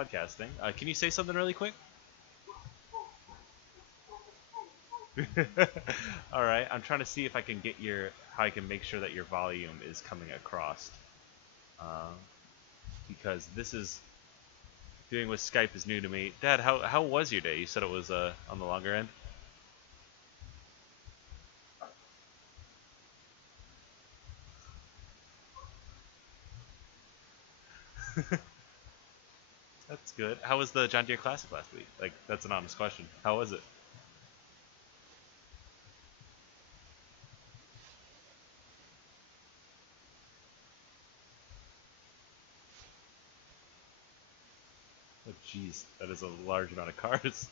Podcasting. Can you say something really quick? All right, I'm trying to see if I can get how I can make sure that your volume is coming across. Uh, because this is doing with Skype is new to me. Dad, how was your day? You said it was on the longer end. That's good. How was the John Deere Classic last week? Like, that's an honest question. How was it? Oh, jeez, that is a large amount of cars.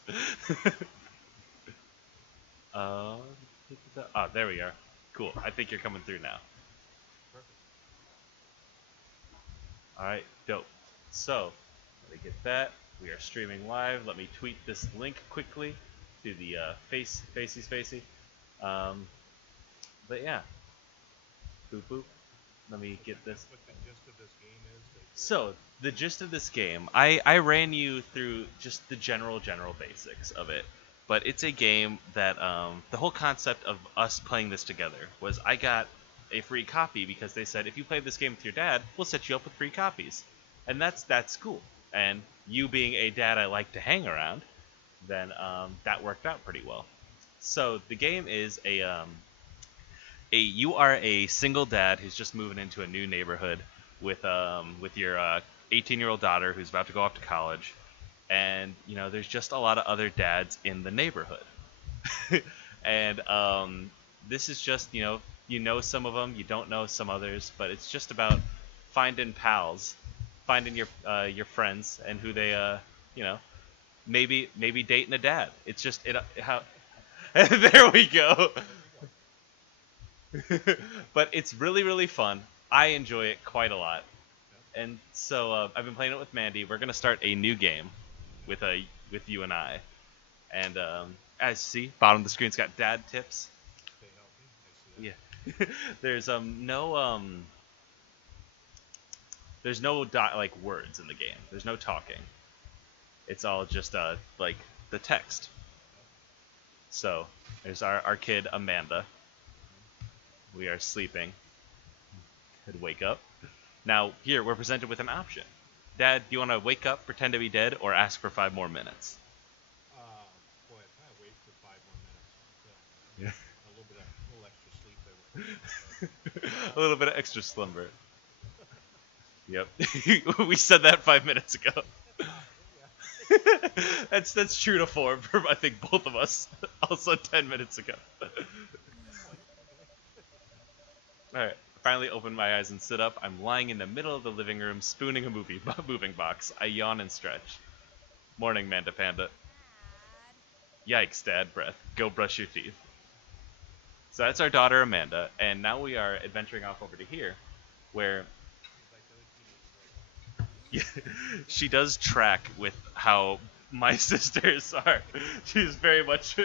uh, there we are. Cool. I think you're coming through now. All right, dope. So, let me get that. We are streaming live. Let me tweet this link quickly to the facey. Um, but yeah, boop boop. Let me get this. So the gist of this game, I ran you through just the general basics of it, but it's a game that the whole concept of us playing this together was I got a free copy because they said if you play this game with your dad, we'll set you up with free copies, and that's cool. And you being a dad I like to hang around, then that worked out pretty well. So the game is a you are a single dad who's just moving into a new neighborhood with your 18-year-old daughter who's about to go off to college, and there's just a lot of other dads in the neighborhood, and this is just some of them, you don't know some others, but it's just about finding pals, finding your friends and who they maybe dating a dad. It's just it how there we go. But it's really fun. I enjoy it quite a lot, and so I've been playing it with Mandy. We're gonna start a new game with you and I, and as you see, bottom of the screen's got dad tips. Yeah, there's no like words in the game. There's no talking. It's all just like the text. So there's our kid Amanda. We are sleeping. Could wake up. Now, here, we're presented with an option. Dad, do you want to wake up, pretend to be dead, or ask for 5 more minutes? Yeah. A little bit of extra slumber. Yep. We said that 5 minutes ago. That's true to form for, I think, both of us. Also 10 minutes ago. Alright. Finally open my eyes and sit up. I'm lying in the middle of the living room, spooning a moving box. I yawn and stretch. Morning, Manda Panda. Yikes, Dad. Breath. Go brush your teeth. So that's our daughter, Amanda, and now we are adventuring off over to here, where she does track with how my sisters are. She's very much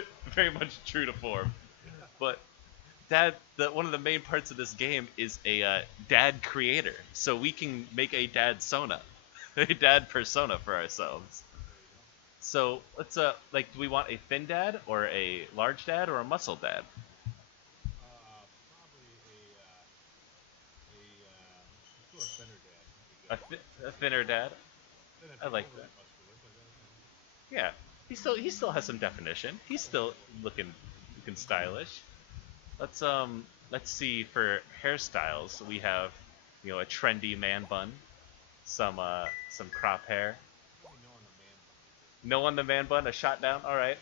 true to form. But Dad, one of the main parts of this game is a dad creator, so we can make a dad sona, a dad persona for ourselves. So let's like, do we want a thin dad or a large dad or a muscle dad? A thinner dad. I like that. Yeah, he still has some definition. He's still looking stylish. Let's see, for hairstyles. We have a trendy man bun, some crop hair. No on the man bun, a shot down. All right.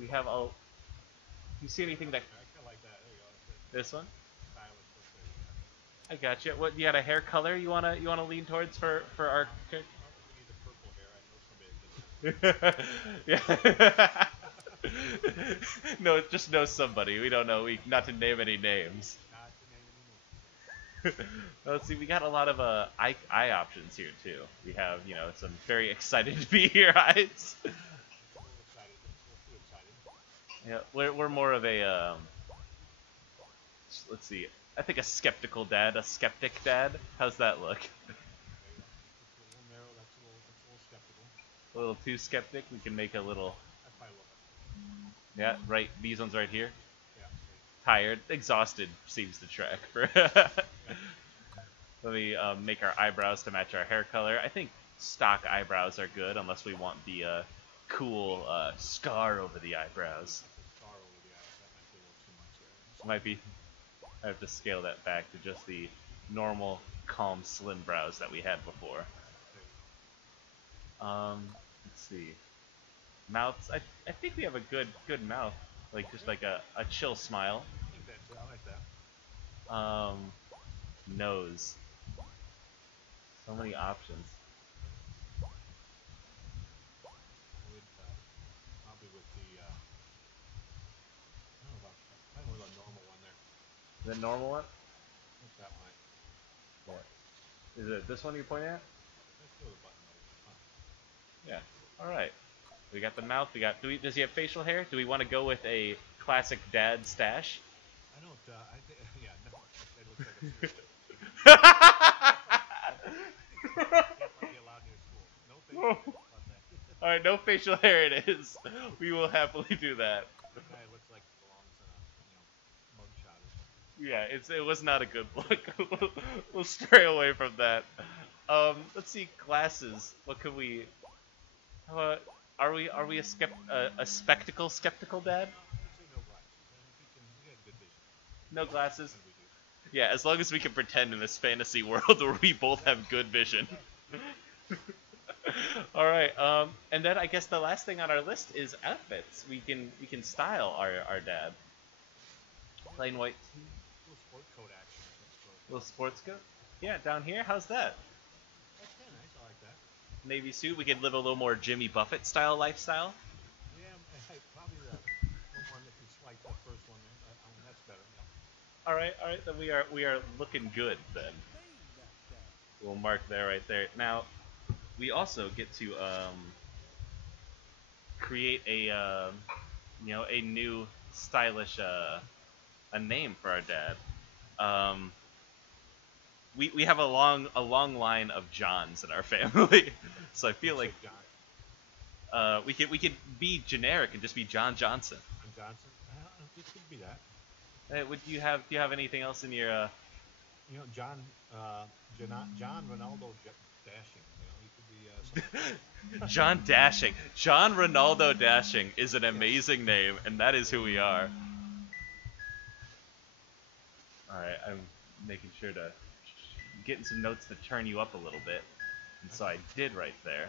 We have all. You see anything that this one? I got you. What, you got a hair color you wanna lean towards for our? Yeah. No, just know somebody. We don't know. We not to name any names. Let's see. We got a lot of eye options here too. We have some very excited to be here eyes. Yeah, we're more of a let's see. I think a skeptical dad, a skeptic dad. How's that look? A little too skeptic. We can make a little. That's probably a little Yeah, right. These ones right here. bit. Yeah, sweet. Tired, exhausted seems to track. Yeah. Let me make our eyebrows to match our hair color. I think stock eyebrows are good unless we want the cool scar over the eyebrows. Like the scar over the eyes. That might be a little too much there. Might be. I have to scale that back to just the normal, calm, slim brows that we had before. There you go. Let's see. Mouths. I think we have a good mouth. Like just like a chill smile. I think that's it. I like that. Um, Nose. So many options. I would probably with the I don't know about probably with a normal one there. The normal one? What's that one? What? Is it this one you're pointing at? Let's go with a button nose. That's fine. Yeah. All right. We got the mouth. We got. Does he have facial hair? Do we want to go with a classic dad stash? I don't. I think. Yeah. No. It looks like a serial. Can't be allowed near school. No facial hair. How about that? All right, no facial hair. It is. We will happily do that. That guy looks like he belongs in a mugshot or something. Yeah, it was not a good look. We'll stray away from that. Let's see, glasses. What could we? Uh, are we a skeptical dad? No, I would say no glasses. I think he has good vision. No More vision glasses. than we do. Yeah, as long as we can pretend in this fantasy world where we both have good vision. All right. And then I guess the last thing on our list is outfits. We can style our dad. Plain white, Little sport coat action of some sort. little sports coat. Yeah, down here. How's that? That's kind of nice. I like that. Navy suit. We could live a little more Jimmy Buffett style lifestyle. Yeah, probably the one that is like the first one there. That's better. Yeah. All right. Then we are looking good then. We'll mark there right there. Now we also get to create a a new stylish a name for our dad. Um, we have a long line of Johns in our family, so I feel Looks like like John we could be generic and just be John Johnson. and Johnson. It could be that. Would you have do you have anything else in your John, John Ronaldo dashing. He could be something. John Dashing? John Ronaldo Dashing is an amazing name, and that is who we are. All right, I'm making sure to getting some notes to turn you up a little bit, and so I did right there.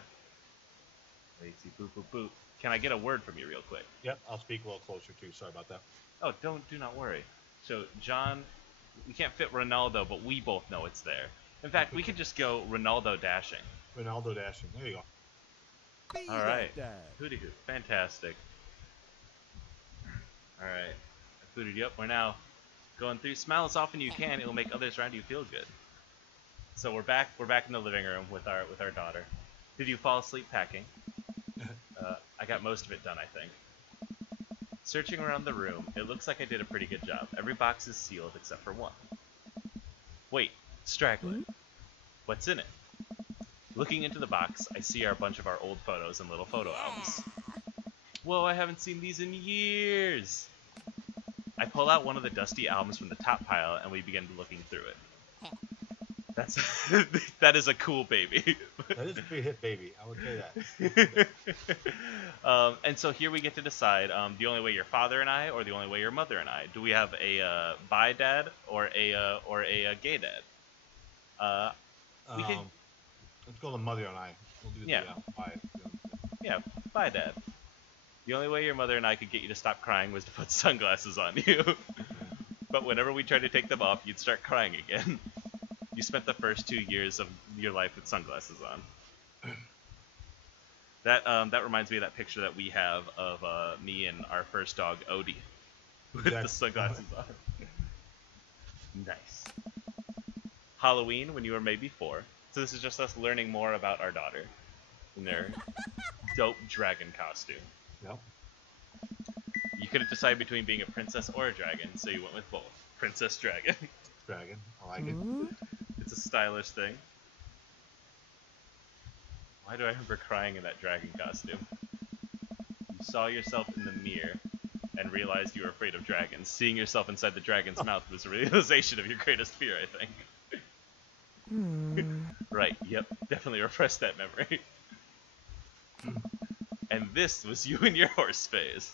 Lazy boop boop boop. Can I get a word from you real quick? Yep, I'll speak a little closer too. Sorry about that. Oh, do not worry. So John, we can't fit Ronaldo, but we both know it's there. In fact, we could just go Ronaldo Dashing. Ronaldo dashing. There you go. All right, hooty hoot, fantastic. All right, I booted you up. We're now going through. Smile as often as you can. It will make others around you feel good. So we're back. We're back in the living room with our daughter. Did you fall asleep packing? I got most of it done, I think. Searching around the room, it looks like I did a pretty good job. Every box is sealed except for one. Wait, straggler. What's in it? Looking into the box, I see a bunch of our old photos and little photo albums. Whoa, I haven't seen these in years! I pull out one of the dusty albums from the top pile and we begin looking through it. That's that is a cool baby. That is a big hit, baby. I would say that. And so here we get to decide the only way your father and I, or the only way your mother and I. Do we have a bi dad or a gay dad? We can Let's go to mother and I. We'll do Yeah. the five. Yeah, bi dad. The only way your mother and I could get you to stop crying was to put sunglasses on you. But whenever we tried to take them off, you'd start crying again. You spent the first 2 years of your life with sunglasses on. That reminds me of that picture that we have of me and our first dog, Odie, with the sunglasses on. Nice. Halloween, when you were maybe 4. So this is just us learning more about our daughter in their dope dragon costume. Yep. You couldn't decide between being a princess or a dragon, so you went with both. Princess Dragon. Dragon. I like it. It's a stylish thing. Why do I remember crying in that dragon costume? You saw yourself in the mirror and realized you were afraid of dragons. Seeing yourself inside the dragon's mouth was a realization of your greatest fear, I think. Right, yep, definitely repressed that memory. And this was you in your horse phase.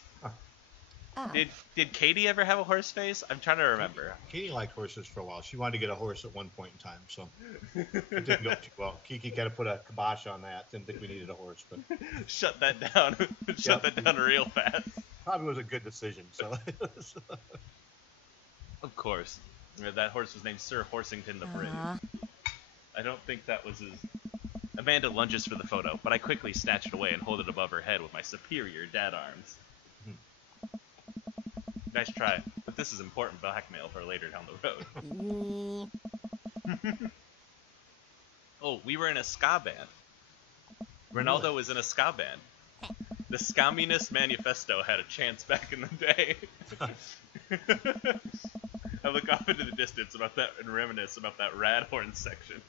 Did Katie ever have a horse phase? I'm trying to remember. Katie liked horses for a while. She wanted to get a horse at one point in time, so it didn't go too well. Kiki kind of put a kibosh on that. Didn't think we needed a horse, but Shut that down. Shut that down real fast. probably was a good decision. So Of course. That horse was named Sir Horsington the Brave. I don't think that was his... Amanda lunges for the photo, but I quickly snatch it away and hold it above her head with my superior dad arms. Nice try, but this is important blackmail for later down the road. Oh, we were in a ska band. Ronaldo was in a ska band. The Scamminess Manifesto had a chance back in the day. I look off into the distance about that and reminisce about that rad horn section.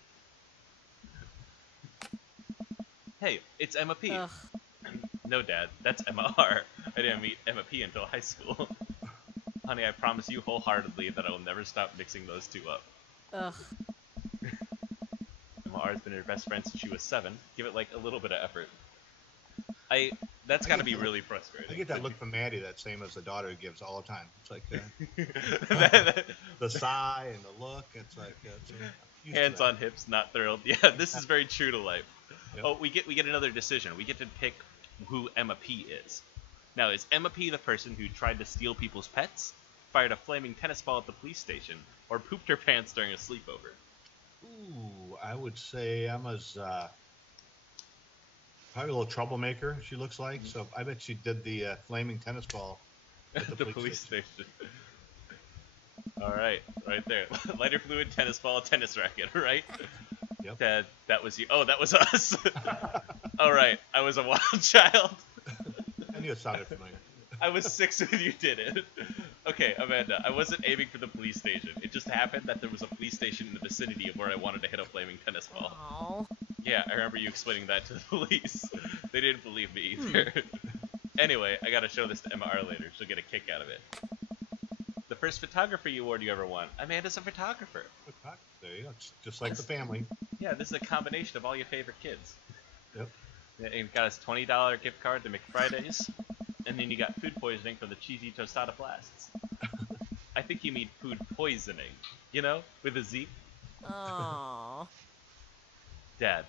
Hey, it's Emma P. Ugh. No, Dad, that's Emma R. I didn't meet Emma P until high school. Honey, I promise you wholeheartedly that I will never stop mixing those two up. Ugh. Emma R has been her best friend since she was 7. Give it like a little bit of effort. That's gotta be really frustrating. I get that look from Maddie, that same as the daughter gives all the time. It's like the sigh and the look. It's like hands on hips, not thrilled. Yeah, this is very true to life. Yep. Oh, we get another decision. We get to pick who Emma P is. Now, is Emma P the person who tried to steal people's pets, fired a flaming tennis ball at the police station, or pooped her pants during a sleepover? Ooh, I would say Emma's probably a little troublemaker. She looks like so. I bet she did the flaming tennis ball at The police station. All right there. Lighter fluid, tennis ball, tennis racket, right? Yep. Dad, that was you. Oh, that was us. All right, I was a wild child. I knew it sounded familiar. I was 6 when you did it. Okay, Amanda, I wasn't aiming for the police station. It just happened that there was a police station in the vicinity of where I wanted to hit a flaming tennis ball. Aw. Yeah, I remember you explaining that to the police. They didn't believe me either. Anyway, I gotta show this to Emma R later. She'll get a kick out of it. The first photography award you ever won. Amanda's a photographer. There you go. It's just like the family. Yeah, this is a combination of all your favorite kids. Yep. And you got us $20 gift card to McFridays. And then you got food poisoning for the cheesy tostada blasts. I think you mean food poisoning. You know? With a Z. Aww. Dad.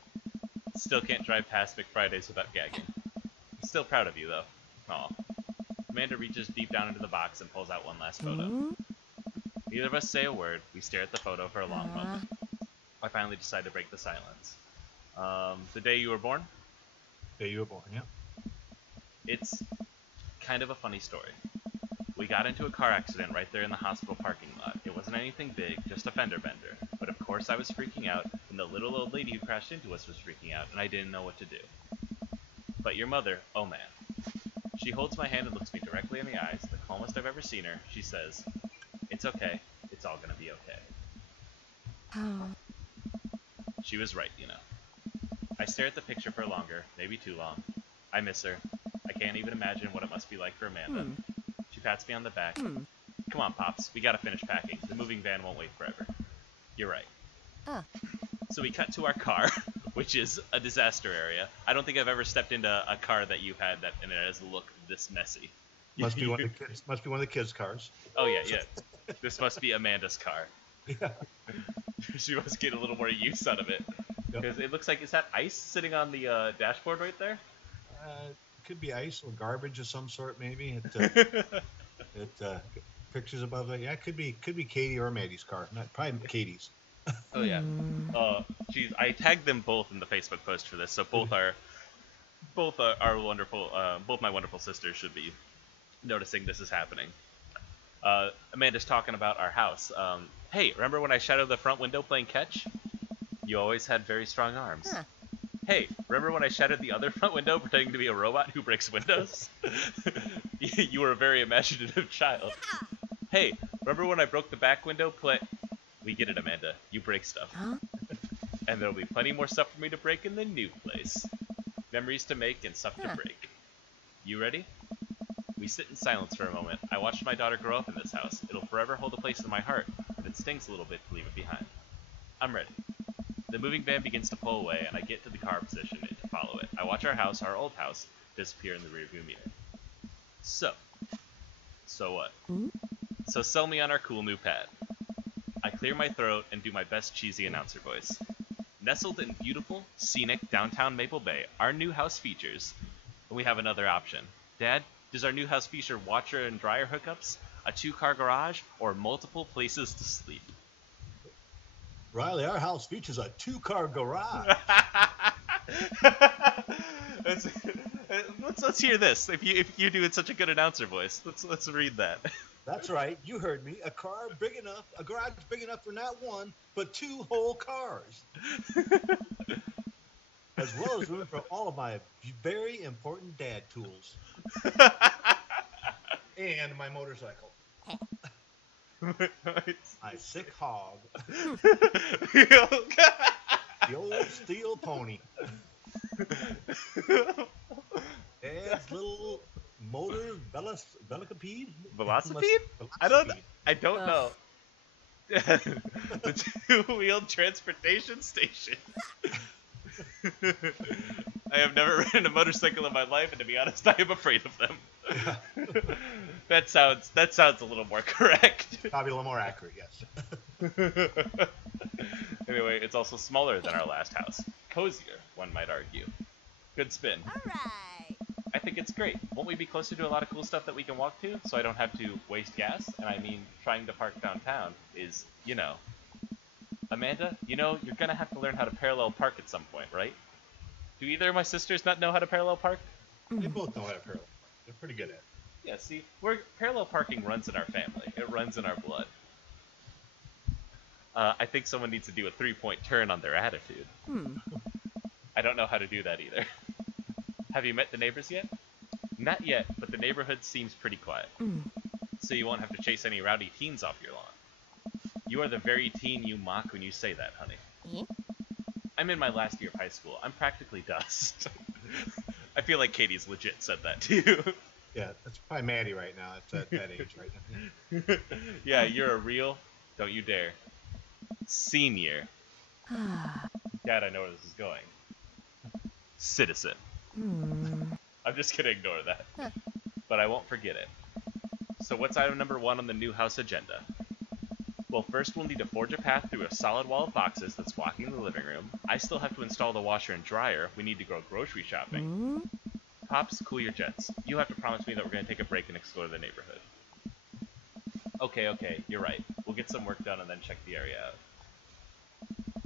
Still can't drive past McFridays without gagging. I'm still proud of you, though. Aw. Amanda reaches deep down into the box and pulls out one last photo. Neither of us say a word. We stare at the photo for a long moment. I finally decide to break the silence. The day you were born? Day you were born, yeah. It's kind of a funny story. We got into a car accident right there in the hospital parking lot. It wasn't anything big, just a fender bender. But of course I was freaking out, and the little old lady who crashed into us was freaking out, and I didn't know what to do. But your mother, oh man. She holds my hand and looks me directly in the eyes, the calmest I've ever seen her. She says, "It's okay. It's all gonna be okay." Oh. She was right, you know. I stare at the picture for longer, maybe too long. I miss her. I can't even imagine what it must be like for Amanda. She pats me on the back. Come on, Pops. We gotta finish packing. The moving van won't wait forever. You're right. So we cut to our car, which is a disaster area. I don't think I've ever stepped into a car that you've had that and it has looked this messy. Must be one of the kids. Must be one of the kids' cars. Oh yeah. This must be Amanda's car. Yeah. She must get a little more use out of it. Yep. Because it looks like, is that ice sitting on the dashboard right there? Could be ice or garbage of some sort, maybe. Pictures above that. Yeah, it could be Katie or Maddie's car. Not probably Katie's. Oh yeah. Geez, I tagged them both in the Facebook post for this, so both are wonderful. Both my wonderful sisters should be noticing this is happening. Amanda's talking about our house. Hey, remember when I shadowed the front window playing catch? You always had very strong arms. Huh. Hey, remember when I shattered the other front window pretending to be a robot who breaks windows? You were a very imaginative child. Hey, remember when I broke the back window? We get it, Amanda. You break stuff. Huh? And there'll be plenty more stuff for me to break in the new place. Memories to make and stuff to Huh. break. You ready? We sit in silence for a moment. I watched my daughter grow up in this house. It'll forever hold a place in my heart, but it stings a little bit to leave it behind. I'm ready. The moving van begins to pull away, and I get to the car position to follow it. I watch our house, our old house, disappear in the rearview mirror. So what? Hmm? So sell me on our cool new pad. I clear my throat and do my best cheesy announcer voice. Nestled in beautiful, scenic downtown Maple Bay, our new house features. We have another option. Dad, does our new house feature washer and dryer hookups, a 2-car garage, or multiple places to sleep? Riley, our house features a 2-car garage. let's, let's hear this. If you do it such a good announcer voice, let's read that. That's right. You heard me. A garage big enough for not one, but 2 whole cars. As well as room for all of my very important dad tools. And my motorcycle. My sick hog. The old steel pony. Dad's little motor velocipede? Velocipede? I don't know. The 2-wheeled transportation station. I have never ridden a motorcycle in my life, and to be honest, I am afraid of them. That sounds a little more correct. Probably a little more accurate, yes. Anyway, it's also smaller than our last house. Cozier, one might argue. Good spin. All right. I think it's great. Won't we be closer to a lot of cool stuff that we can walk to, so I don't have to waste gas? And I mean, trying to park downtown is, Amanda, you're gonna have to learn how to parallel park at some point, right? Do either of my sisters not know how to parallel park? They both know how to parallel. They're pretty good at it. Yeah, see, parallel parking runs in our family. It runs in our blood. I think someone needs to do a 3-point turn on their attitude. I don't know how to do that either. Have you met the neighbors yet? Not yet, but the neighborhood seems pretty quiet. So you won't have to chase any rowdy teens off your lawn. You are the very teen you mock when you say that, honey. Eh? I'm in my last year of high school. I'm practically dust. I feel like Katie's legit said that to you. Yeah, that's probably Maddie right now. It's at that age right now. Yeah, you're a real, don't you dare, senior. Dad, I know where this is going. Citizen. I'm just gonna ignore that. But I won't forget it. So what's item number 1 on the new house agenda? Well, first we'll need to forge a path through a solid wall of boxes that's blocking the living room. I still have to install the washer and dryer. We need to go grocery shopping. Pops, cool your jets. You have to promise me that we're going to take a break and explore the neighborhood. Okay, you're right. We'll get some work done and then check the area out.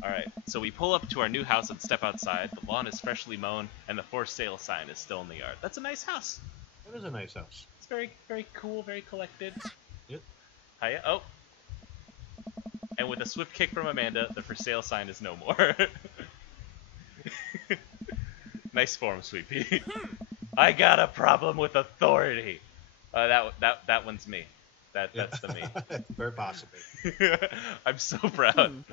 Alright, so we pull up to our new house and step outside. The lawn is freshly mown, and the for sale sign is still in the yard. That's a nice house. That is a nice house. It's very, very cool, very collected. Yep. Hiya. Oh. And with a swift kick from Amanda, the for sale sign is no more. Nice form, Sweet Pea. I got a problem with authority. That one's me. That's the me. Very possibly. I'm so proud.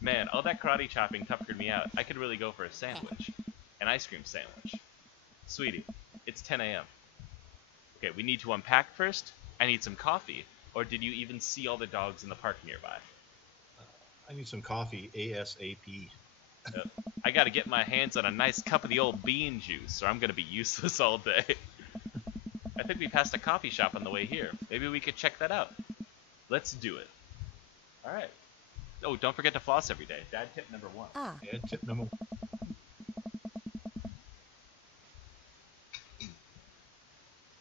Man, all that karate chopping tuckered me out. I could really go for a sandwich. An ice cream sandwich. Sweetie, it's 10 a.m. Okay, we need to unpack first. I need some coffee. Or did you even see all the dogs in the park nearby? I need some coffee ASAP. I gotta get my hands on a nice cup of the old bean juice, or I'm gonna be useless all day. I think we passed a coffee shop on the way here. Maybe we could check that out. Let's do it. Alright. Oh, don't forget to floss every day. Dad tip number 1. Yeah, tip number 1.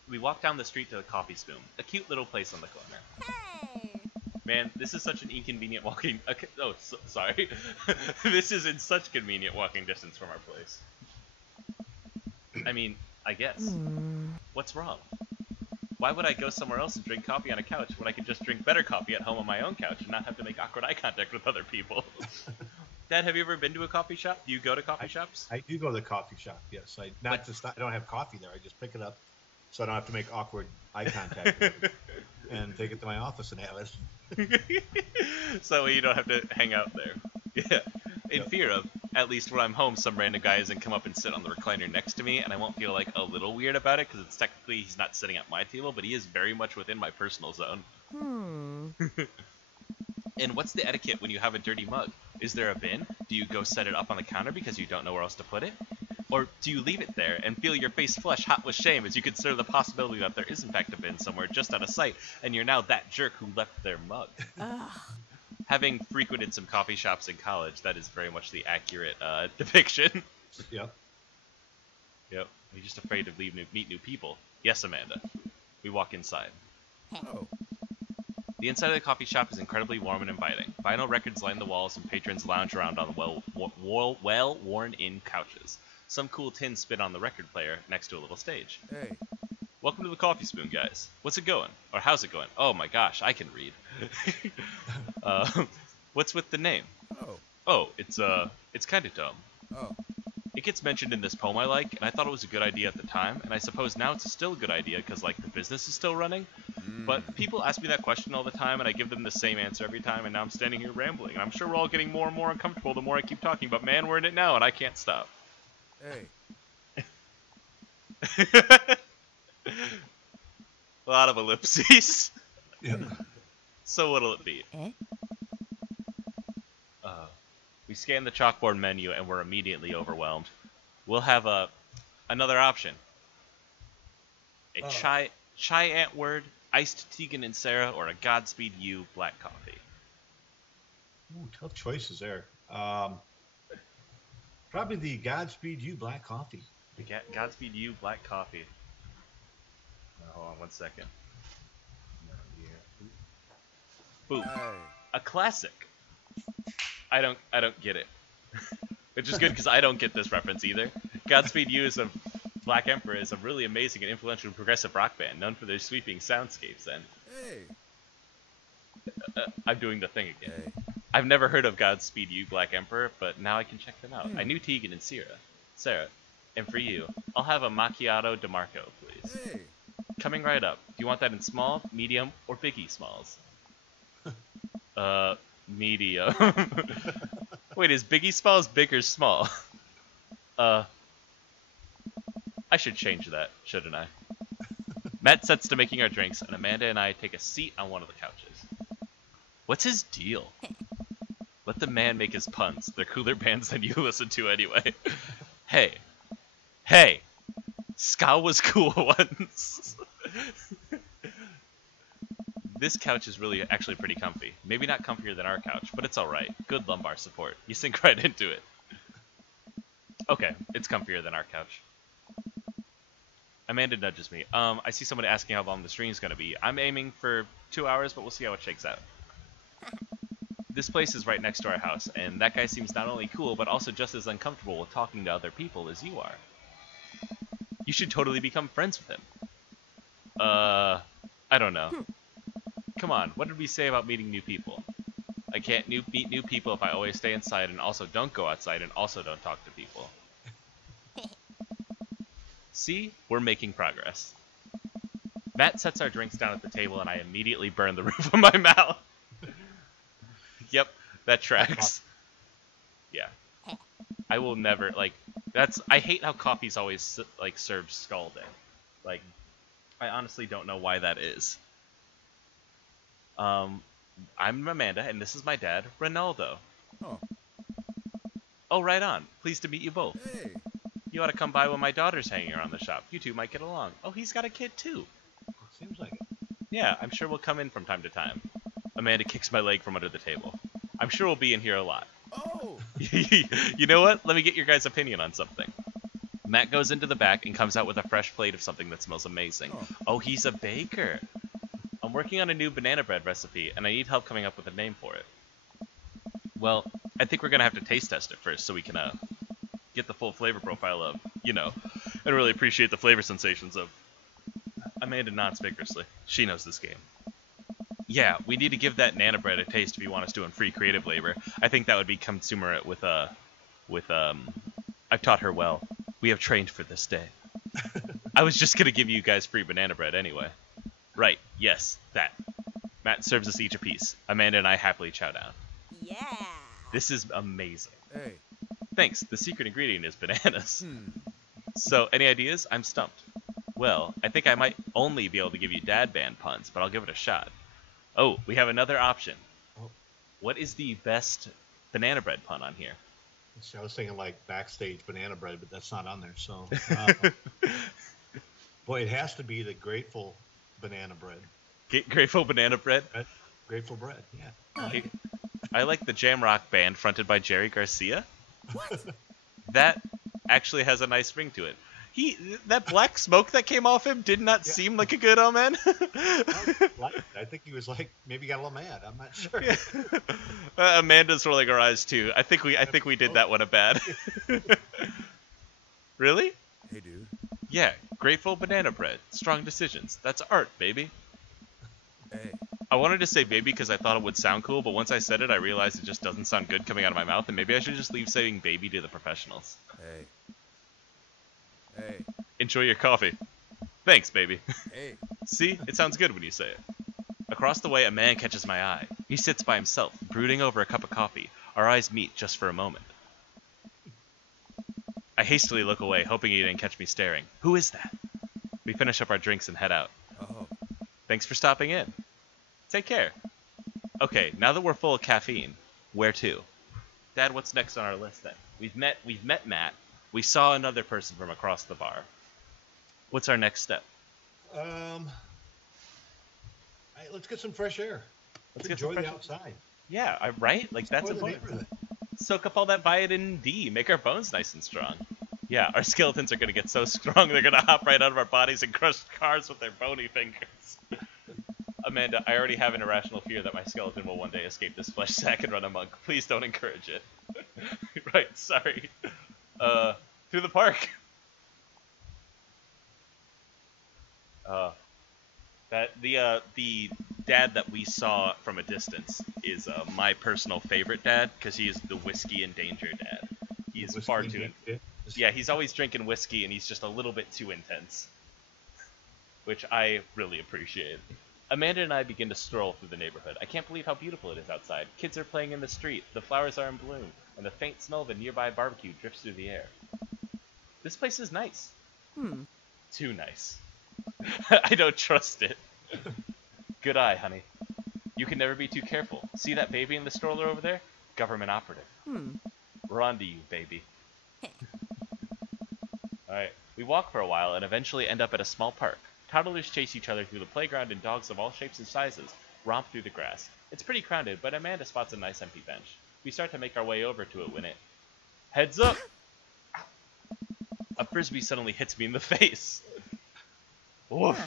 We walk down the street to the Coffee Spoon, a cute little place on the corner. Hey. Man, this is such an inconvenient walking... Okay, sorry. This is in such convenient walking distance from our place. I mean, I guess. What's wrong? Why would I go somewhere else and drink coffee on a couch when I could just drink better coffee at home on my own couch and not have to make awkward eye contact with other people? Dad, have you ever been to a coffee shop? Do you go to coffee shops? I do go to the coffee shop, yes. I don't have coffee there. I just pick it up so I don't have to make awkward eye contact with them and take it to my office and have it. So you don't have to hang out there. Yeah. In fear of at least when I'm home, some random guy isn't come up and sit on the recliner next to me, and I won't feel like a little weird about it because it's technically he's not sitting at my table, but he is very much within my personal zone. Hmm. And what's the etiquette when you have a dirty mug? Is there a bin? Do you go set it up on the counter because you don't know where else to put it? Or do you leave it there and feel your face flush hot with shame as you consider the possibility that there is in fact a bin somewhere just out of sight, and you're now that jerk who left their mug? Ugh. Having frequented some coffee shops in college, that is very much the accurate depiction. Yep. Yep. You're just afraid to meet new people. Yes, Amanda. We walk inside. Oh. The inside of the coffee shop is incredibly warm and inviting. Vinyl records line the walls, and patrons lounge around on well-worn-in couches. Some cool tins spin on the record player next to a little stage. Hey. Welcome to the Coffee Spoon, guys. What's it going? Or how's it going? Oh my gosh, I can read. What's with the name? Oh. Oh, it's kind of dumb. Oh. It gets mentioned in this poem I like, and I thought it was a good idea at the time, and I suppose now it's still a good idea because, like, the business is still running. But people ask me that question all the time, and I give them the same answer every time, and now I'm standing here rambling, and I'm sure we're all getting more and more uncomfortable the more I keep talking, but man, we're in it now, and I can't stop. Hey. A lot of ellipses. Yeah. So what'll it be? Eh? We scan the chalkboard menu, and we're immediately overwhelmed. We'll have another option. A chai Antword, iced Tegan and Sarah, or a Godspeed You black coffee. Ooh, tough choices there. Probably the Godspeed You black coffee. The Godspeed You black coffee. Hold on 1 second. Boom. Hey. A classic. I don't get it. Which is good because I don't get this reference either. Godspeed You is a Black Emperor is a really amazing and influential progressive rock band known for their sweeping soundscapes. And Hey. I'm doing the thing again. Hey. I've never heard of Godspeed You Black Emperor, but now I can check them out. I knew Tegan and Sarah. And for you, I'll have a macchiato DeMarco, please. Hey. Coming right up. Do you want that in small, medium, or biggie smalls? Medium. Wait, is biggie smalls big or small? I should change that, shouldn't I? Matt sets to making our drinks, and Amanda and I take a seat on one of the couches. What's his deal? Let the man make his puns. They're cooler bands than you listen to anyway. Hey, ska was cool once. This couch is really actually pretty comfy. Maybe not comfier than our couch, but it's alright. Good lumbar support. You sink right into it. Okay, it's comfier than our couch. Amanda nudges me. I see somebody asking how long the stream's gonna be. I'm aiming for 2 hours, but we'll see how it shakes out. This place is right next to our house, and that guy seems not only cool, but also just as uncomfortable with talking to other people as you are. You should totally become friends with him. I don't know. Come on, what did we say about meeting new people? I can't meet new people if I always stay inside and also don't go outside and also don't talk to people. See? We're making progress. Matt sets our drinks down at the table and I immediately burn the roof of my mouth. Yep, that tracks. Yeah. I will never, like, I hate how coffee's always, like, served scalding. Like, I honestly don't know why that is. I'm Amanda, and this is my dad, Ronaldo. Oh. Oh, right on. Pleased to meet you both. Hey. You ought to come by when my daughter's hanging around the shop. You two might get along. Oh, he's got a kid, too. Seems like it. Yeah, I'm sure we'll come in from time to time. Amanda kicks my leg from under the table. I'm sure we'll be in here a lot. Oh. You know what? Let me get your guys' opinion on something. Matt goes into the back and comes out with a fresh plate of something that smells amazing. Oh, he's a baker. I'm working on a new banana bread recipe, and I need help coming up with a name for it. Well, I think we're going to have to taste test it first so we can get the full flavor profile of, and really appreciate the flavor sensations of. Amanda nods vigorously. She knows this game. Yeah, we need to give that Nana bread a taste if you want us doing free creative labor. I think that would be consumer with I've taught her well. We have trained for this day. I was just gonna give you guys free banana bread anyway. Right, yes, that. Matt serves us each a piece. Amanda and I happily chow down. Yeah. This is amazing. Hey. Thanks, the secret ingredient is bananas. Hmm. So, any ideas? I'm stumped. Well, I think I might only be able to give you dad band puns, but I'll give it a shot. Oh, we have another option. Oh. What is the best banana bread pun on here? See, I was thinking like backstage banana bread, but that's not on there. So, boy, it has to be the Grateful banana bread. Grateful banana bread? Grateful bread, yeah. Okay. I like the jam rock band fronted by Jerry Garcia. What? That actually has a nice ring to it. That black smoke that came off him did not seem like a good omen. I think he was like maybe got a little mad. I'm not sure. Yeah. Amanda's rolling her eyes too. I think we did that one a bad. Really? Hey, dude. Yeah, grateful banana bread. Strong decisions. That's art, baby. Hey. I wanted to say baby because I thought it would sound cool, but once I said it, I realized it just doesn't sound good coming out of my mouth, and maybe I should just leave saying baby to the professionals. Hey. Hey. Enjoy your coffee. Thanks, baby. Hey. See? It sounds good when you say it. Across the way, a man catches my eye. He sits by himself, brooding over a cup of coffee. Our eyes meet just for a moment. I hastily look away, hoping he didn't catch me staring. Who is that? We finish up our drinks and head out. Oh. Thanks for stopping in. Take care. Okay, now that we're full of caffeine, where to? Dad, what's next on our list then? We've met Matt. We saw another person from across the bar. What's our next step? Let's get some fresh air. Let's get some enjoy the fresh- outside. Yeah, right? Like, that's Enjoy the important. neighborhood. Soak up all that vitamin D. Make our bones nice and strong. Yeah, our skeletons are going to get so strong they're going to hop right out of our bodies and crush cars with their bony fingers. Amanda, I already have an irrational fear that my skeleton will one day escape this flesh sack and run amok. Please don't encourage it. Right, sorry. Through the park. The dad that we saw from a distance is my personal favorite dad because he is the whiskey and danger dad. He is far too. Yeah, he's always drinking whiskey and he's just a little bit too intense, which I really appreciate. Amanda and I begin to stroll through the neighborhood. I can't believe how beautiful it is outside. Kids are playing in the street, the flowers are in bloom, and the faint smell of a nearby barbecue drifts through the air. This place is nice. Too nice. I don't trust it. Good eye, honey. You can never be too careful. See that baby in the stroller over there? Government operative. We're on to you, baby. Alright, we walk for a while and eventually end up at a small park. Toddlers chase each other through the playground and dogs of all shapes and sizes romp through the grass. It's pretty crowded, but Amanda spots a nice empty bench. We start to make our way over to it when it... Heads up! A frisbee suddenly hits me in the face. Woof!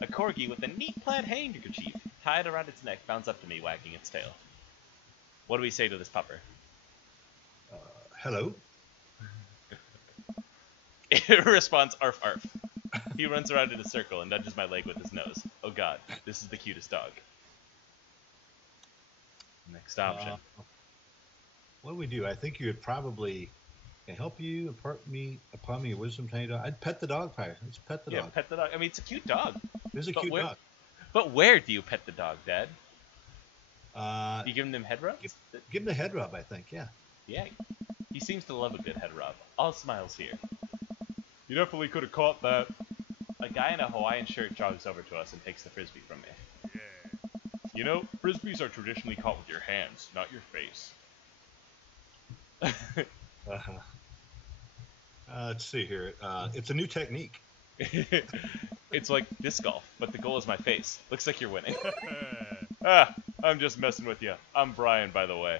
A corgi with a neat plaid handkerchief tied around its neck bounds up to me, wagging its tail. What do we say to this pupper? Hello. It responds, arf arf. He runs around in a circle and nudges my leg with his nose. Oh god, this is the cutest dog. Next option. What do we do? I think you would probably help you upon me a wisdom tiny dog. I'd pet the dog, probably. Let's pet the Yeah, dog. pet the dog. I mean, it's a cute dog. It is a But cute where- dog. But where do you pet the dog, Dad? Uh, You give him head rubs? give him the head rub, I think. Yeah. Yeah. He seems to love a good head rub. All smiles here. You definitely could have caught that. A guy in a Hawaiian shirt jogs over to us and takes the frisbee from me. Yeah. You know, frisbees are traditionally caught with your hands, not your face. Uh-huh. Let's see here. It's a new technique. It's like disc golf, but the goal is my face. Looks like you're winning. I'm just messing with you. I'm Brian, by the way.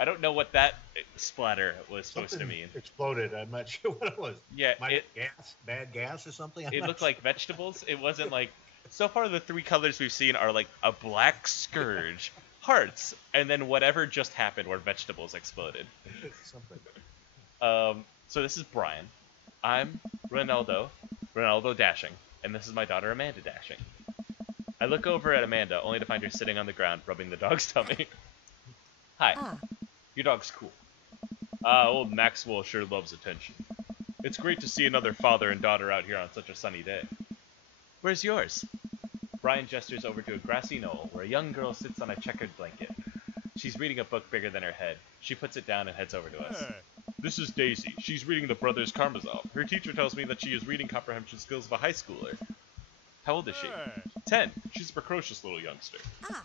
I don't know what that splatter was supposed to Something mean. exploded. I'm not sure what it was. Yeah, Might have bad gas or something. I'm it not looked sure. like vegetables. It wasn't like... So far, the three colors we've seen are like a black scourge, hearts, and then whatever just happened where vegetables exploded. something. So this is Brian. I'm Ronaldo Dashing, and this is my daughter Amanda Dashing. I look over at Amanda, only to find her sitting on the ground, rubbing the dog's tummy. Hi. Your dog's cool. Old Maxwell sure loves attention. It's great to see another father and daughter out here on such a sunny day. Where's yours? Brian gestures over to a grassy knoll where a young girl sits on a checkered blanket. She's reading a book bigger than her head. She puts it down and heads over to us. This is Daisy. She's reading The Brothers Karamazov. Her teacher tells me that she has reading comprehension skills of a high schooler. How old is she? Hey. 10. She's a precocious little youngster. Ah.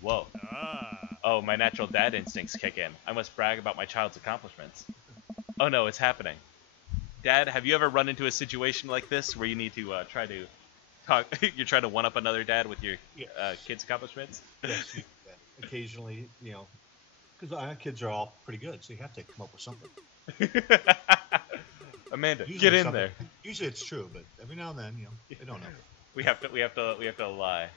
Whoa. Ah. Oh, my natural dad instincts kick in. I must brag about my child's accomplishments. Oh no, it's happening. Dad, have you ever run into a situation like this where you need to try to talk? You're trying to one-up another dad with your kid's accomplishments? Yes, occasionally, because our kids are all pretty good, so you have to come up with something. Amanda, Usually get in something- there. Usually it's true, but every now and then, they don't know. We have to lie.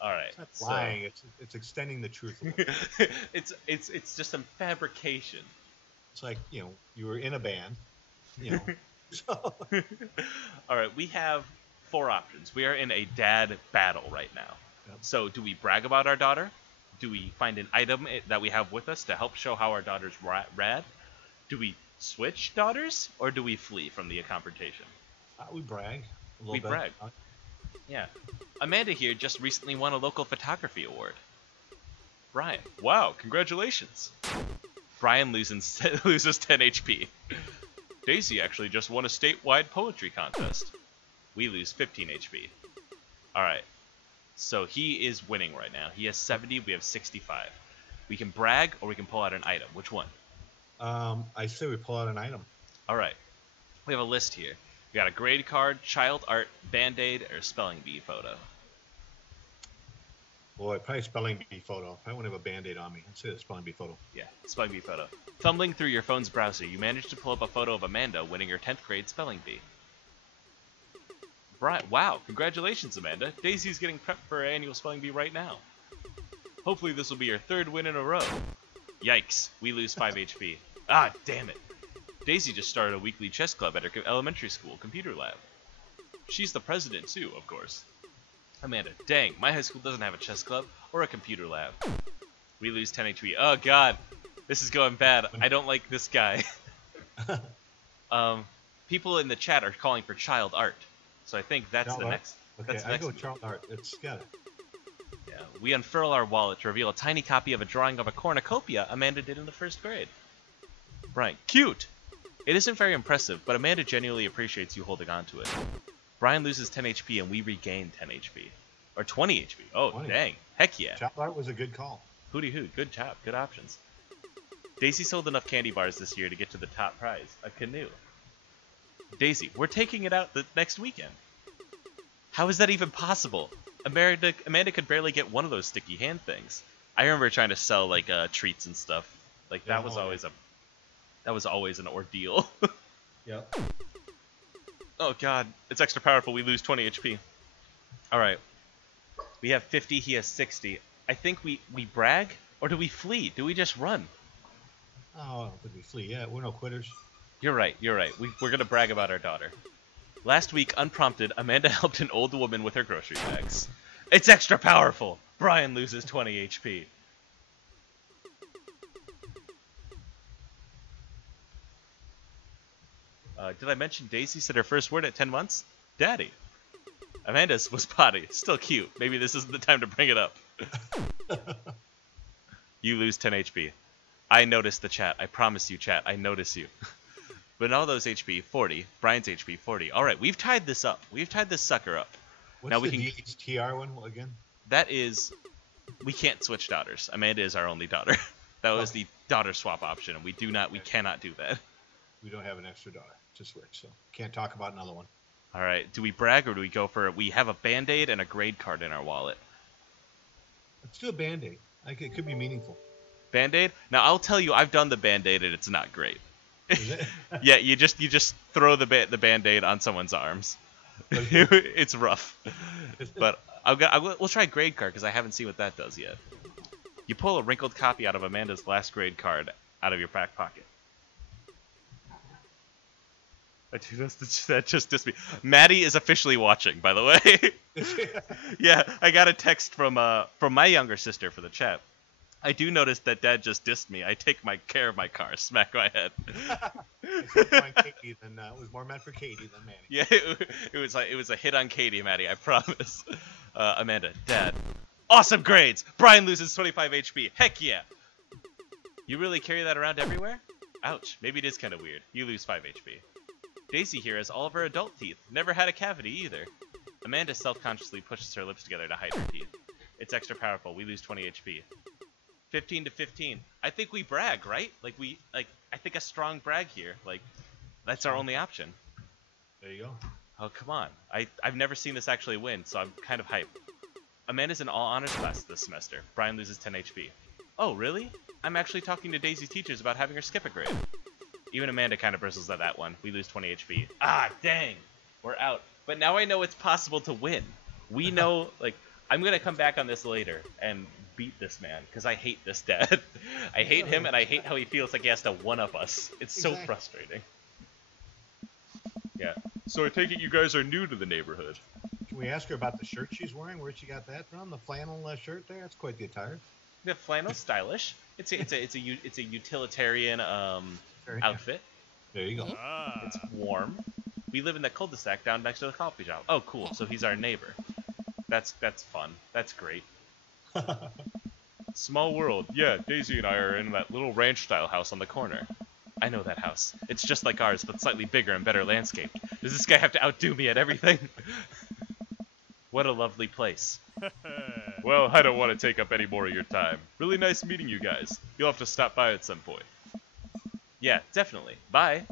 All right. It's not so- lying. It's extending the truth. A little. it's just some fabrication. It's like you were in a band, So All right, we have 4 options. We are in a dad battle right now. Yep. So, do we brag about our daughter? Do we find an item that we have with us to help show how our daughter's rad? Do we switch daughters, or do we flee from the confrontation? we brag a little We bit. brag. Yeah. Amanda here just recently won a local photography award. Brian, wow, congratulations. Brian loses 10 HP. Daisy actually just won a statewide poetry contest. We lose 15 HP. Alright. So he is winning right now. He has 70, we have 65. We can brag or we can pull out an item. Which one? I say we pull out an item. Alright. We have a list here. We got a grade card, child art, band-aid, or spelling bee photo. Boy, probably spelling bee photo. I wouldn't have a Band-Aid on me. I'd say the spelling bee photo. Yeah, spelling bee photo. Fumbling through your phone's browser, you managed to pull up a photo of Amanda winning her 10th grade spelling bee. Brian, wow, congratulations, Amanda. Daisy's getting prepped for her annual spelling bee right now. Hopefully this will be your 3rd win in a row. Yikes, we lose 5 HP. Ah, damn it. Daisy just started a weekly chess club at her elementary school computer lab. She's the president too, of course. Amanda, dang, my high school doesn't have a chess club or a computer lab. We lose 10 HP. Oh god, this is going bad. I don't like this guy. People in the chat are calling for child art, so I think that's Child the art? next. Okay, That's the I next go one. child art. It's got it. Yeah, we unfurl our wallet to reveal a tiny copy of a drawing of a cornucopia Amanda did in the 1st grade. Brian, cute. It isn't very impressive, but Amanda genuinely appreciates you holding on to it. Brian loses 10 HP and we regain 10 HP. Or 20 HP. Oh, 20. dang. Heck yeah. Child art was a good call. Hooty hoot. Good job. Good options. Daisy sold enough candy bars this year to get to the top prize, a canoe. Daisy, we're taking it out the next weekend. How is that even possible? Amanda could barely get one of those sticky hand things. I remember trying to sell like treats and stuff. Like that was always an ordeal. Yep. Oh god, it's extra powerful. We lose 20 HP. All right. We have 50, he has 60. I think we brag, or do we flee? Do we just run? Oh, I don't think we flee. Yeah, we're no quitters. You're right. We're gonna brag about our daughter. Last week, unprompted, Amanda helped an old woman with her grocery bags. It's extra powerful. Brian loses 20 HP. Did I mention Daisy said her first word at 10 months? Daddy. Amanda's was potty. Still cute. Maybe this isn't the time to bring it up. You lose 10 HP. I noticed the chat. I promise you, chat. I notice you. But all those HP, 40. Brian's HP, 40. All right, we've tied this up. We've tied this sucker up. What's Now we the can- DHTR one again? That is... We can't switch daughters. Amanda is our only daughter. That was the daughter swap option, and we cannot do that. We don't have an extra daughter to switch, so can't talk about another one. All right, do we brag or do we go for... We have a Band-Aid and a grade card in our wallet. Let's do a Band-Aid. It could be meaningful. Band-Aid? Now, I'll tell you, I've done the Band-Aid and it's not great. Is it? Yeah, you just throw the Band-Aid on someone's arms. It's rough. But we'll try grade card because I haven't seen what that does yet. You pull a wrinkled copy out of Amanda's last grade card out of your back pocket. That just dissed me. Maddie is officially watching, by the way. Yeah, I got a text from my younger sister for the chat. I do notice that Dad just dissed me. I take care of my car. Smack my head. It was more meant for Katie than Manny. Yeah, it was a hit on Katie, Maddie. I promise. Amanda, Dad, awesome grades. Brian loses 25 HP. Heck yeah. You really carry that around everywhere? Ouch, maybe it is kind of weird. You lose 5 HP. Daisy here has all of her adult teeth. Never had a cavity either. Amanda self-consciously pushes her lips together to hide her teeth. It's extra powerful. We lose 20 HP. 15 to 15. I think we brag, right? I think a strong brag here. Like, that's our only option. There you go. Oh, come on. I've never seen this actually win, so I'm kind of hyped. Amanda's in all honors class this semester. Brian loses 10 HP. Oh, really? I'm actually talking to Daisy's teachers about having her skip a grade. Even Amanda kind of bristles at that one. We lose 20 HP. Ah, dang! We're out. But now I know it's possible to win. We know, like, I'm going to come back on this later and beat this man, because I hate this dad. I hate him, and I hate how he feels like he has to one-up us. It's so frustrating. Yeah. So I take it you guys are new to the neighborhood. Can we ask her about the shirt she's wearing? Where'd she got that from? The flannel shirt there? That's quite the attire. The flannel's stylish. It's a utilitarian outfit. There you go. Ah. It's warm. We live in the cul-de-sac down next to the coffee shop. Oh, cool. So he's our neighbor. That's fun. That's great. Small world. Yeah, Daisy and I are in that little ranch-style house on the corner. I know that house. It's just like ours, but slightly bigger and better landscaped. Does this guy have to outdo me at everything? What a lovely place. Well, I don't want to take up any more of your time. Really nice meeting you guys. You'll have to stop by at some point. Yeah, definitely. Bye.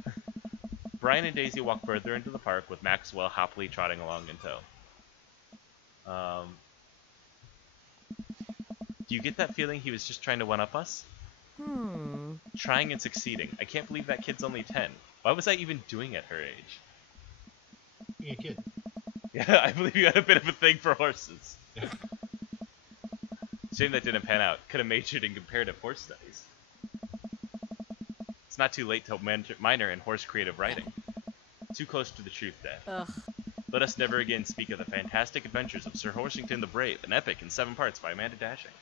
Brian and Daisy walk further into the park with Maxwell happily trotting along in tow. Do you get that feeling he was just trying to one-up us? Trying and succeeding. I can't believe that kid's only 10. Why was I even doing at her age? Being a kid. Yeah, I believe you had a bit of a thing for horses. Shame that didn't pan out. Could have majored in comparative horse studies. It's not too late to minor in horse creative writing. Too close to the truth, Dad. Ugh. Let us never again speak of the fantastic adventures of Sir Horsington the Brave, an epic in 7 parts by Amanda Dashing.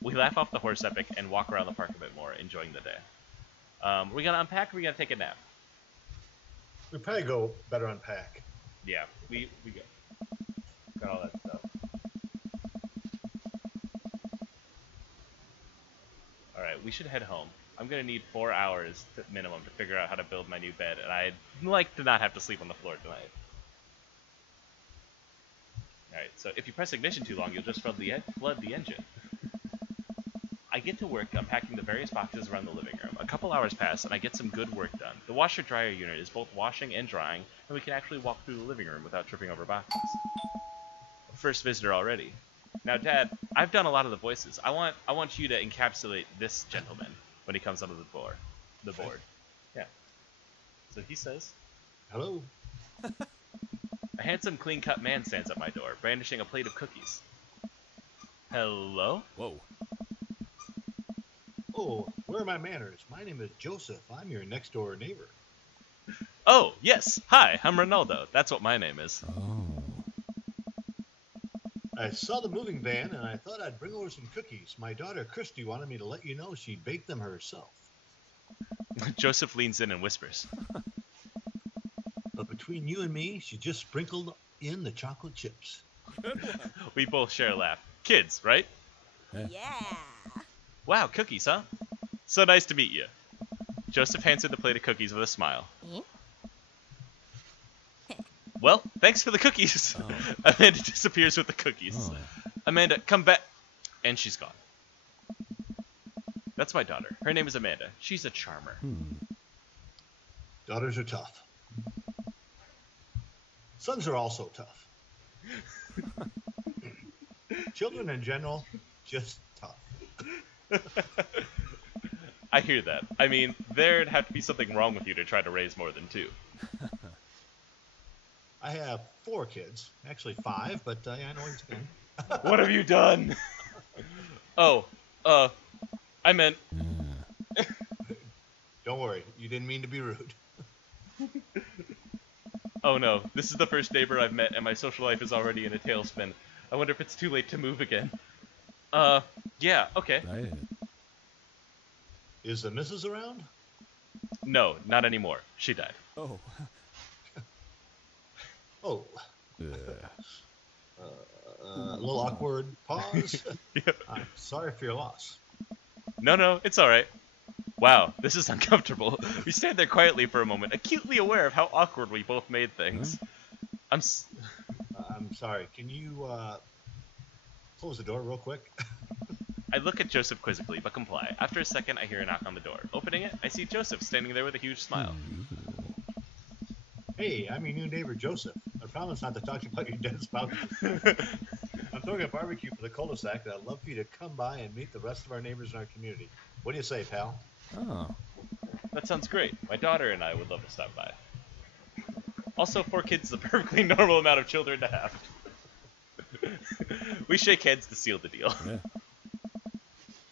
We laugh off the horse epic and walk around the park a bit more, enjoying the day. We gonna unpack or we gonna take a nap? We'd probably go better unpack. Yeah, we got all that stuff. Alright, we should head home. I'm gonna need 4 hours minimum to figure out how to build my new bed, and I'd like to not have to sleep on the floor tonight. Alright, so if you press ignition too long, you'll just flood the engine. I get to work unpacking the various boxes around the living room. A couple hours pass, and I get some good work done. The washer-dryer unit is both washing and drying, and we can actually walk through the living room without tripping over boxes. First visitor already. Now, Dad, I've done a lot of the voices. I want you to encapsulate this gentleman when he comes onto the board. Yeah. So he says, Hello. a handsome, clean-cut man stands at my door, brandishing a plate of cookies. Hello? Whoa. Oh, where are my manners? My name is Joseph. I'm your next door neighbor. Oh, yes. Hi, I'm Ronaldo. That's what my name is. Oh. I saw the moving van and I thought I'd bring over some cookies. My daughter Christy wanted me to let you know she baked them herself. Joseph leans in and whispers. But between you and me, she just sprinkled in the chocolate chips. We both share a laugh. Kids, right? Yeah. Wow, cookies, huh? So nice to meet you. Joseph hands her the plate of cookies with a smile. Well, thanks for the cookies. Oh. Amanda disappears with the cookies. Oh. Amanda, come back. And she's gone. That's my daughter. Her name is Amanda. She's a charmer. Daughters are tough. Sons are also tough. Children in general, just tough. I hear that. I mean, there'd have to be something wrong with you to try to raise more than 2. I have 4 kids, actually 5, but I know he's going. What have you done? Oh, I meant... Don't worry, you didn't mean to be rude. Oh no, this is the first neighbor I've met and my social life is already in a tailspin. I wonder if it's too late to move again. Yeah, okay. Is the missus around? No, not anymore. She died. Oh. Oh, a little awkward pause. Yeah. I'm sorry for your loss. No, it's all right. Wow, this is uncomfortable. We stand there quietly for a moment, acutely aware of how awkward we both made things. I'm sorry. Can you close the door real quick? I look at Joseph quizzically, but comply. After a second, I hear a knock on the door. Opening it, I see Joseph standing there with a huge smile. Hey, I'm your new neighbor, Joseph. I promise not to talk about your dead spouse. I'm throwing a barbecue for the cul-de-sac, and I'd love for you to come by and meet the rest of our neighbors in our community. What do you say, pal? Oh. That sounds great. My daughter and I would love to stop by. Also, 4 kids is a perfectly normal amount of children to have. We shake hands to seal the deal. Yeah.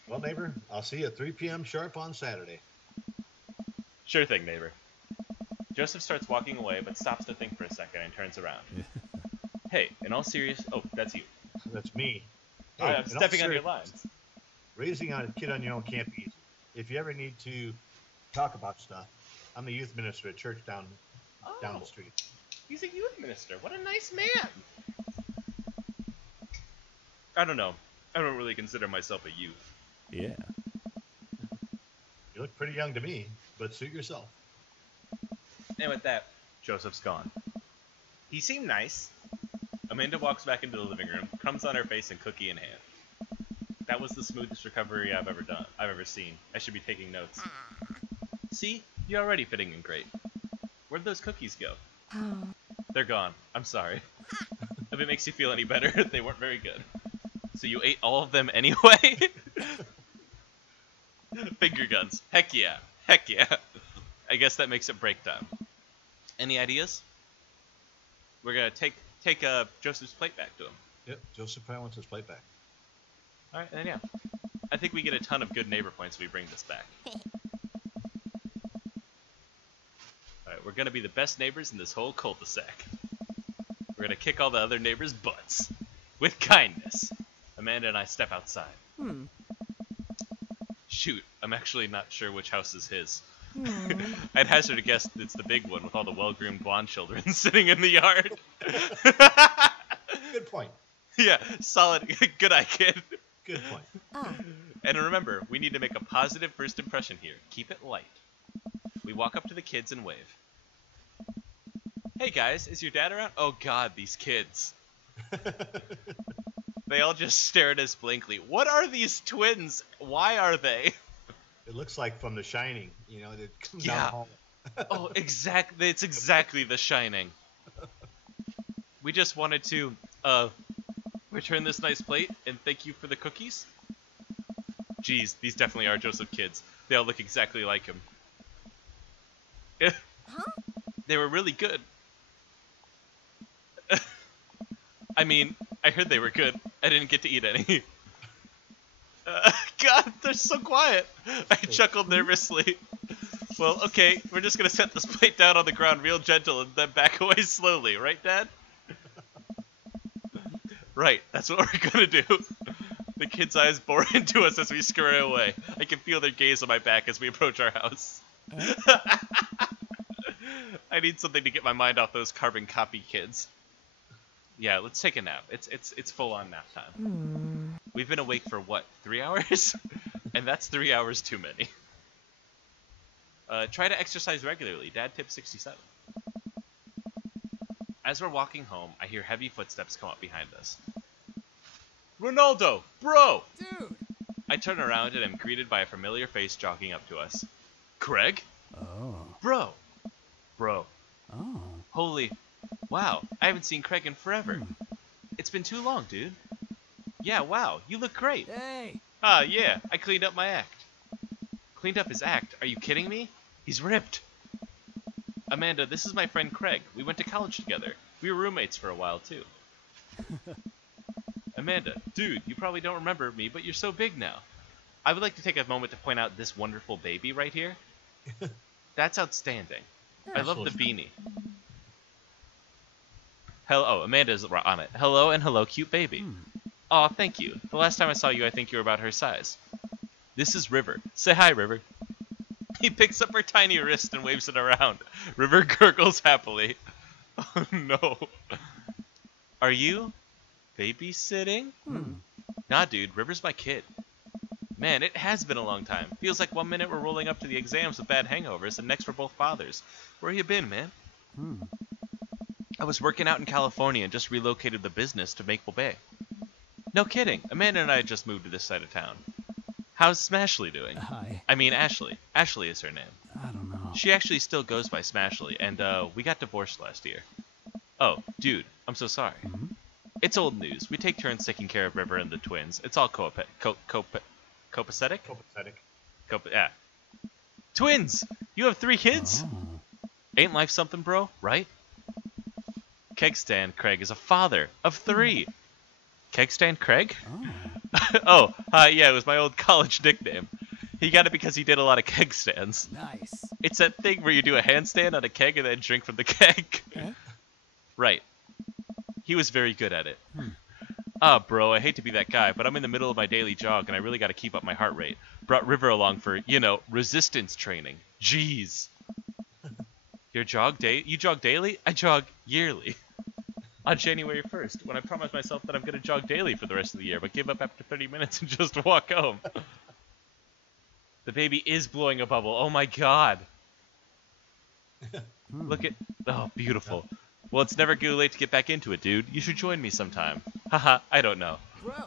Well, neighbor, I'll see you at 3 p.m. sharp on Saturday. Sure thing, neighbor. Joseph starts walking away, but stops to think for a second and turns around. Hey, in all serious... Oh, that's you. That's me. Hey, I'm in all stepping on your serious- lines. Raising a kid on your own can't be easy. If you ever need to talk about stuff, I'm the youth minister at church down the street. He's a youth minister. What a nice man. I don't know. I don't really consider myself a youth. Yeah. You look pretty young to me, but suit yourself. And with that, Joseph's gone. He seemed nice. Amanda walks back into the living room, crumbs on her face and cookie in hand. That was the smoothest recovery I've ever seen. I should be taking notes. See? You're already fitting in great. Where'd those cookies go? They're gone. I'm sorry. If it makes you feel any better, they weren't very good. So you ate all of them anyway? Finger guns. Heck yeah. Heck yeah. I guess that makes it break time. Any ideas? We're gonna take Joseph's plate back to him. Yep, Joseph probably wants his plate back. Alright, then yeah. I think we get a ton of good neighbor points if we bring this back. Alright, we're gonna be the best neighbors in this whole cul-de-sac. We're gonna kick all the other neighbors' butts. With kindness. Amanda and I step outside. Shoot, I'm actually not sure which house is his. I'd hazard a guess it's the big one with all the well-groomed blonde children sitting in the yard. Good point. Yeah, solid. Good eye, kid. Good point. And remember, we need to make a positive first impression here. Keep it light. We walk up to the kids and wave. Hey guys, is your dad around? Oh god, these kids. They all just stare at us blankly. What are these twins? Why are they? It looks like from The Shining, you know, they come down Yeah. the hall. Oh, exactly. It's exactly The Shining. We just wanted to, return this nice plate and thank you for the cookies. Geez, these definitely are Joseph kids. They all look exactly like him. They were really good. I mean, I heard they were good. I didn't get to eat any. God, they're so quiet. I chuckled nervously. Well, okay, we're just gonna set this plate down on the ground real gentle and then back away slowly, right, Dad? Right, that's what we're gonna do. The kids' eyes bore into us as we scurry away. I can feel their gaze on my back as we approach our house. I need something to get my mind off those carbon copy kids. Yeah, let's take a nap. It's full on nap time. We've been awake for what, 3 hours? And that's 3 hours too many. Try to exercise regularly. Dad tip 67. As we're walking home, I hear heavy footsteps come up behind us. Ronaldo, bro! Dude! I turn around and am greeted by a familiar face jogging up to us. Craig? Oh. Bro. Bro. Oh. Holy. Wow, I haven't seen Craig in forever. It's been too long, dude. Yeah, wow, you look great. Hey! Ah, yeah, I cleaned up my act. Cleaned up his act? Are you kidding me? He's ripped. Amanda, this is my friend Craig. We went to college together. We were roommates for a while, too. Amanda, dude, you probably don't remember me, but you're so big now. I would like to take a moment to point out this wonderful baby right here. That's outstanding. I love the beanie. Oh, Amanda's on it. Hello and hello, cute baby. Aw, thank you. The last time I saw you, I think you were about her size. This is River. Say hi, River. He picks up her tiny wrist and waves it around. River gurgles happily. Oh, no. Are you babysitting? Nah, dude. River's my kid. Man, it has been a long time. Feels like one minute we're rolling up to the exams with bad hangovers, and next we're both fathers. Where you been, man? I was working out in California and just relocated the business to Maple Bay. No kidding. Amanda and I just moved to this side of town. How's Smashley doing? Hi. I mean, Ashley. Ashley is her name. I don't know. She actually still goes by Smashley, and we got divorced last year. Oh, dude, I'm so sorry. It's old news. We take turns taking care of River and the twins. It's all copacetic? Copacetic. Yeah. Twins! You have 3 kids? Oh. Ain't life something, bro? Right? Kegstand Craig is a father of 3. Kegstand Craig? Oh. Yeah, it was my old college nickname. He got it because he did a lot of keg stands. Nice. It's that thing where you do a handstand on a keg and then drink from the keg. Huh? Right. He was very good at it. Bro, I hate to be that guy, but I'm in the middle of my daily jog and I really got to keep up my heart rate. Brought River along for, resistance training. Jeez. You jog daily? I jog yearly. On January 1st, when I promised myself that I'm going to jog daily for the rest of the year, but give up after 30 minutes and just walk home. The baby is blowing a bubble. Oh my god. Look at... Oh, beautiful. Well, it's never too late to get back into it, dude. You should join me sometime. Haha, I don't know. Bro.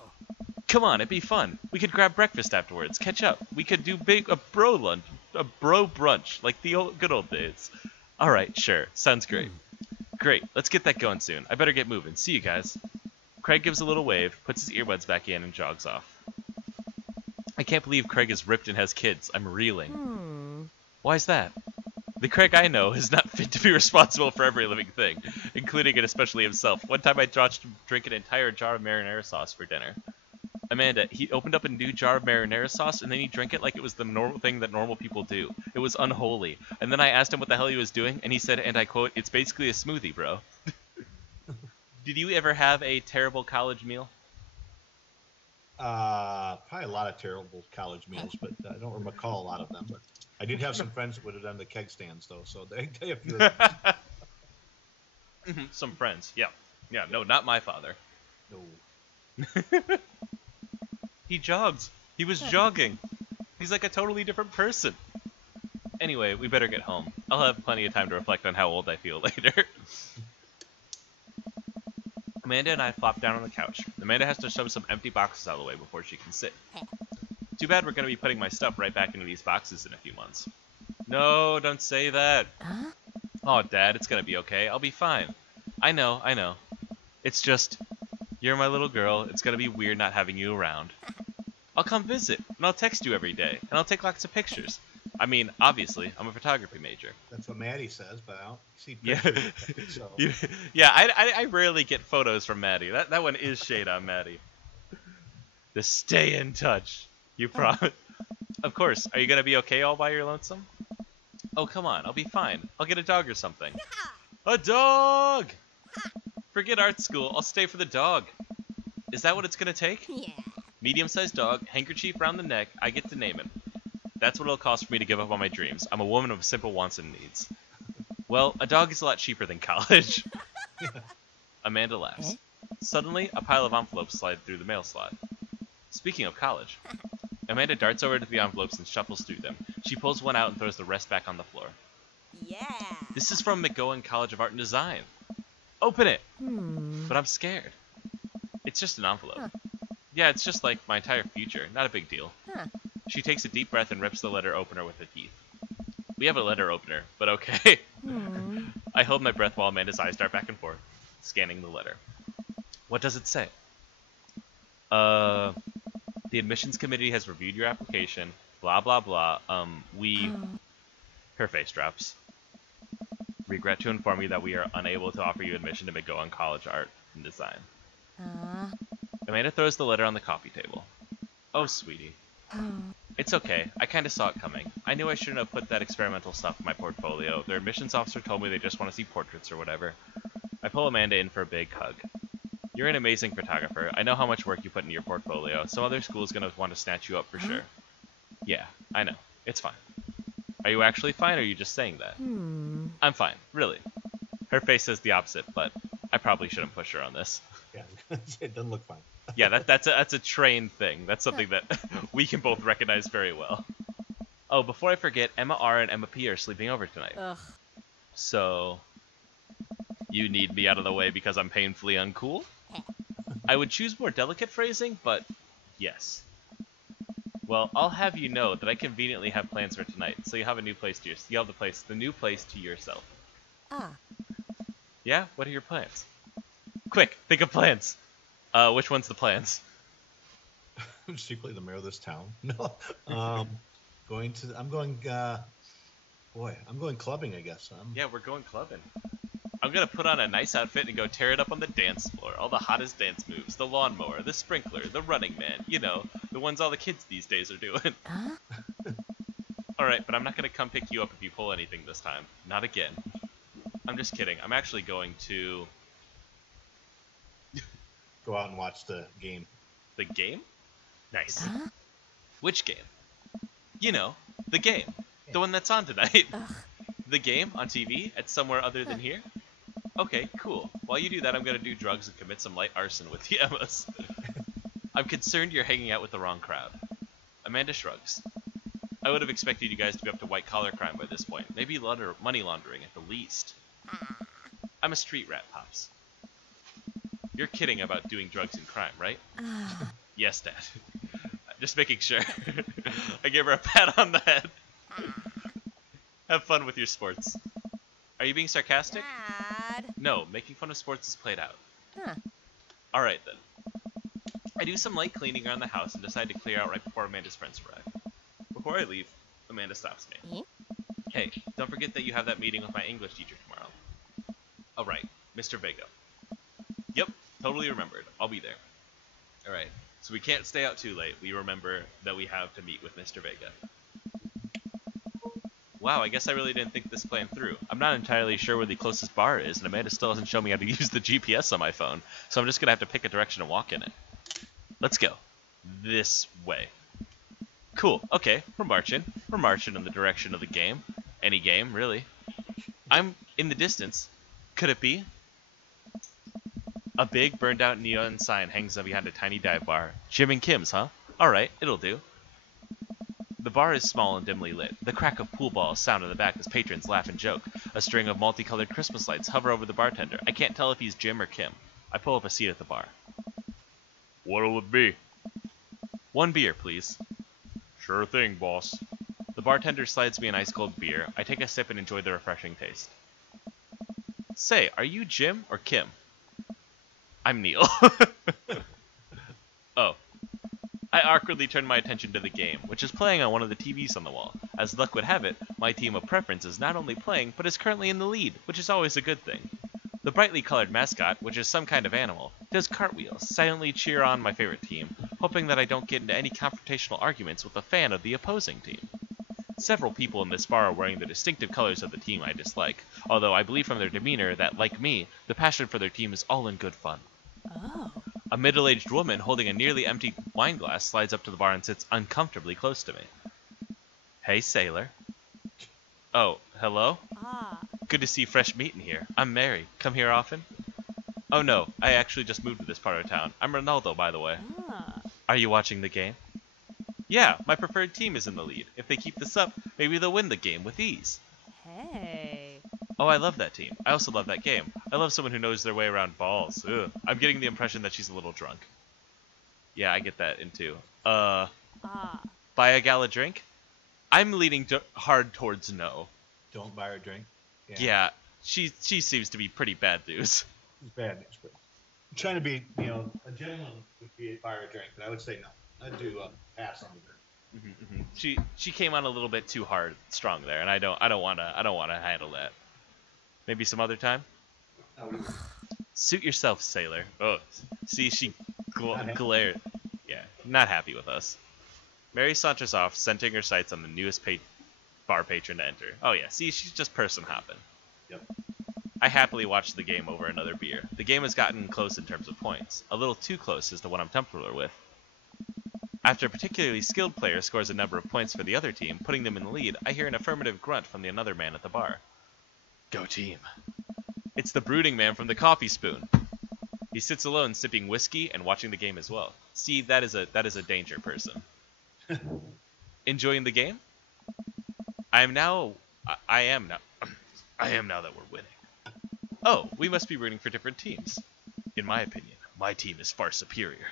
Come on, it'd be fun. We could grab breakfast afterwards, catch up. We could do a bro lunch, a bro brunch, like the good old days. Alright, sure. Sounds great. Great, let's get that going soon. I better get moving. See you guys. Craig gives a little wave, puts his earbuds back in, and jogs off. I can't believe Craig is ripped and has kids. I'm reeling. Why's that? The Craig I know is not fit to be responsible for every living thing, including and especially himself. One time I watched him drink an entire jar of marinara sauce for dinner. Amanda, he opened up a new jar of marinara sauce and then he drank it like it was the normal thing that normal people do. It was unholy. And then I asked him what the hell he was doing, and he said, and I quote, "It's basically a smoothie, bro." Did you ever have a terrible college meal? Probably a lot of terrible college meals, but I don't recall a lot of them. But I did have some friends that would have done the keg stands, though, so they a few of them. Some friends, yeah. Yeah, no, not my father. No. He jogs. He was jogging. He's like a totally different person. Anyway, we better get home. I'll have plenty of time to reflect on how old I feel later. Amanda and I flop down on the couch. Amanda has to shove some empty boxes out of the way before she can sit. Too bad we're going to be putting my stuff right back into these boxes in a few months. No, don't say that. Oh, Dad, it's going to be okay. I'll be fine. I know. It's just, you're my little girl. It's going to be weird not having you around. I'll come visit, and I'll text you every day, and I'll take lots of pictures. I mean, obviously, I'm a photography major. That's what Maddie says, but I don't see Yeah, pictures. So. yeah. I rarely get photos from Maddie. That one is shade on Maddie. Just stay in touch. You promise? Of course. Are you gonna be okay all by your lonesome? Oh, come on. I'll be fine. I'll get a dog or something. A dog! Forget art school. I'll stay for the dog. Is that what it's gonna take? Yeah. Medium-sized dog, handkerchief around the neck. I get to name him. That's what it'll cost for me to give up on my dreams. I'm a woman of simple wants and needs. Well, a dog is a lot cheaper than college. Amanda laughs. Suddenly, a pile of envelopes slide through the mail slot. Speaking of college, Amanda darts over to the envelopes and shuffles through them. She pulls one out and throws the rest back on the floor. Yeah. This is from McGowan College of Art and Design. Open it! But I'm scared. It's just an envelope. Yeah, it's just like my entire future. Not a big deal. She takes a deep breath and rips the letter opener with her teeth. We have a letter opener, but okay. I hold my breath while Amanda's eyes dart back and forth, scanning the letter. What does it say? The admissions committee has reviewed your application. Blah, blah, blah. Her face drops. Regret to inform you that we are unable to offer you admission to McGowan College Art and Design. Amanda throws the letter on the coffee table. Oh, sweetie. It's okay. I kind of saw it coming. I knew I shouldn't have put that experimental stuff in my portfolio. Their admissions officer told me they just want to see portraits or whatever. I pull Amanda in for a big hug. You're an amazing photographer. I know how much work you put into your portfolio. Some other school's gonna want to snatch you up for sure. Yeah, I know. It's fine. Are you actually fine, or are you just saying that? I'm fine, really. Her face says the opposite, but I probably shouldn't push her on this. Yeah, it doesn't look fine. Yeah, that's a trained thing. That's something that we can both recognize very well. Oh, before I forget, Emma R and Emma P are sleeping over tonight. Ugh. So, you need me out of the way because I'm painfully uncool? I would choose more delicate phrasing, but yes. Well, I'll have you know that I conveniently have plans for tonight, so you have a new place to you have the new place to yourself. Ah. Yeah? What are your plans? Quick, think of plans. Which one's the plans? I'm secretly the mayor of this town. No. I'm going clubbing, I guess. Yeah, we're going clubbing. I'm gonna put on a nice outfit and go tear it up on the dance floor. All the hottest dance moves. The lawnmower, the sprinkler, the running man. You know, the ones all the kids these days are doing. Huh? Alright, but I'm not gonna come pick you up if you pull anything this time. Not again. I'm just kidding. I'm actually going to... Go out and watch the game. The game? Nice. Huh? Which game? You know, the game. The one that's on tonight. Ugh. The game on TV at somewhere other than here? Okay, cool. While you do that, I'm gonna do drugs and commit some light arson with the Emmas. I'm concerned you're hanging out with the wrong crowd. Amanda shrugs. I would have expected you guys to be up to white-collar crime by this point. Maybe money laundering at the least. I'm a street rat, Pops. You're kidding about doing drugs and crime, right? Ah. Yes, Dad. Just making sure. I gave her a pat on the head. Have fun with your sports. Are you being sarcastic? Dad. No, making fun of sports is played out. Huh. Alright then. I do some light cleaning around the house and decide to clear out right before Amanda's friends arrive. Before I leave, Amanda stops me. Eh? Hey, don't forget that you have that meeting with my English teacher tomorrow. Alright, Mr. Vega. Yep, totally remembered. I'll be there. Alright, so we can't stay out too late. We remember that we have to meet with Mr. Vega. Wow, I guess I really didn't think this plan through. I'm not entirely sure where the closest bar is, and Amanda still hasn't shown me how to use the GPS on my phone, so I'm just gonna have to pick a direction and walk in it. Let's go. This way. Cool, okay, we're marching. We're marching in the direction of the game. Any game, really. I'm in the distance. Could it be? A big, burned-out neon sign hangs up behind a tiny dive bar. Jim and Kim's, huh? Alright, it'll do. The bar is small and dimly lit. The crack of pool balls sound in the back as patrons laugh and joke. A string of multicolored Christmas lights hover over the bartender. I can't tell if he's Jim or Kim. I pull up a seat at the bar. What'll it be? 1 beer, please. Sure thing, boss. The bartender slides me an ice-cold beer. I take a sip and enjoy the refreshing taste. Say, are you Jim or Kim? I'm Neil. Oh. I awkwardly turn my attention to the game, which is playing on one of the TVs on the wall. As luck would have it, my team of preference is not only playing, but is currently in the lead, which is always a good thing. The brightly colored mascot, which is some kind of animal, does cartwheels, silently cheer on my favorite team, hoping that I don't get into any confrontational arguments with a fan of the opposing team. Several people in this bar are wearing the distinctive colors of the team I dislike, although I believe from their demeanor that, like me, the passion for their team is all in good fun. Oh. A middle-aged woman holding a nearly empty wine glass slides up to the bar and sits uncomfortably close to me. Hey, sailor. Oh, hello? Ah. Good to see fresh meat in here. I'm Mary. Come here often? Oh no, I actually just moved to this part of town. I'm Ronaldo, by the way. Ah. Are you watching the game? Yeah, my preferred team is in the lead. If they keep this up, maybe they'll win the game with ease. Hey. Oh, I love that team. I also love that game. I love someone who knows their way around balls. Ugh. I'm getting the impression that she's a little drunk. Yeah, I get that in too. Ah. Buy a gal a drink? I'm leaning hard towards no. Don't buy her a drink. Yeah, she seems to be pretty bad news. It's bad news. But I'm trying to be, a gentleman would be buy her a drink, but I would say no. I'd do pass on her. She came on a little bit too hard, strong there, and I don't want to handle that. Maybe some other time. Suit yourself, sailor. Oh, see, she glared. Yeah, not happy with us. Mary saunters off, centering her sights on the newest bar patron to enter. Oh yeah, see, she's just person hopping. Yep. I happily watch the game over another beer. The game has gotten close in terms of points. A little too close as to what I'm comfortable with. After a particularly skilled player scores a number of points for the other team, putting them in the lead, I hear an affirmative grunt from the another man at the bar. Go team. It's the brooding man from the coffee spoon. He sits alone sipping whiskey and watching the game as well. See, that is a danger person. Enjoying the game? I am now I am now that we're winning. Oh, we must be rooting for different teams. In my opinion, my team is far superior.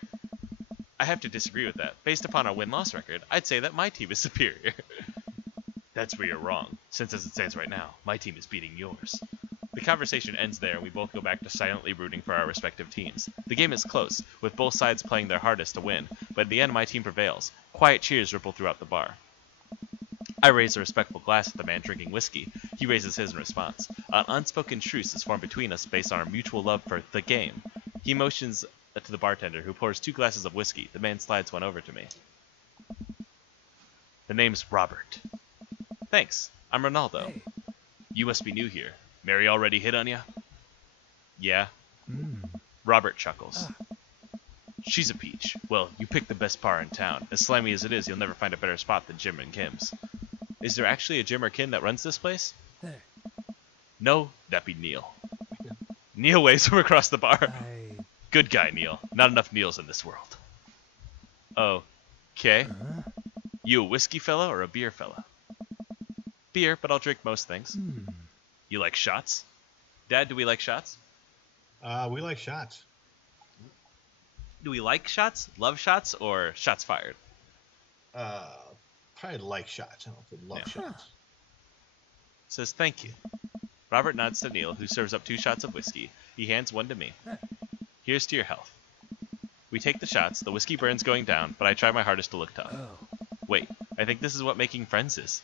I have to disagree with that. Based upon our win-loss record, I'd say that my team is superior. That's where you're wrong, since as it stands right now, my team is beating yours. The conversation ends there and we both go back to silently rooting for our respective teams. The game is close, with both sides playing their hardest to win, but in the end my team prevails. Quiet cheers ripple throughout the bar. I raise a respectful glass at the man drinking whiskey. He raises his in response. An unspoken truce is formed between us based on our mutual love for the game. He motions to the bartender, who pours 2 glasses of whiskey. The man slides one over to me. The name's Robert. Thanks. I'm Ronaldo. Hey. You must be new here. Mary already hit on ya? Yeah. Mm. Robert chuckles. She's a peach. Well, you picked the best bar in town. As slimy as it is, you'll never find a better spot than Jim and Kim's. Is there actually a Jim or Kim that runs this place? There. No, that'd be Neil. Neil waves from across the bar. Good guy, Neil. Not enough Neils in this world. Okay. You a whiskey fella or a beer fella? Beer, but I'll drink most things. You like shots? Dad, do we like shots? We like shots. Do we like shots, love shots, or shots fired? Probably like shots. I don't think love Yeah. shots. Says thank you. Robert nods to Neil, who serves up 2 shots of whiskey. He hands one to me. Here's to your health. We take the shots, the whiskey burns going down, but I try my hardest to look tough. Wait, I think this is what making friends is.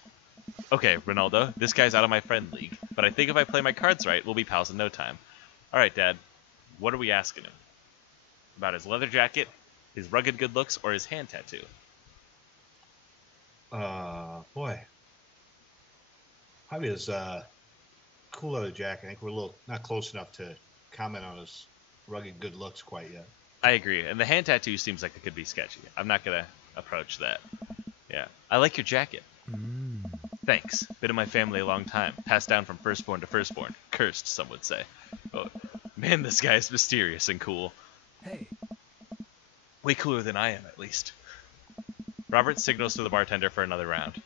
Okay, Ronaldo, this guy's out of my friend league, but I think if I play my cards right, we'll be pals in no time. Alright, Dad, what are we asking him? About his leather jacket, his rugged good looks, or his hand tattoo? Boy. Probably his cool leather jacket. I think we're a little not close enough to comment on his rugged good looks quite yet. I agree, and the hand tattoo seems like it could be sketchy. I'm not gonna approach that. Yeah, I like your jacket. Thanks. Been in my family a long time. Passed down from firstborn to firstborn. Cursed, some would say. Oh, man, this guy is mysterious and cool. Hey. Way cooler than I am, at least. Robert signals to the bartender for another round.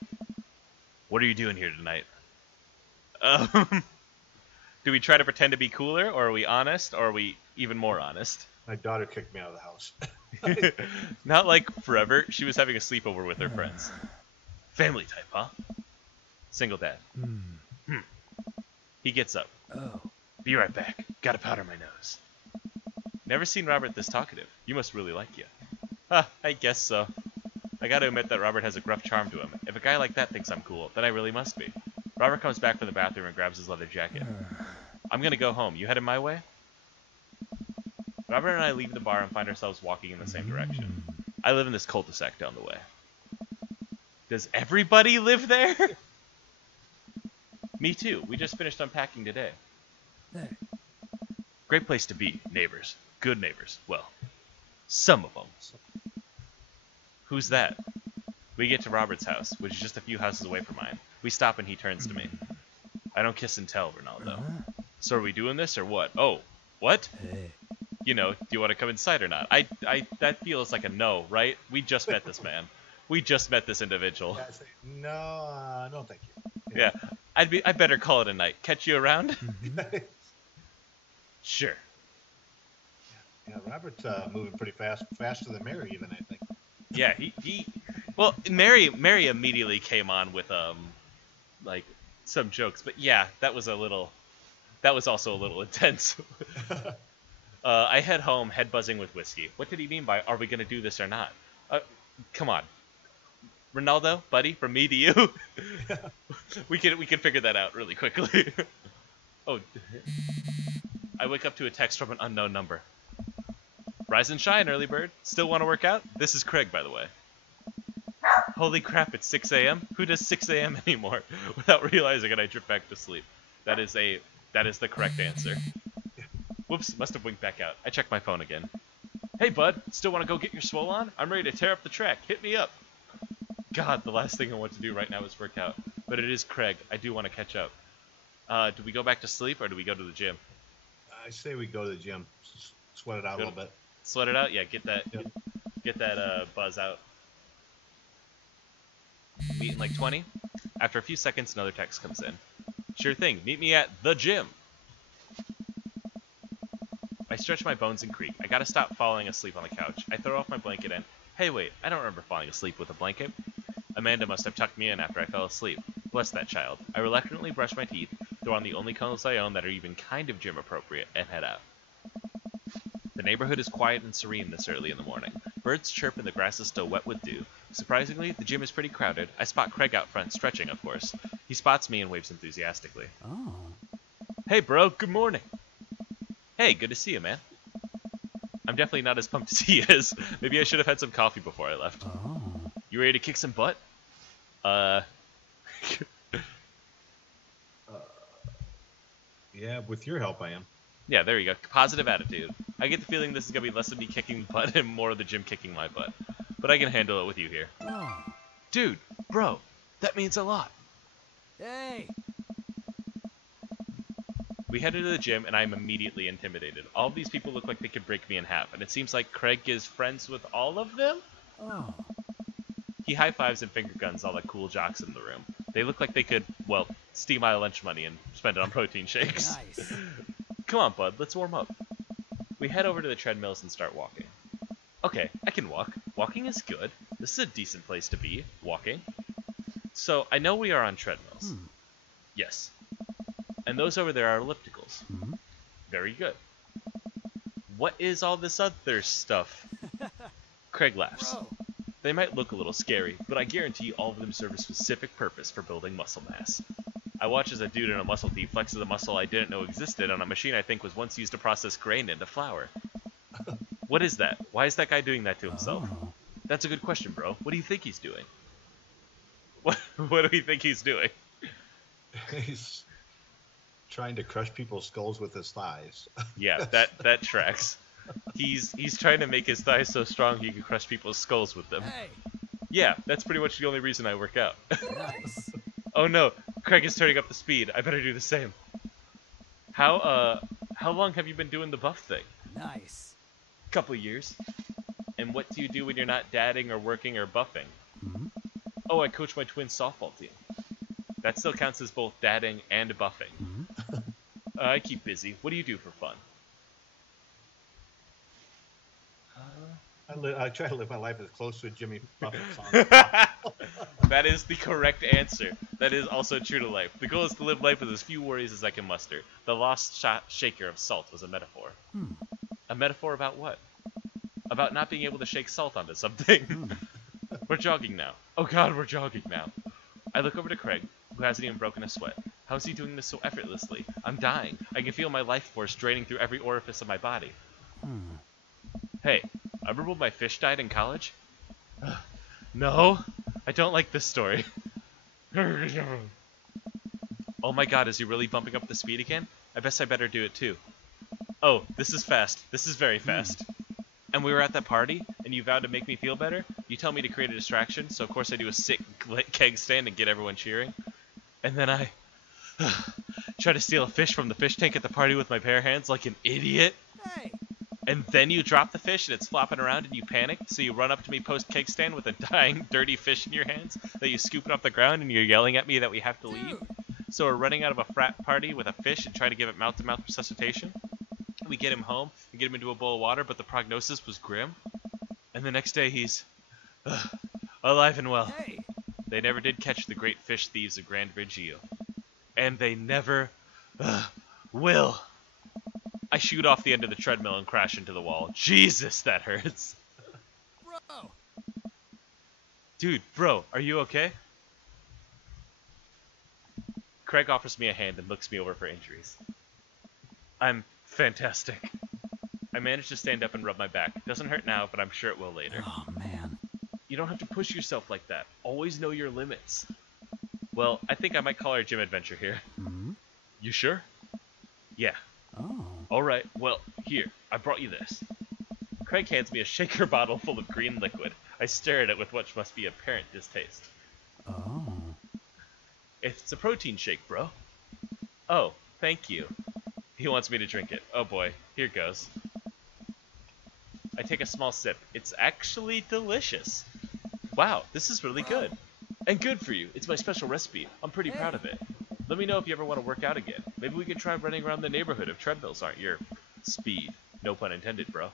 What are you doing here tonight? Do we try to pretend to be cooler, or are we honest, or are we even more honest? My daughter kicked me out of the house. Not like forever. She was having a sleepover with her friends. Family type, huh? Single dad. He gets up. Be right back. Gotta powder my nose. Never seen Robert this talkative. You must really like you. I guess so. I gotta admit that Robert has a gruff charm to him. If a guy like that thinks I'm cool, then I really must be. Robert comes back from the bathroom and grabs his leather jacket. I'm gonna go home. You headed my way? Robert and I leave the bar and find ourselves walking in the same direction. I live in this cul-de-sac down the way. Does everybody live there? Me too. We just finished unpacking today. Great place to be. Neighbors. Good neighbors. Well, some of them. Who's that? We get to Robert's house, which is just a few houses away from mine. We stop and he turns to me. I don't kiss and tell, Ronaldo. So are we doing this or what? Oh, what? You know, do you want to come inside or not? That feels like a no, right? We just met this man. We just met this individual. Yeah, I say, no, thank you. Yeah, I better call it a night. Catch you around? Sure. Yeah, Robert's moving pretty fast, faster than Mary even, I think. Yeah, well, Mary immediately came on with like some jokes, but yeah, that was also a little intense. I head home, head buzzing with whiskey. What did he mean by "Are we gonna do this or not"? Come on, Ronaldo, buddy, from me to you. we can figure that out really quickly. Oh, I wake up to a text from an unknown number. Rise and shine, early bird. Still want to work out? This is Craig, by the way. Holy crap, it's 6 a.m.? Who does 6 a.m. anymore? Without realizing it, I drip back to sleep. That is the correct answer. Whoops, must have winked back out. I check my phone again. Hey, bud, still want to go get your swole on? I'm ready to tear up the track. Hit me up. God, the last thing I want to do right now is work out. But it is Craig. I do want to catch up. Do we go back to sleep, or do we go to the gym? I say we go to the gym. Sweat it out a Good. little bit. Sweat it out. Yeah, get that Yep. get that buzz out. Meet in like 20. After a few seconds, another text comes in. Sure thing. Meet me at the gym. I stretch my bones and creak. I gotta stop falling asleep on the couch. I throw off my blanket and, hey wait, I don't remember falling asleep with a blanket. Amanda must have tucked me in after I fell asleep. Bless that child. I reluctantly brush my teeth, throw on the only clothes I own that are even kind of gym appropriate, and head out. The neighborhood is quiet and serene this early in the morning. Birds chirp and the grass is still wet with dew. Surprisingly, the gym is pretty crowded. I spot Craig out front stretching, of course. He spots me and waves enthusiastically. Oh. Hey bro, good morning. Hey, good to see you, man. I'm definitely not as pumped as he is. Maybe I should have had some coffee before I left. Oh. You ready to kick some butt? Yeah, with your help, I am. Yeah, there you go. Positive attitude. I get the feeling this is going to be less of me kicking butt and more of the gym kicking my butt. But I can handle it with you here. Oh. Dude, bro, that means a lot. Hey! We head into the gym, and I'm immediately intimidated. All of these people look like they could break me in half, and it seems like Craig is friends with all of them? Oh. He high-fives and finger guns all the cool jocks in the room. They look like they could, well, steal my lunch money and spend it on protein shakes. Nice. Come on, bud, let's warm up. We head over to the treadmills and start walking. Okay, I can walk. Walking is good. This is a decent place to be, walking. So, I know we are on treadmills. Hmm. Yes. And those over there are ellipticals. Hmm. Very good. What is all this other stuff? Craig laughs. Bro! They might look a little scary, but I guarantee all of them serve a specific purpose for building muscle mass. I watch as a dude in a muscle tee flexes a muscle I didn't know existed on a machine I think was once used to process grain into flour. What is that? Why is that guy doing that to himself? Oh. That's a good question, bro. What do you think he's doing? What do you think he's doing? He's trying to crush people's skulls with his thighs. Yeah, that tracks. He's trying to make his thighs so strong he can crush people's skulls with them. Hey! Yeah, that's pretty much the only reason I work out. Nice! Oh no, Craig is turning up the speed. I better do the same. How long have you been doing the buff thing? Nice! Couple years. And what do you do when you're not dadding or working or buffing? Hmm. Oh, I coach my twin softball team. That still counts as both dadding and buffing. Hmm. I keep busy. What do you do for fun? I try to live my life as close to a Jimmy Buffett song. That is the correct answer. That is also true to life. The goal is to live life with as few worries as I can muster. The lost shaker of salt was a metaphor. Hmm. A metaphor about what? About not being able to shake salt onto something. Hmm. We're jogging now. Oh god, we're jogging now. I look over to Craig, who hasn't even broken a sweat. How is he doing this so effortlessly? I'm dying. I can feel my life force draining through every orifice of my body. Hmm. Hey, remember when my fish died in college? No, I don't like this story. Oh my god, is he really bumping up the speed again? I guess I better do it too. Oh, this is fast. This is very fast. And we were at that party, and you vowed to make me feel better? You tell me to create a distraction, so of course I do a sick keg stand and get everyone cheering. And then I try to steal a fish from the fish tank at the party with my bare hands like an idiot. Hey! And then you drop the fish and it's flopping around and you panic, so you run up to me post keg stand with a dying, dirty fish in your hands that you scoop it off the ground and you're yelling at me that we have to leave. Dude! So we're running out of a frat party with a fish and trying to give it mouth-to-mouth resuscitation. We get him home and get him into a bowl of water, but the prognosis was grim. And the next day he's alive and well. Hey! They never did catch the great fish thieves of Grand Virgil. And they never will. I shoot off the end of the treadmill and crash into the wall. Jesus, that hurts. Bro! Dude, bro, are you okay? Craig offers me a hand and looks me over for injuries. I'm fantastic. I managed to stand up and rub my back. Doesn't hurt now, but I'm sure it will later. Oh man. You don't have to push yourself like that. Always know your limits. Well, I think I might call our gym adventure here. Hmm. You sure? Yeah. Oh. Alright, well, here, I brought you this. Craig hands me a shaker bottle full of green liquid. I stare at it with what must be apparent distaste. Oh. It's a protein shake, bro. Oh, thank you. He wants me to drink it. Oh boy, here goes. I take a small sip. It's actually delicious. Wow, this is really good. And good for you. It's my special recipe. I'm pretty proud of it. Let me know if you ever want to work out again. Maybe we could try running around the neighborhood if treadmills aren't your speed. No pun intended, bro.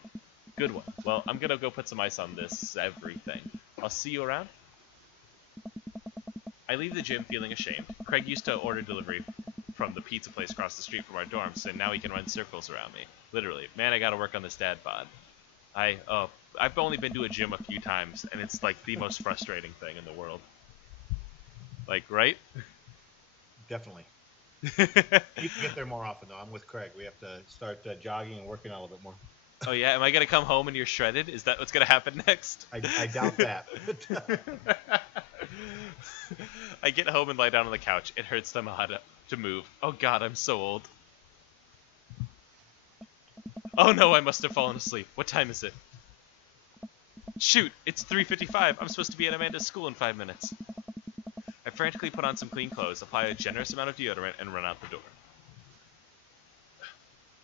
Good one. Well, I'm gonna go put some ice on this everything. I'll see you around. I leave the gym feeling ashamed. Craig used to order delivery from the pizza place across the street from our dorms, and now he can run circles around me. Literally. Man, I gotta work on this dad bod. I've only been to a gym a few times, and it's like the most frustrating thing in the world. Like, right? Definitely. You can get there more often, though. I'm with Craig. We have to start jogging and working out a little bit more. Oh yeah, am I gonna come home and you're shredded? Is that what's gonna happen next? I doubt that. I get home and lie down on the couch. It hurts somehow to move. Oh god, I'm so old. Oh no, I must have fallen asleep. What time is it? Shoot, it's 3:55. I'm supposed to be at Amanda's school in 5 minutes. I frantically put on some clean clothes, apply a generous amount of deodorant, and run out the door.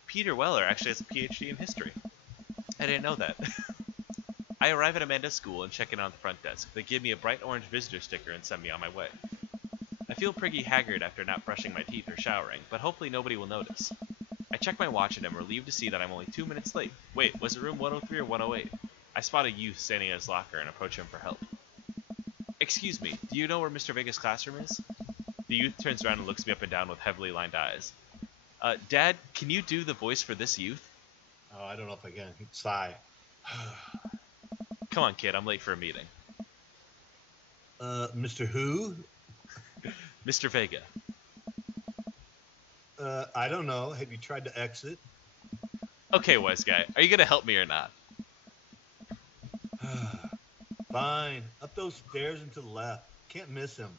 Peter Weller actually has a PhD in history. I didn't know that. I arrive at Amanda's school and check in on the front desk. They give me a bright orange visitor sticker and send me on my way. I feel pretty haggard after not brushing my teeth or showering, but hopefully nobody will notice. I check my watch and am relieved to see that I'm only 2 minutes late. Wait, was it room 103 or 108? I spot a youth standing at his locker and approach him for help. Excuse me, do you know where Mr. Vega's classroom is? The youth turns around and looks me up and down with heavily lined eyes. Dad, can you do the voice for this youth? Oh, I don't know if I can. He'd sigh. Come on, kid, I'm late for a meeting. Mr. Who? Mr. Vega. I don't know. Have you tried to exit? Okay, wise guy, are you gonna help me or not? Fine. Up those stairs and to the left. Can't miss him.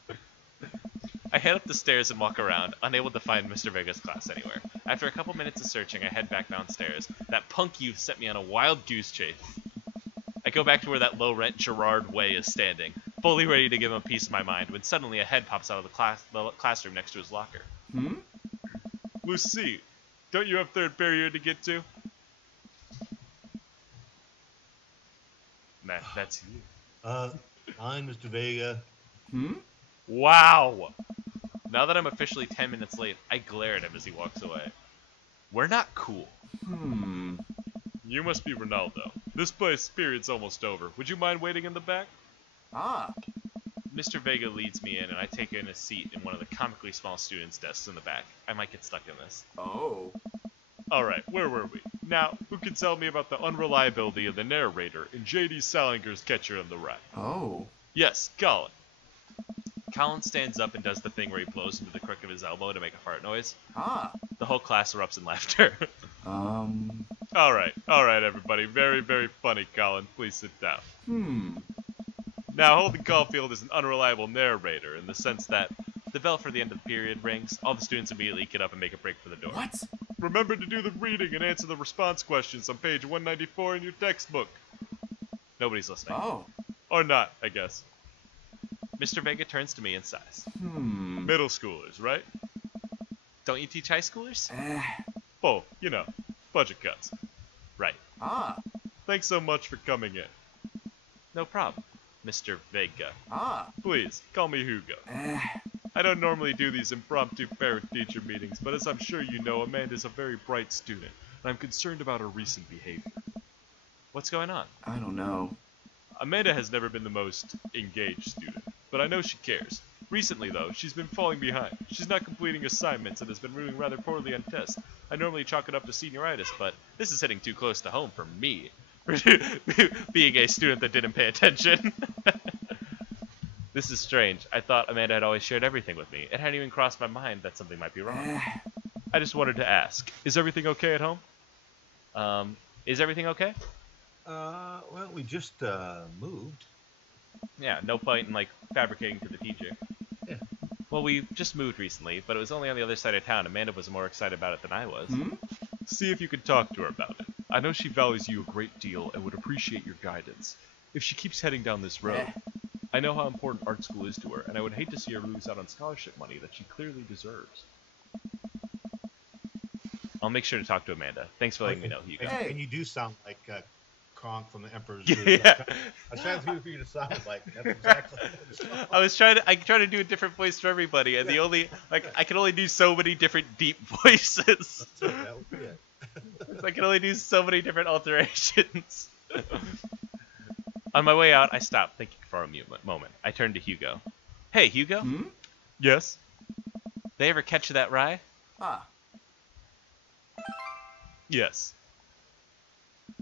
I head up the stairs and walk around, unable to find Mr. Vega's class anywhere. After a couple minutes of searching, I head back downstairs. That punk youth sent me on a wild goose chase. I go back to where that low-rent Gerard Way is standing, fully ready to give him a piece of my mind, when suddenly a head pops out of the classroom next to his locker. Lucy, don't you have third period to get to? That's you. Fine, Mr. Vega. Wow! Now that I'm officially 10 minutes late, I glare at him as he walks away. We're not cool. You must be Ronaldo. This period's almost over. Would you mind waiting in the back? Mr. Vega leads me in, and I take in a seat in one of the comically small students' desks in the back. I might get stuck in this. Oh. Alright, where were we? Now, who can tell me about the unreliability of the narrator in J.D. Salinger's Catcher in the Rye? Oh. Yes, Colin. Colin stands up and does the thing where he blows into the crook of his elbow to make a fart noise. The whole class erupts in laughter. Alright, everybody. Very, very funny, Colin. Please sit down. Now, Holden Caulfield is an unreliable narrator in the sense that the bell for the end of the period rings, all the students immediately get up and make a break for the door. What? Remember to do the reading and answer the response questions on page 194 in your textbook. Nobody's listening. Oh. Or not, I guess. Mr. Vega turns to me and sighs. Middle schoolers, right? Don't you teach high schoolers? Oh, you know, budget cuts. Right. Thanks so much for coming in. No problem, Mr. Vega. Please, call me Hugo. I don't normally do these impromptu parent-teacher meetings, but as I'm sure you know, Amanda's a very bright student, and I'm concerned about her recent behavior. What's going on? I don't know. Amanda has never been the most engaged student, but I know she cares. Recently, though, she's been falling behind. She's not completing assignments and has been doing rather poorly on tests. I normally chalk it up to senioritis, but this is hitting too close to home for me. Being a student that didn't pay attention. This is strange. I thought Amanda had always shared everything with me. It hadn't even crossed my mind that something might be wrong. I just wanted to ask, is everything okay at home? Is everything okay? Well, we just moved. Yeah, no point in, like, fabricating to the teacher. Yeah. Well, we just moved recently, but it was only on the other side of town. Amanda was more excited about it than I was. See if you can talk to her about it. I know she values you a great deal and would appreciate your guidance. If she keeps heading down this road, I know how important art school is to her, and I would hate to see her lose out on scholarship money that she clearly deserves. I'll make sure to talk to Amanda. Thanks for letting me know, Hugo. And you do sound like Kronk from the Emperor's Groove. Yeah. I was trying to think of you to sound like. That's exactly what it sounds. I try to do a different voice for everybody, and the Yeah. only I can only do so many different deep voices. That's it. That would be it. I can only do so many different alterations. On my way out, I stopped thinking for a moment. I turned to Hugo. Hey, Hugo? Hmm? Yes? They ever catch you that rye? Ah. Yes.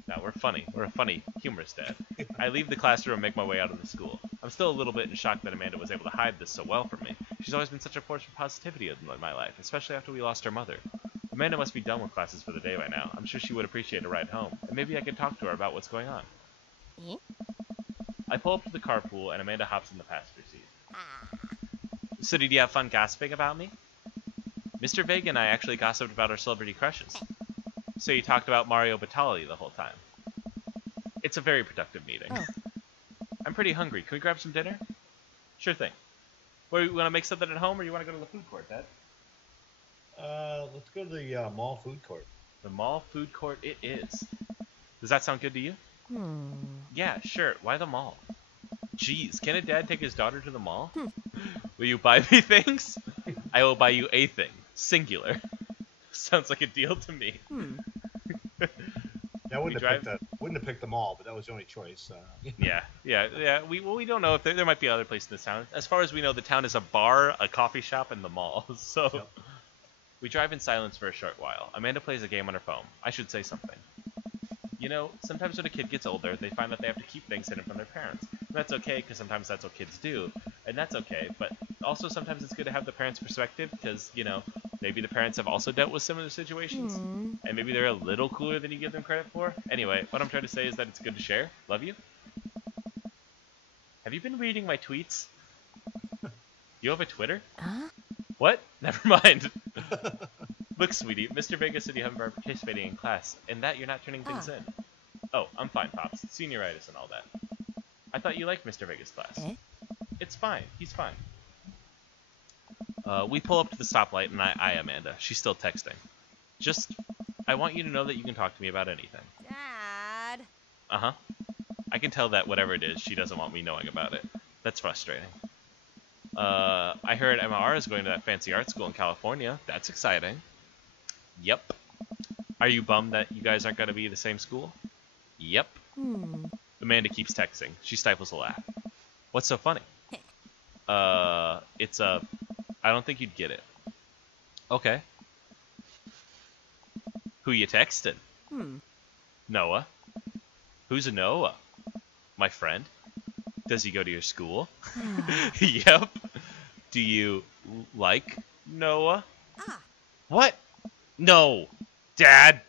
Now, we're funny. We're a funny, humorous dad. I leave the classroom and make my way out of the school. I'm still a little bit in shock that Amanda was able to hide this so well from me. She's always been such a force for positivity in my life, especially after we lost her mother. Amanda must be done with classes for the day by now. I'm sure she would appreciate a ride home, and maybe I could talk to her about what's going on. Eh? I pull up to the carpool, and Amanda hops in the passenger seat. Ah. So did you have fun gossiping about me? Mr. Vega and I actually gossiped about our celebrity crushes. So you talked about Mario Batali the whole time. It's a very productive meeting. Oh. I'm pretty hungry. Can we grab some dinner? Sure thing. What, you want to make something at home, or you want to go to the food court, Dad? Let's go to the mall food court. The mall food court it is. Does that sound good to you? Hmm. Yeah, sure. Why the mall? Jeez, can a dad take his daughter to the mall? Will you buy me things? I will buy you a thing. Singular. Sounds like a deal to me. Hmm. I wouldn't We have picked the mall, but that was the only choice. Yeah. We don't know if there might be other places in this town. As far as we know, the town is a bar, a coffee shop, and the mall. So Yep. we drive in silence for a short while. Amanda plays a game on her phone. I should say something. You know, sometimes when a kid gets older, they find that they have to keep things hidden from their parents. And that's okay, because sometimes that's what kids do, and that's okay. But also sometimes it's good to have the parents' perspective, because, you know, maybe the parents have also dealt with similar situations. Hmm. And maybe they're a little cooler than you give them credit for. Anyway, what I'm trying to say is that it's good to share. Love you. Have you been reading my tweets? You have a Twitter? Huh? What? Never mind. Look, sweetie, Mr. Vega said you haven't been participating in class, and that you're not turning things in. Oh, I'm fine, Pops. Senioritis and all that. I thought you liked Mr. Vega's class. Eh? It's fine. He's fine. We pull up to the stoplight, and I eye Amanda. She's still texting. Just, I want you to know that you can talk to me about anything. Dad. Uh-huh. I can tell that whatever it is, she doesn't want me knowing about it. That's frustrating. I heard MR is going to that fancy art school in California. That's exciting. Yep. Are you bummed that you guys aren't going to be the same school? Yep. Hmm. Amanda keeps texting. She stifles a laugh. What's so funny? It's I don't think you'd get it. Okay. Who you texting? Hmm. Noah. Who's a Noah? My friend. Does he go to your school? Yep. Do you like Noah? Ah. What? No. Dad.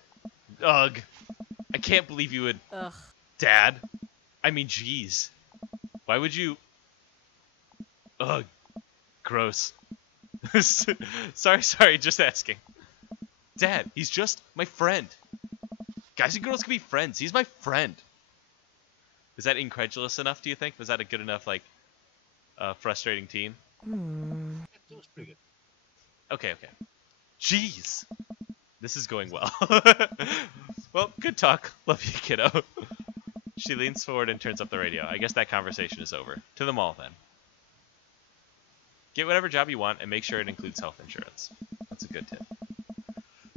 Ugh. I can't believe you would... Ugh. Dad. I mean, jeez. Why would you... Ugh. Gross. Sorry, just asking. Dad, he's just my friend. Guys and girls can be friends. He's my friend. Is that incredulous enough, do you think? Was that a good enough, like, frustrating teen? Hmm. That was pretty good. Okay. Jeez. This is going well. Well, good talk. Love you, kiddo. She leans forward and turns up the radio. I guess that conversation is over. To the mall, then. Get whatever job you want and make sure it includes health insurance. That's a good tip.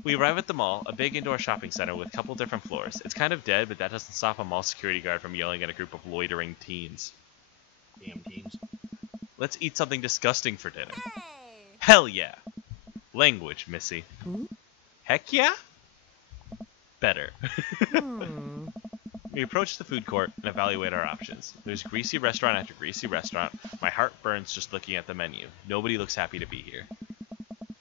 We arrive at the mall, a big indoor shopping center with a couple different floors. It's kind of dead, but that doesn't stop a mall security guard from yelling at a group of loitering teens. Damn teens. Let's eat something disgusting for dinner. Hey. Hell yeah! Language, Missy. Hmm? Heck yeah? Better. Hmm. We approach the food court and evaluate our options. There's greasy restaurant after greasy restaurant. My heart burns just looking at the menu. Nobody looks happy to be here.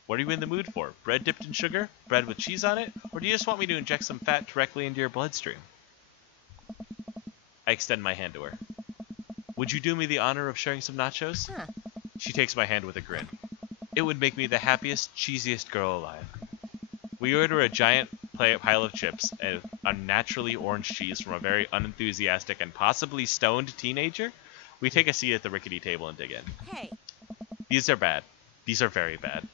What are you in the mood for? Bread dipped in sugar? Bread with cheese on it? Or do you just want me to inject some fat directly into your bloodstream? I extend my hand to her. Would you do me the honor of sharing some nachos? Huh. She takes my hand with a grin. It would make me the happiest, cheesiest girl alive. We order a giant pile of chips and unnaturally orange cheese from a very unenthusiastic and possibly stoned teenager. We take a seat at the rickety table and dig in. Hey. These are bad. These are very bad.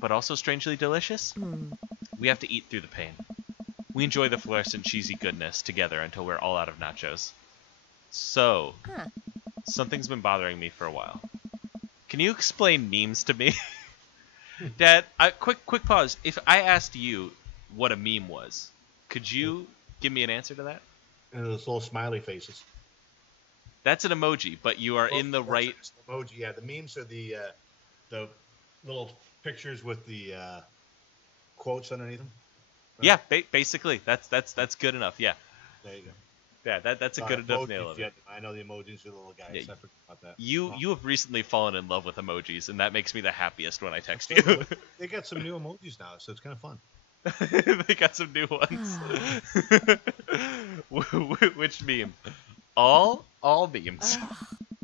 But also strangely delicious. Hmm. We have to eat through the pain. We enjoy the fluorescent cheesy goodness together until we're all out of nachos. So, Huh. something's been bothering me for a while. Can you explain memes to me? Dad, quick pause. If I asked you what a meme was, could you give me an answer to that? And those little smiley faces. That's an emoji, but you are in the That's right... just emoji. Yeah, the memes are the little pictures with the quotes underneath them. Right? Yeah, basically. That's good enough, yeah. There you go. Yeah, that's a good enough nail of it. I know the emojis are the little guys. Yeah, I forgot about that. You have recently fallen in love with emojis, and that makes me the happiest when I text you. They got some new emojis now, so it's kind of fun. They got some new ones. Which meme? All memes.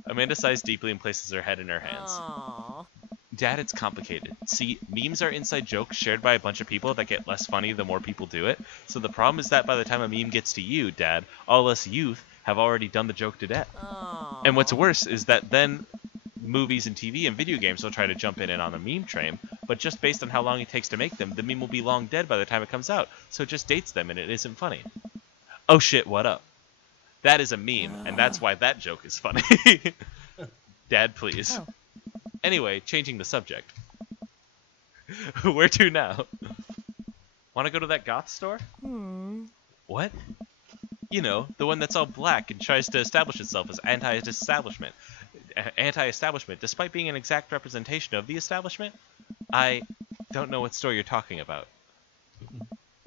Amanda sighs deeply and places her head in her hands. Aw. Dad, it's complicated. See, memes are inside jokes shared by a bunch of people that get less funny the more people do it. So the problem is that by the time a meme gets to you, Dad, all us youth have already done the joke to death. Aw. And what's worse is that then movies and TV and video games will try to jump in and on the meme train, but just based on how long it takes to make them, the meme will be long dead by the time it comes out, so it just dates them and it isn't funny. Oh shit, what up? That is a meme, and that's why that joke is funny. Dad, please. Oh. Anyway, changing the subject. Where to now? Want to go to that goth store? What? You know, the one that's all black and tries to establish itself as anti-establishment, despite being an exact representation of the establishment? I don't know what store you're talking about.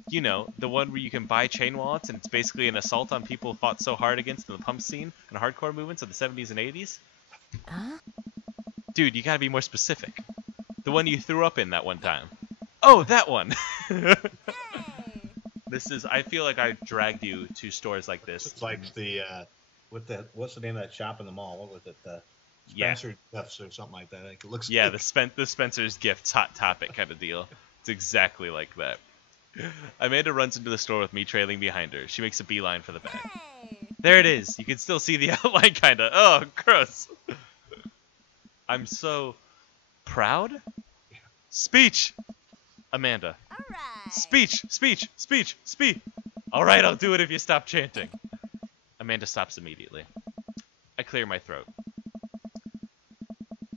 You know, the one where you can buy chain wallets and it's basically an assault on people fought so hard against in the punk scene and hardcore movements of the 70s and 80s? Huh? Dude, you gotta be more specific. The one you threw up in that one time. Oh, that one! Hey. I feel like I dragged you to stores like this. It's like the what's the name of that shop in the mall? What was it? Yeah. Spencer Gifts or something like that. Like, it looks Yeah, like, the Spencer's Gifts Hot Topic kind of deal. It's exactly like that. Amanda runs into the store with me trailing behind her. She makes a beeline for the back. Hey. There it is. You can still see the outline, kinda. Oh, gross. I'm so proud. Speech, Amanda. All right. Speech. All right, I'll do it if you stop chanting. Amanda stops immediately. I clear my throat.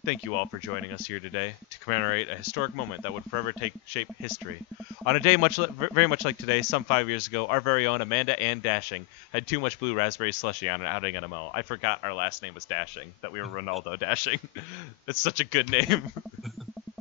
Thank you all for joining us here today to commemorate a historic moment that would forever take shape history. On a day very much like today, some 5 years ago, our very own Amanda Ann Dashing had too much blue raspberry slushy on an outing at a mall. I forgot our last name was Dashing, that we were Ronaldo Dashing. It's such a good name.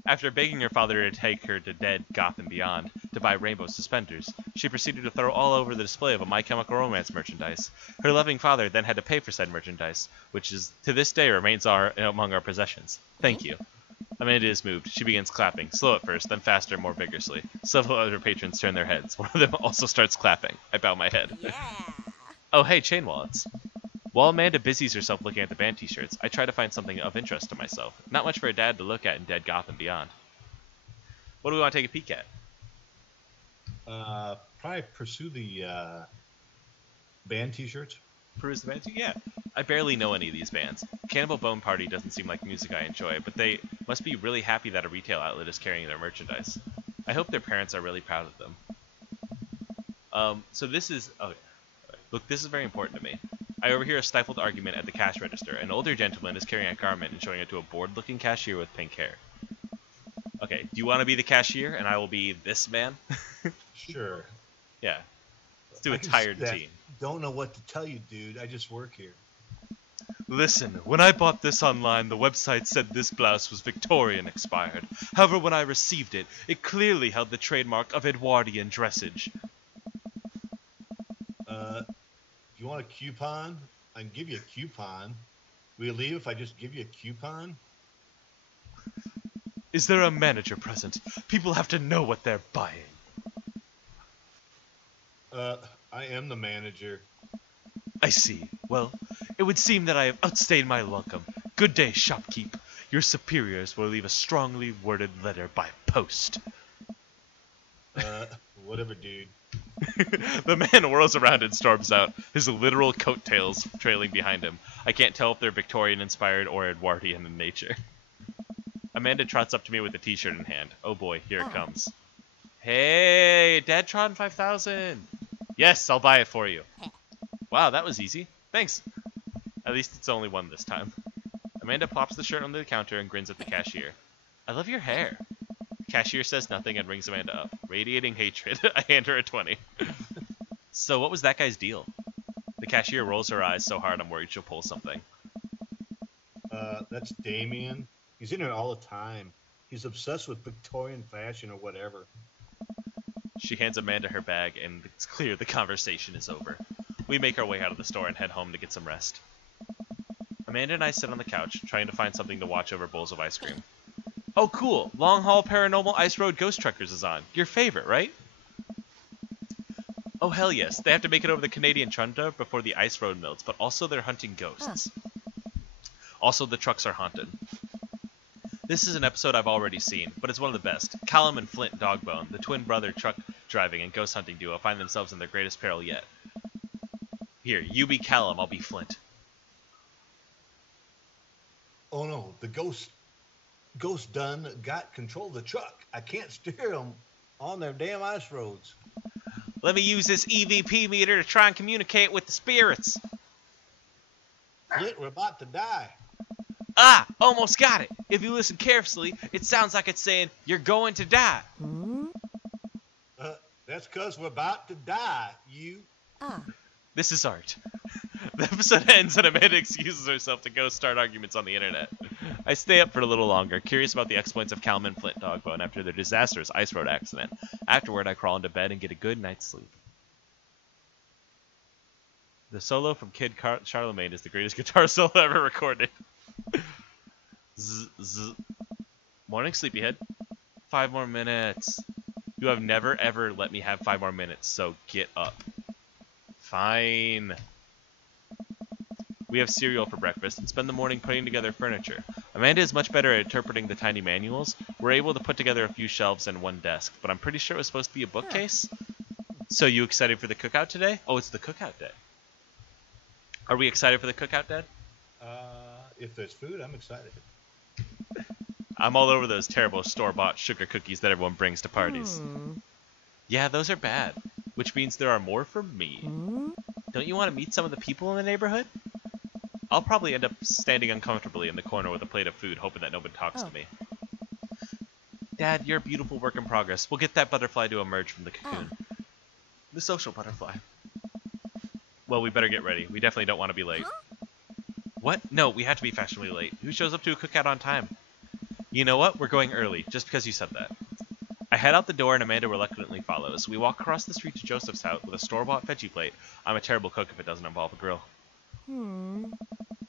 After begging her father to take her to Dead, Goth, and Beyond to buy rainbow suspenders, she proceeded to throw all over the display of a My Chemical Romance merchandise. Her loving father then had to pay for said merchandise, which is to this day remains among our possessions. Thank you. Amanda is moved. She begins clapping, slow at first, then faster, more vigorously. Several other patrons turn their heads. One of them also starts clapping. I bow my head. Yeah. Oh, hey, chain wallets. While Amanda busies herself looking at the band t-shirts, I try to find something of interest to myself. Not much for a dad to look at in Dead, Goth, and Beyond. What do we want to take a peek at? probably pursue the band T-shirts. Peruse the bands? Yeah. I barely know any of these bands. Cannibal Bone Party doesn't seem like music I enjoy, but they must be really happy that a retail outlet is carrying their merchandise. I hope their parents are really proud of them. So this is... Oh, look, this is very important to me. I overhear a stifled argument at the cash register. An older gentleman is carrying a garment and showing it to a bored-looking cashier with pink hair. Okay, do you want to be the cashier, and I will be this man? Sure. Yeah. Let's do I a can tired see that. teen. Don't know what to tell you, dude. I just work here. Listen, when I bought this online, the website said this blouse was Victorian expired. However, when I received it, it clearly held the trademark of Edwardian dressage. You want a coupon? I can give you a coupon. Will you leave if I just give you a coupon? Is there a manager present? People have to know what they're buying. I am the manager. I see. Well, it would seem that I have outstayed my welcome. Good day, shopkeep. Your superiors will leave a strongly worded letter by post. Whatever, dude. The man whirls around and storms out, his literal coattails trailing behind him. I can't tell if they're Victorian-inspired or Edwardian in nature. Amanda trots up to me with a t-shirt in hand. Oh boy, here it comes. Hey, Dadtron 5000. Yes, I'll buy it for you. Wow, that was easy. Thanks. At least it's only one this time. Amanda pops the shirt onto the counter and grins at the cashier. I love your hair. Cashier says nothing and rings Amanda up. Radiating hatred, I hand her a 20. So what was that guy's deal? The cashier rolls her eyes so hard I'm worried she'll pull something. That's Damien. He's in here all the time. He's obsessed with Victorian fashion or whatever. She hands Amanda her bag and it's clear the conversation is over. We make our way out of the store and head home to get some rest. Amanda and I sit on the couch, trying to find something to watch over bowls of ice cream. Oh cool! Long Haul Paranormal Ice Road Ghost Truckers is on. Your favorite, right? Oh hell yes, they have to make it over the Canadian tundra before the ice road melts, but also they're hunting ghosts. Also the trucks are haunted. This is an episode I've already seen, but it's one of the best. Callum and Flint Dogbone, the twin brother truck driving and ghost hunting duo, find themselves in their greatest peril yet. Here, you be Callum, I'll be Flint. Oh no, the ghost done got control of the truck. I can't steer them on their damn ice roads. Let me use this EVP meter to try and communicate with the spirits. Flint, we're about to die. Ah, almost got it. If you listen carefully, it sounds like it's saying, you're going to die. That's because we're about to die, you. This is art. The episode ends and Amanda excuses herself to go start arguments on the internet. I stay up for a little longer, curious about the exploits of Calum and Flint Dogbone after their disastrous ice road accident. Afterward, I crawl into bed and get a good night's sleep. The solo from Kid Charlemagne is the greatest guitar solo ever recorded. Morning, sleepyhead. 5 more minutes. You have never ever let me have 5 more minutes, so get up. Fine. We have cereal for breakfast and spend the morning putting together furniture. Amanda is much better at interpreting the tiny manuals. We're able to put together a few shelves and one desk, but I'm pretty sure it was supposed to be a bookcase. So you excited for the cookout today? Oh, it's the cookout day. Are we excited for the cookout, Dad? If there's food, I'm excited. I'm all over those terrible store-bought sugar cookies that everyone brings to parties. Yeah, those are bad, which means there are more for me. Don't you want to meet some of the people in the neighborhood? I'll probably end up standing uncomfortably in the corner with a plate of food, hoping that nobody talks to me. Dad, you're a beautiful work in progress. We'll get that butterfly to emerge from the cocoon. The social butterfly. Well, we better get ready. We definitely don't want to be late. What? No, we have to be fashionably late. Who shows up to a cookout on time? You know what? We're going early, just because you said that. I head out the door and Amanda reluctantly follows. We walk across the street to Joseph's house with a store-bought veggie plate. I'm a terrible cook if it doesn't involve a grill.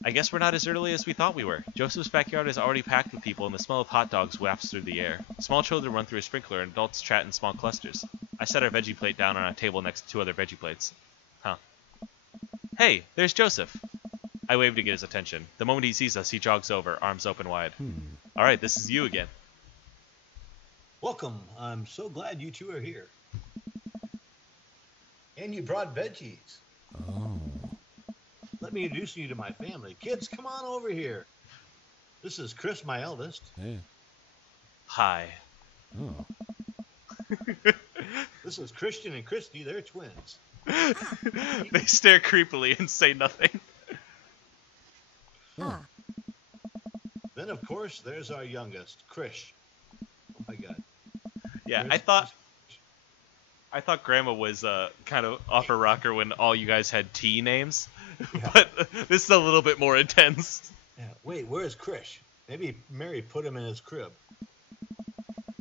I guess we're not as early as we thought we were. Joseph's backyard is already packed with people and the smell of hot dogs wafts through the air. Small children run through a sprinkler and adults chat in small clusters. I set our veggie plate down on a table next to 2 other veggie plates. Huh. Hey, there's Joseph. I wave to get his attention. The moment he sees us, he jogs over, arms open wide. Alright, this is you again. Welcome. I'm so glad you two are here. And you brought veggies. Oh. Let me introduce you to my family. Kids, come on over here. This is Chris, my eldest. Hey. Hi. Oh. This is Christian and Christy. They're twins. They stare creepily and say nothing. Then, of course, there's our youngest, Krish. Oh, my God. Yeah, There's- I thought Grandma was kind of off her rocker when all you guys had T names, Yeah. but this is a little bit more intense. Yeah. Wait, where's Krish? Maybe Mary put him in his crib.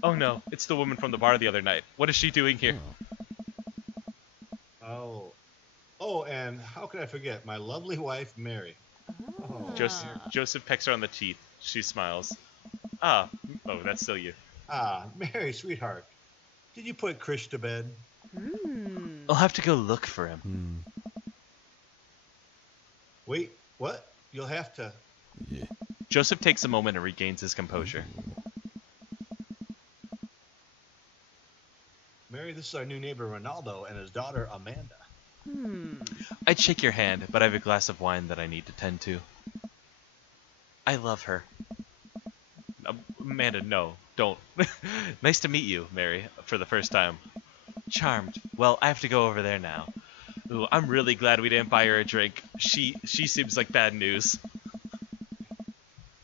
Oh no, it's the woman from the bar the other night. What is she doing here? Oh, and how could I forget my lovely wife, Mary? Oh, Joseph pecks her on the teeth. She smiles. Oh, that's still you. Mary, sweetheart, did you put Krish to bed? I'll have to go look for him. Wait, what? You'll have to... Yeah. Joseph takes a moment and regains his composure. Mary, this is our new neighbor, Ronaldo, and his daughter, Amanda. I'd shake your hand, but I have a glass of wine that I need to tend to. I love her. Amanda, no. Don't. Nice to meet you, Mary, for the first time. Charmed. Well, I have to go over there now. Ooh, I'm really glad we didn't buy her a drink. She seems like bad news.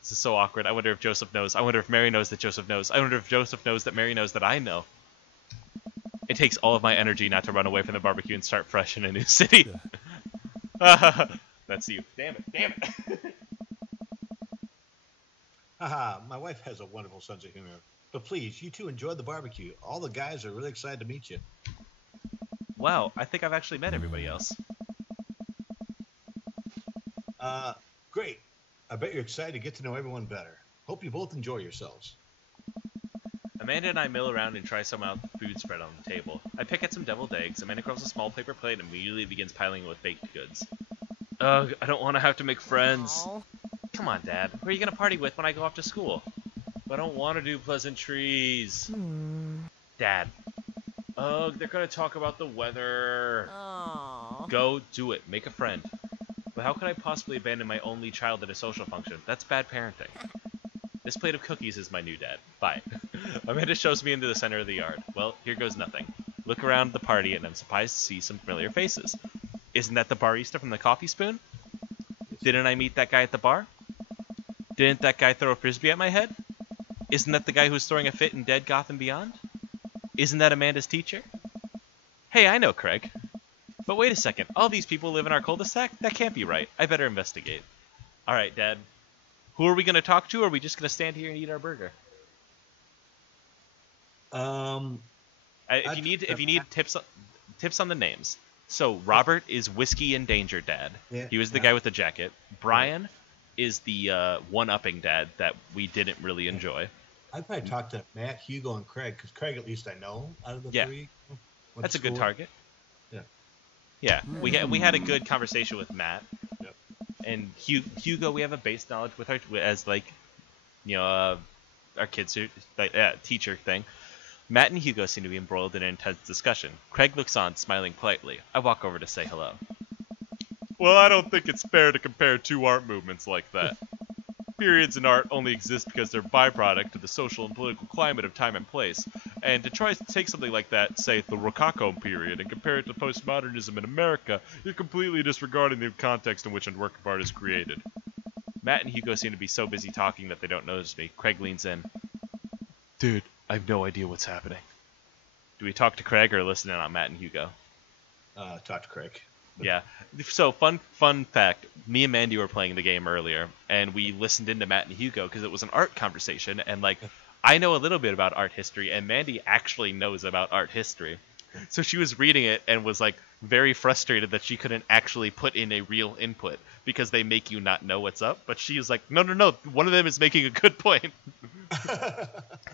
This is so awkward. I wonder if Joseph knows. I wonder if Mary knows that Joseph knows. I wonder if Joseph knows that Mary knows that I know. It takes all of my energy not to run away from the barbecue and start fresh in a new city. That's you. Damn it. Damn it. Haha, my wife has a wonderful sense of humor. But please, you two enjoy the barbecue. All the guys are really excited to meet you. Wow, I think I've actually met everybody else. Great. I bet you're excited to get to know everyone better. Hope you both enjoy yourselves. Amanda and I mill around and try some out food spread on the table. I pick at some deviled eggs. Amanda grabs a small paper plate and immediately begins piling it with baked goods. Ugh, I don't want to have to make friends. Aw. Come on, Dad. Who are you going to party with when I go off to school? I don't want to do pleasantries. Dad. Ugh, they're going to talk about the weather. Aw. Go do it. Make a friend. But how could I possibly abandon my only child at a social function? That's bad parenting. This plate of cookies is my new dad. Bye. Amanda shows me into the center of the yard. Well, here goes nothing. Look around the party and I'm surprised to see some familiar faces. Isn't that the barista from the Coffee Spoon? Didn't I meet that guy at the bar? Didn't that guy throw a frisbee at my head? Isn't that the guy who's throwing a fit in Dead Gotham Beyond? Isn't that Amanda's teacher? Hey, I know Craig. But wait a second, all these people live in our cul-de-sac? That can't be right. I better investigate. Alright, Dad. Who are we going to talk to, or are we just going to stand here and eat our burger? If you need tips on the names. So, Robert is Whiskey and Danger Dad. Yeah, He was the guy with the jacket. Brian is the one-upping dad that we didn't really enjoy. I'd probably talk to Matt, Hugo, and Craig, because Craig at least I know out of the Yeah. three. Went That's to a good school. target. Yeah. Yeah, we had a good conversation with Matt. Yep. And Hugo, we have a base knowledge with our as like, our kids are like teacher thing. Matt and Hugo seem to be embroiled in an intense discussion. Craig looks on, smiling politely. I walk over to say hello. Well, I don't think it's fair to compare two art movements like that. Periods in art only exist because they're byproduct of the social and political climate of time and place. And to try to take something like that, say the Rococo period, and compare it to postmodernism in America, you're completely disregarding the context in which a work of art is created. Matt and Hugo seem to be so busy talking that they don't notice me. Craig leans in. Dude, I have no idea what's happening. Do we talk to Craig or listen in on Matt and Hugo? Talk to Craig. Yeah. So fun fact, me and Mandy were playing the game earlier, and we listened into Matt and Hugo because it was an art conversation, and like I know a little bit about art history, and Mandy actually knows about art history. So she was reading it and was like very frustrated that she couldn't actually put in a real input because they make you not know what's up. But she was like, no, one of them is making a good point.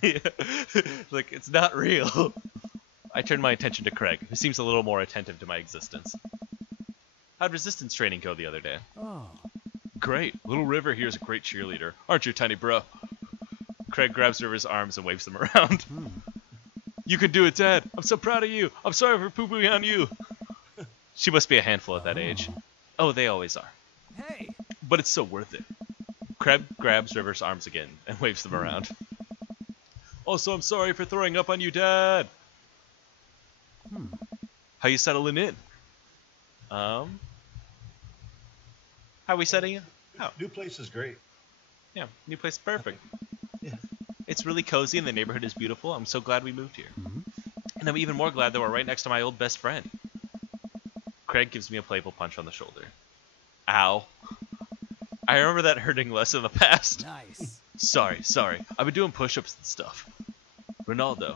Yeah. Like, it's not real. I turned my attention to Craig, who seems a little more attentive to my existence. How'd resistance training go the other day? Oh. Great. Little River here is a great cheerleader. Aren't you, tiny bro? Craig grabs River's arms and waves them around. You can do it, Dad. I'm so proud of you. I'm sorry for poo-pooing on you. She must be a handful at that age. Oh, they always are. Hey. But it's so worth it. Craig grabs River's arms again and waves them around. Also, I'm sorry for throwing up on you, Dad. How you settling in? How we setting in? Oh, New place is great. yeah, new place is perfect. Yeah. It's really cozy and the neighborhood is beautiful. I'm so glad we moved here. And I'm even more glad that we're right next to my old best friend. Craig gives me a playful punch on the shoulder. Ow. I remember that hurting less in the past. Nice. Sorry. I've been doing push-ups and stuff. Ronaldo,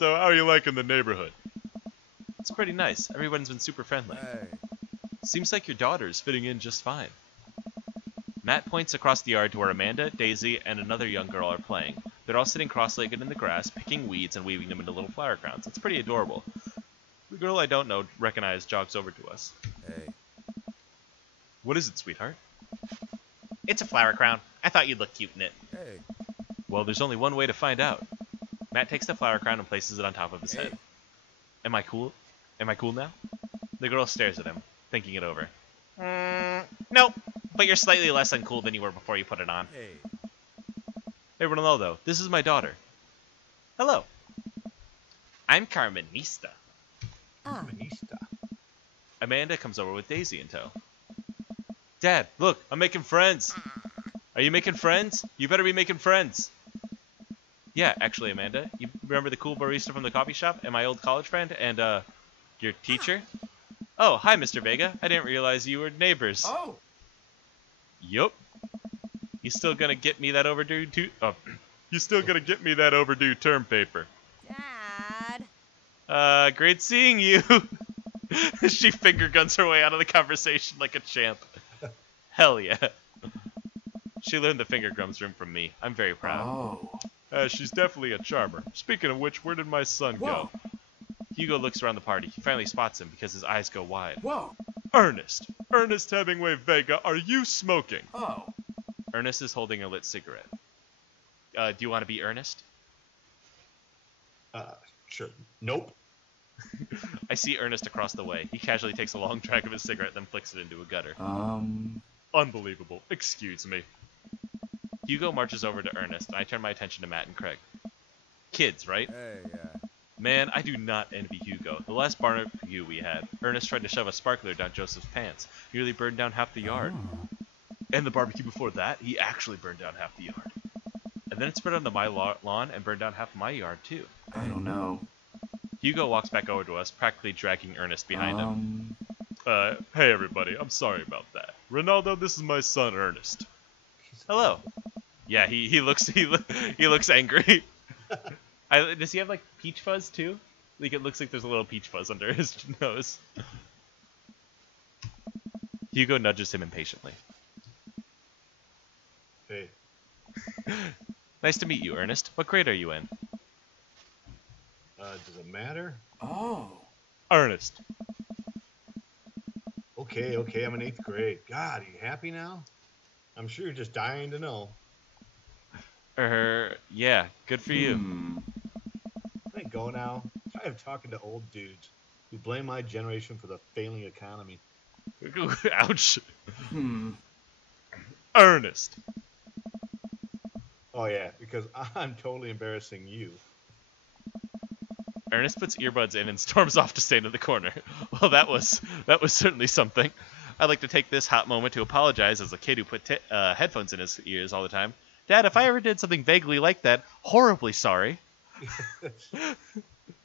how are you liking the neighborhood? It's pretty nice. Everyone's been super friendly. Hey. Seems like your daughter's fitting in just fine. Matt points across the yard to where Amanda, Daisy, and another young girl are playing. They're all sitting cross-legged in the grass, picking weeds and weaving them into little flower crowns. It's pretty adorable. The girl I don't know recognize jogs over to us. Hey. What is it, sweetheart? It's a flower crown. I thought you'd look cute in it. Hey. Well, there's only one way to find out. Matt takes the flower crown and places it on top of his head. Am I cool? Am I cool now? The girl stares at him, thinking it over. Nope, but you're slightly less uncool than you were before you put it on. Hey. Hey, Ronaldo, this is my daughter. Hello. I'm Carmenista. Ah. Manista. Amanda comes over with Daisy in tow. Dad, look, I'm making friends. Are you making friends? You better be making friends. Yeah, actually, Amanda, you remember the cool barista from the coffee shop and my old college friend and, your teacher? Oh, hi, Mr. Vega. I didn't realize you were neighbors. Oh! Yup. You still gonna get me that overdue you still gonna get me that overdue term paper. Dad. Great seeing you. She finger guns her way out of the conversation like a champ. Hell yeah. She learned the finger guns room from me. I'm very proud. Oh. She's definitely a charmer. Speaking of which, where did my son go? Whoa! Hugo looks around the party. He finally spots him because his eyes go wide. Whoa! Ernest! Ernest Hemingway Vega, are you smoking? Oh! Ernest is holding a lit cigarette. Do you want to be Ernest? Sure. Nope. I see Ernest across the way. He casually takes a long drag of his cigarette, then flicks it into a gutter. Unbelievable. Excuse me. Hugo marches over to Ernest, and I turn my attention to Matt and Craig. Kids, right? Hey, Man, I do not envy Hugo. The last barbecue we had, Ernest tried to shove a sparkler down Joseph's pants. Nearly burned down half the yard. Oh. And the barbecue before that, he actually burned down half the yard. And then it spread onto my lawn and burned down half my yard, too. I don't know. Hugo walks back over to us, practically dragging Ernest behind him. Hey everybody, I'm sorry about that. Ronaldo, this is my son Ernest. Hello. Yeah, he looks angry. Does he have like peach fuzz too? Like it looks like there's a little peach fuzz under his nose. Hugo nudges him impatiently. Hey. Nice to meet you, Ernest. What grade are you in? Does it matter? Oh. Ernest. Okay, I'm in 8th grade. God, are you happy now? I'm sure you're just dying to know. Yeah, good for you. Let me go now. I'm tired of talking to old dudes who blame my generation for the failing economy. Ouch. Ernest. Oh yeah, because I'm totally embarrassing you. Ernest puts earbuds in and storms off to stand in the corner. Well, that was certainly something. I'd like to take this hot moment to apologize as a kid who put headphones in his ears all the time. Dad, if I ever did something vaguely like that, horribly sorry.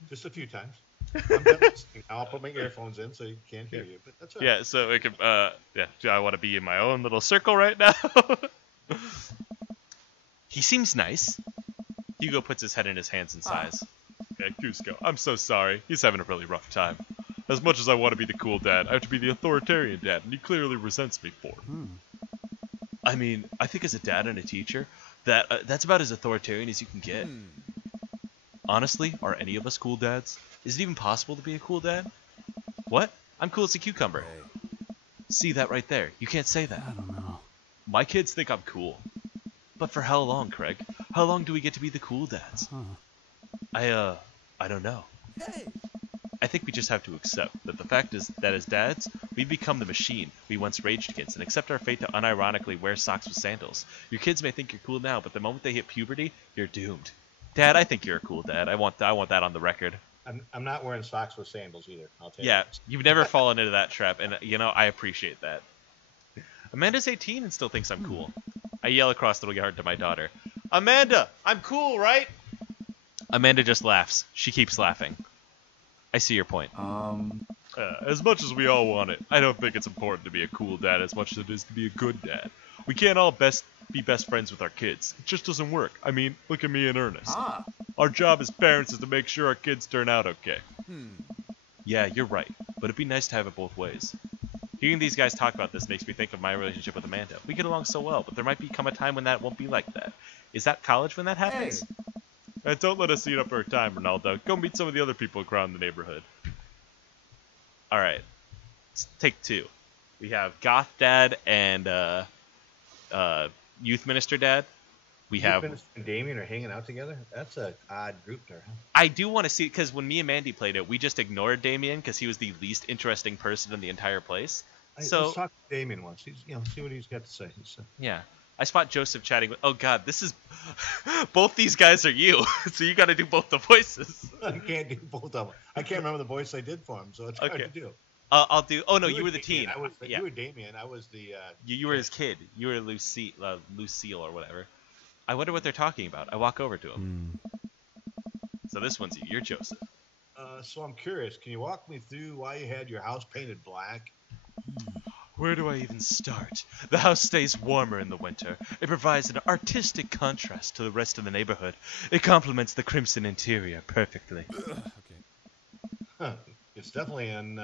Just a few times. I'm done listening. I'll put my earphones in so you can't hear you, but that's all right. Yeah, so it could, do I want to be in my own little circle right now? He seems nice. Hugo puts his head in his hands and sighs. Yeah, Cusco, I'm so sorry. He's having a really rough time. As much as I want to be the cool dad, I have to be the authoritarian dad, and he clearly resents me for it. I mean, I think as a dad and a teacher, that's about as authoritarian as you can get. Honestly, are any of us cool dads? Is it even possible to be a cool dad? What? I'm cool as a cucumber. See that right there? You can't say that. I don't know. My kids think I'm cool. But for how long, Craig? How long do we get to be the cool dads? I don't know. Hey! I think we just have to accept that the fact is that as dads, we become the machine we once raged against and accept our fate to unironically wear socks with sandals. Your kids may think you're cool now, but the moment they hit puberty, you're doomed. Dad, I think you're a cool dad. I want that on the record. I'm not wearing socks with sandals either. I'll tell Yeah, you. you've never fallen into that trap, and I appreciate that. Amanda's 18 and still thinks I'm cool. I yell across the yard to my daughter, Amanda, I'm cool, right? Amanda just laughs. She keeps laughing. I see your point. As much as we all want it, I don't think it's important to be a cool dad as much as it is to be a good dad. We can't all be best friends with our kids. It just doesn't work. I mean, look at me and Ernest. Our job as parents is to make sure our kids turn out okay. Yeah, you're right, but it'd be nice to have it both ways. Hearing these guys talk about this makes me think of my relationship with Amanda. We get along so well, but there might become a time when that won't be like that. Is that college when that happens? Don't let us eat up our time, Ronaldo. Go meet some of the other people around the neighborhood. Alright. Take two. We have Goth Dad and Youth Minister Dad. We have... Minister and Damien are hanging out together? That's an odd group there, huh? I do want to see, because when me and Mandy played it, we just ignored Damien because he was the least interesting person in the entire place. Let's talk to Damien once. See what he's got to say. Yeah. I spot Joseph chatting with. Oh God, this is. Both these guys are you, so you got to do both the voices. I can't do both of them. I can't remember the voice I did for him, so it's hard Okay. to do. I'll do. Oh no, you were the Damien. teen. Yeah. You were Damien. I was the. You were his kid. You were Lucille or whatever. I wonder what they're talking about. I walk over to him. So this one's you. You're Joseph. So I'm curious. Can you walk me through why you had your house painted black? Where do I even start? The house stays warmer in the winter. It provides an artistic contrast to the rest of the neighborhood. It complements the crimson interior perfectly. Huh. It's definitely an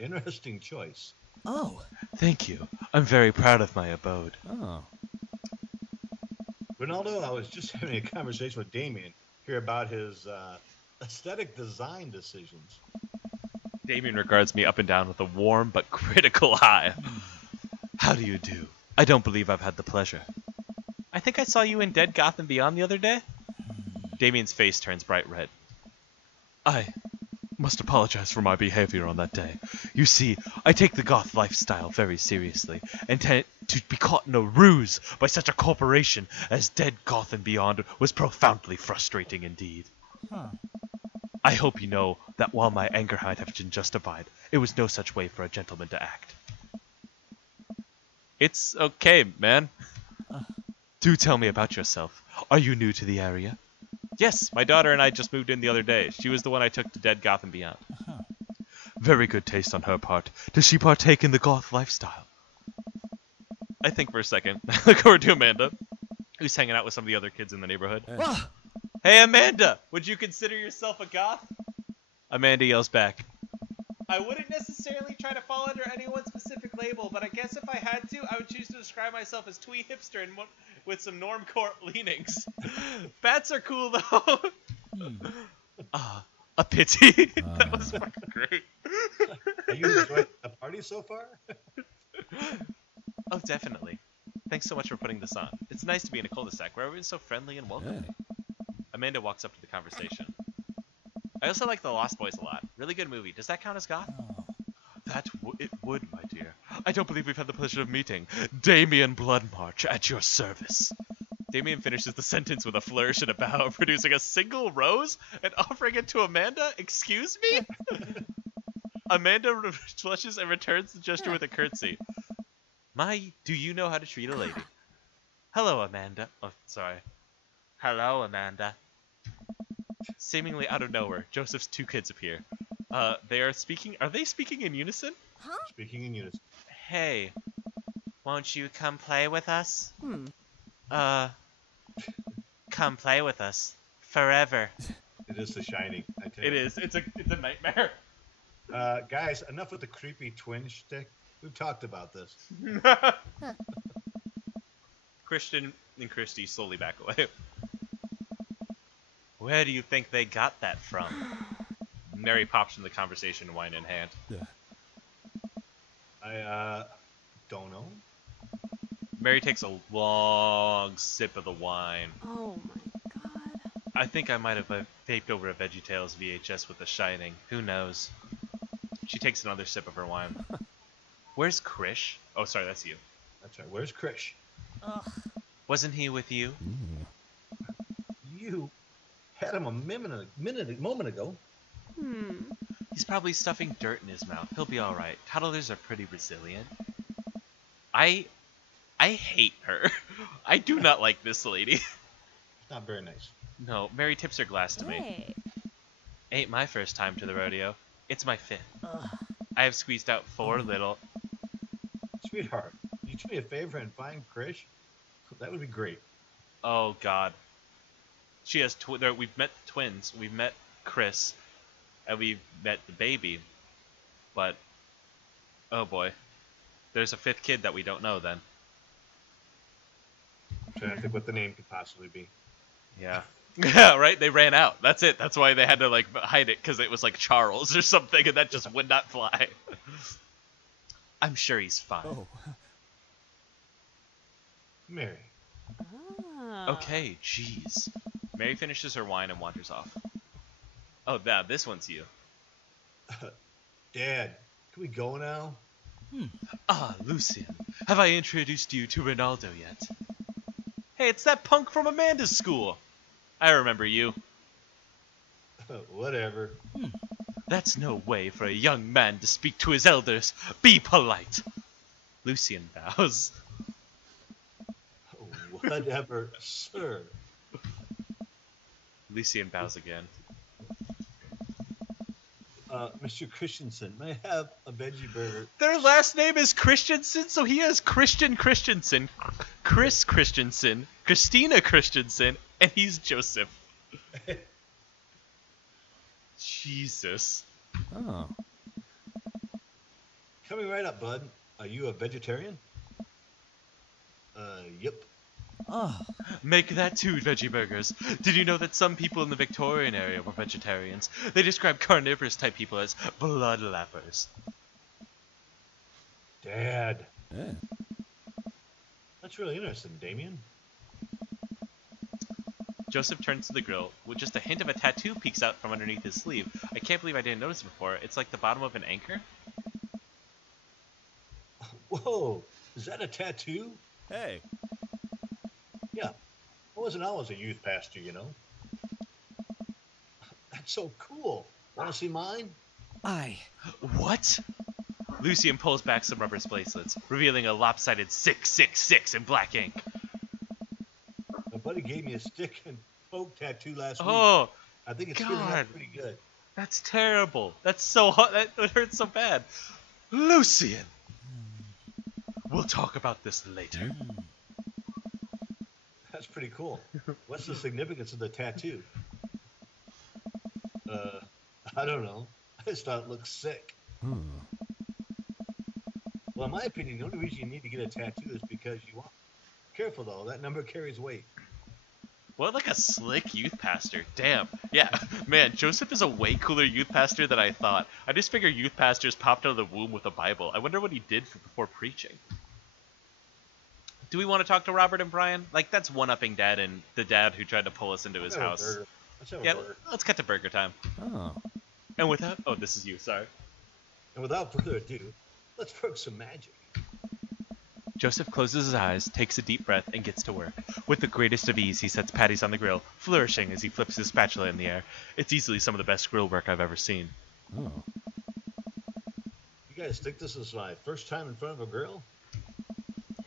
interesting choice. Oh. Thank you. I'm very proud of my abode. Oh. Ronaldo, I was just having a conversation with Damien here about his aesthetic design decisions. Damien regards me up and down with a warm but critical eye. How do you do? I don't believe I've had the pleasure. I think I saw you in Dead Gotham Beyond the other day. Damien's face turns bright red. I must apologize for my behavior on that day. You see, I take the goth lifestyle very seriously, and to be caught in a ruse by such a corporation as Dead Gotham Beyond was profoundly frustrating indeed. Huh. I hope you know that while my anger might have been justified, it was no such way for a gentleman to act. It's okay, man. Do tell me about yourself. Are you new to the area? Yes, my daughter and I just moved in the other day. She was the one I took to Dead Gotham Beyond. Very good taste on her part. Does she partake in the goth lifestyle? I think for a second. I look over to Amanda, who's hanging out with some of the other kids in the neighborhood. Hey, Amanda! Would you consider yourself a goth? Amanda yells back. I wouldn't necessarily try to fall under any one specific label, but I guess if I had to, I would choose to describe myself as twee hipster and with some normcore leanings. Bats are cool, though. A pity. That was fucking great. Are you enjoying the party so far? Oh, definitely. Thanks so much for putting this on. It's nice to be in a cul-de-sac where everyone's so friendly and welcoming. Amanda walks up to the conversation. I also like The Lost Boys a lot. Really good movie. Does that count as goth? It would, my dear. I don't believe we've had the pleasure of meeting. Damien Bloodmarch at your service. Damien finishes the sentence with a flourish and a bow, producing a single rose and offering it to Amanda. Excuse me? Amanda flushes and returns the gesture with a curtsy. Do you know how to treat a lady? Hello, Amanda. Oh, sorry. Hello, Amanda. Seemingly out of nowhere, Joseph's two kids appear. They are speaking. Are they speaking in unison? Huh? Speaking in unison. Hey, won't you come play with us? Come play with us forever. It is The Shining. I tell you. It is. It's a nightmare. Guys, enough with the creepy twin shtick. We've talked about this. Christian and Christy slowly back away. Where do you think they got that from? Mary pops into the conversation, wine in hand. I don't know. Mary takes a long sip of the wine. Oh my god. I think I might have taped over a VeggieTales VHS with The Shining. Who knows? She takes another sip of her wine. Where's Krish? Oh, sorry, that's you. That's right. Where's Krish? Ugh. Wasn't he with you? You had him a moment ago. He's probably stuffing dirt in his mouth. He'll be all right. Toddlers are pretty resilient. I hate her. I do not like this lady. It's not very nice. No, Mary tips her glass to me. Hey. Ain't my first time to the rodeo. It's my fifth. Ugh. I have squeezed out 4 little... Sweetheart, can you do me a favor and find Krish? That would be great. Oh, God. She has... We've met twins. We've met Chris. And we've met the baby. But... Oh, boy. There's a 5th kid that we don't know, then. I'm trying to think what the name could possibly be. Yeah. Yeah, right? They ran out. That's it. That's why they had to, like, hide it, because it was, like, Charles or something, and that just would not fly. I'm sure he's fine. Oh. Mary. Ah. Okay, jeez. Mary finishes her wine and wanders off. Oh, this one's you. Dad, can we go now? Ah, Lucian. Have I introduced you to Ronaldo yet? Hey, it's that punk from Amanda's school. I remember you. Whatever. That's no way for a young man to speak to his elders. Be polite. Lucian bows. Whatever, sir. Lucian bows again. Mr. Christensen, may I have a veggie burger? Their last name is Christensen, so he has Christian Christensen, Chris Christensen, Christina Christensen, and he's Joseph. Jesus. Oh. Coming right up, bud. Are you a vegetarian? Yep. Oh. Make that two veggie burgers. Did you know that some people in the Victorian area were vegetarians? They describe carnivorous type people as blood lappers. Dad. Yeah. That's really interesting, Damien. Joseph turns to the grill, with just a hint of a tattoo peeks out from underneath his sleeve. I can't believe I didn't notice it before. It's like the bottom of an anchor. Whoa, is that a tattoo? Hey. Yeah. I wasn't always a youth pastor, you know. That's so cool. Want to see mine? What? Lucian pulls back some rubber bracelets, revealing a lopsided 666 in black ink. My buddy gave me a stick and poke tattoo last week. Oh, I think it's turning God. out pretty good. That's terrible. That's so hot. That hurts so bad. Lucian! We'll talk about this later. That's pretty cool. What's the significance of the tattoo? I don't know. I just thought it looked sick. Well, in my opinion, the only reason you need to get a tattoo is because you want. Careful though, that number carries weight. What, like a slick youth pastor? Damn. Yeah, man, Joseph is a way cooler youth pastor than I thought. I just figured youth pastors popped out of the womb with a Bible. I wonder what he did before preaching. Do we want to talk to Robert and Brian? Like, that's one-upping Dad and the dad who tried to pull us into his Let's have a house. burger. Let's have a Yeah, burger. let's cut to burger time. Oh. And without... Oh, this is you, sorry. And without further ado, let's work some magic. Joseph closes his eyes, takes a deep breath, and gets to work. With the greatest of ease, he sets patties on the grill, flourishing as he flips his spatula in the air. It's easily some of the best grill work I've ever seen. Oh. You guys think this is my first time in front of a grill?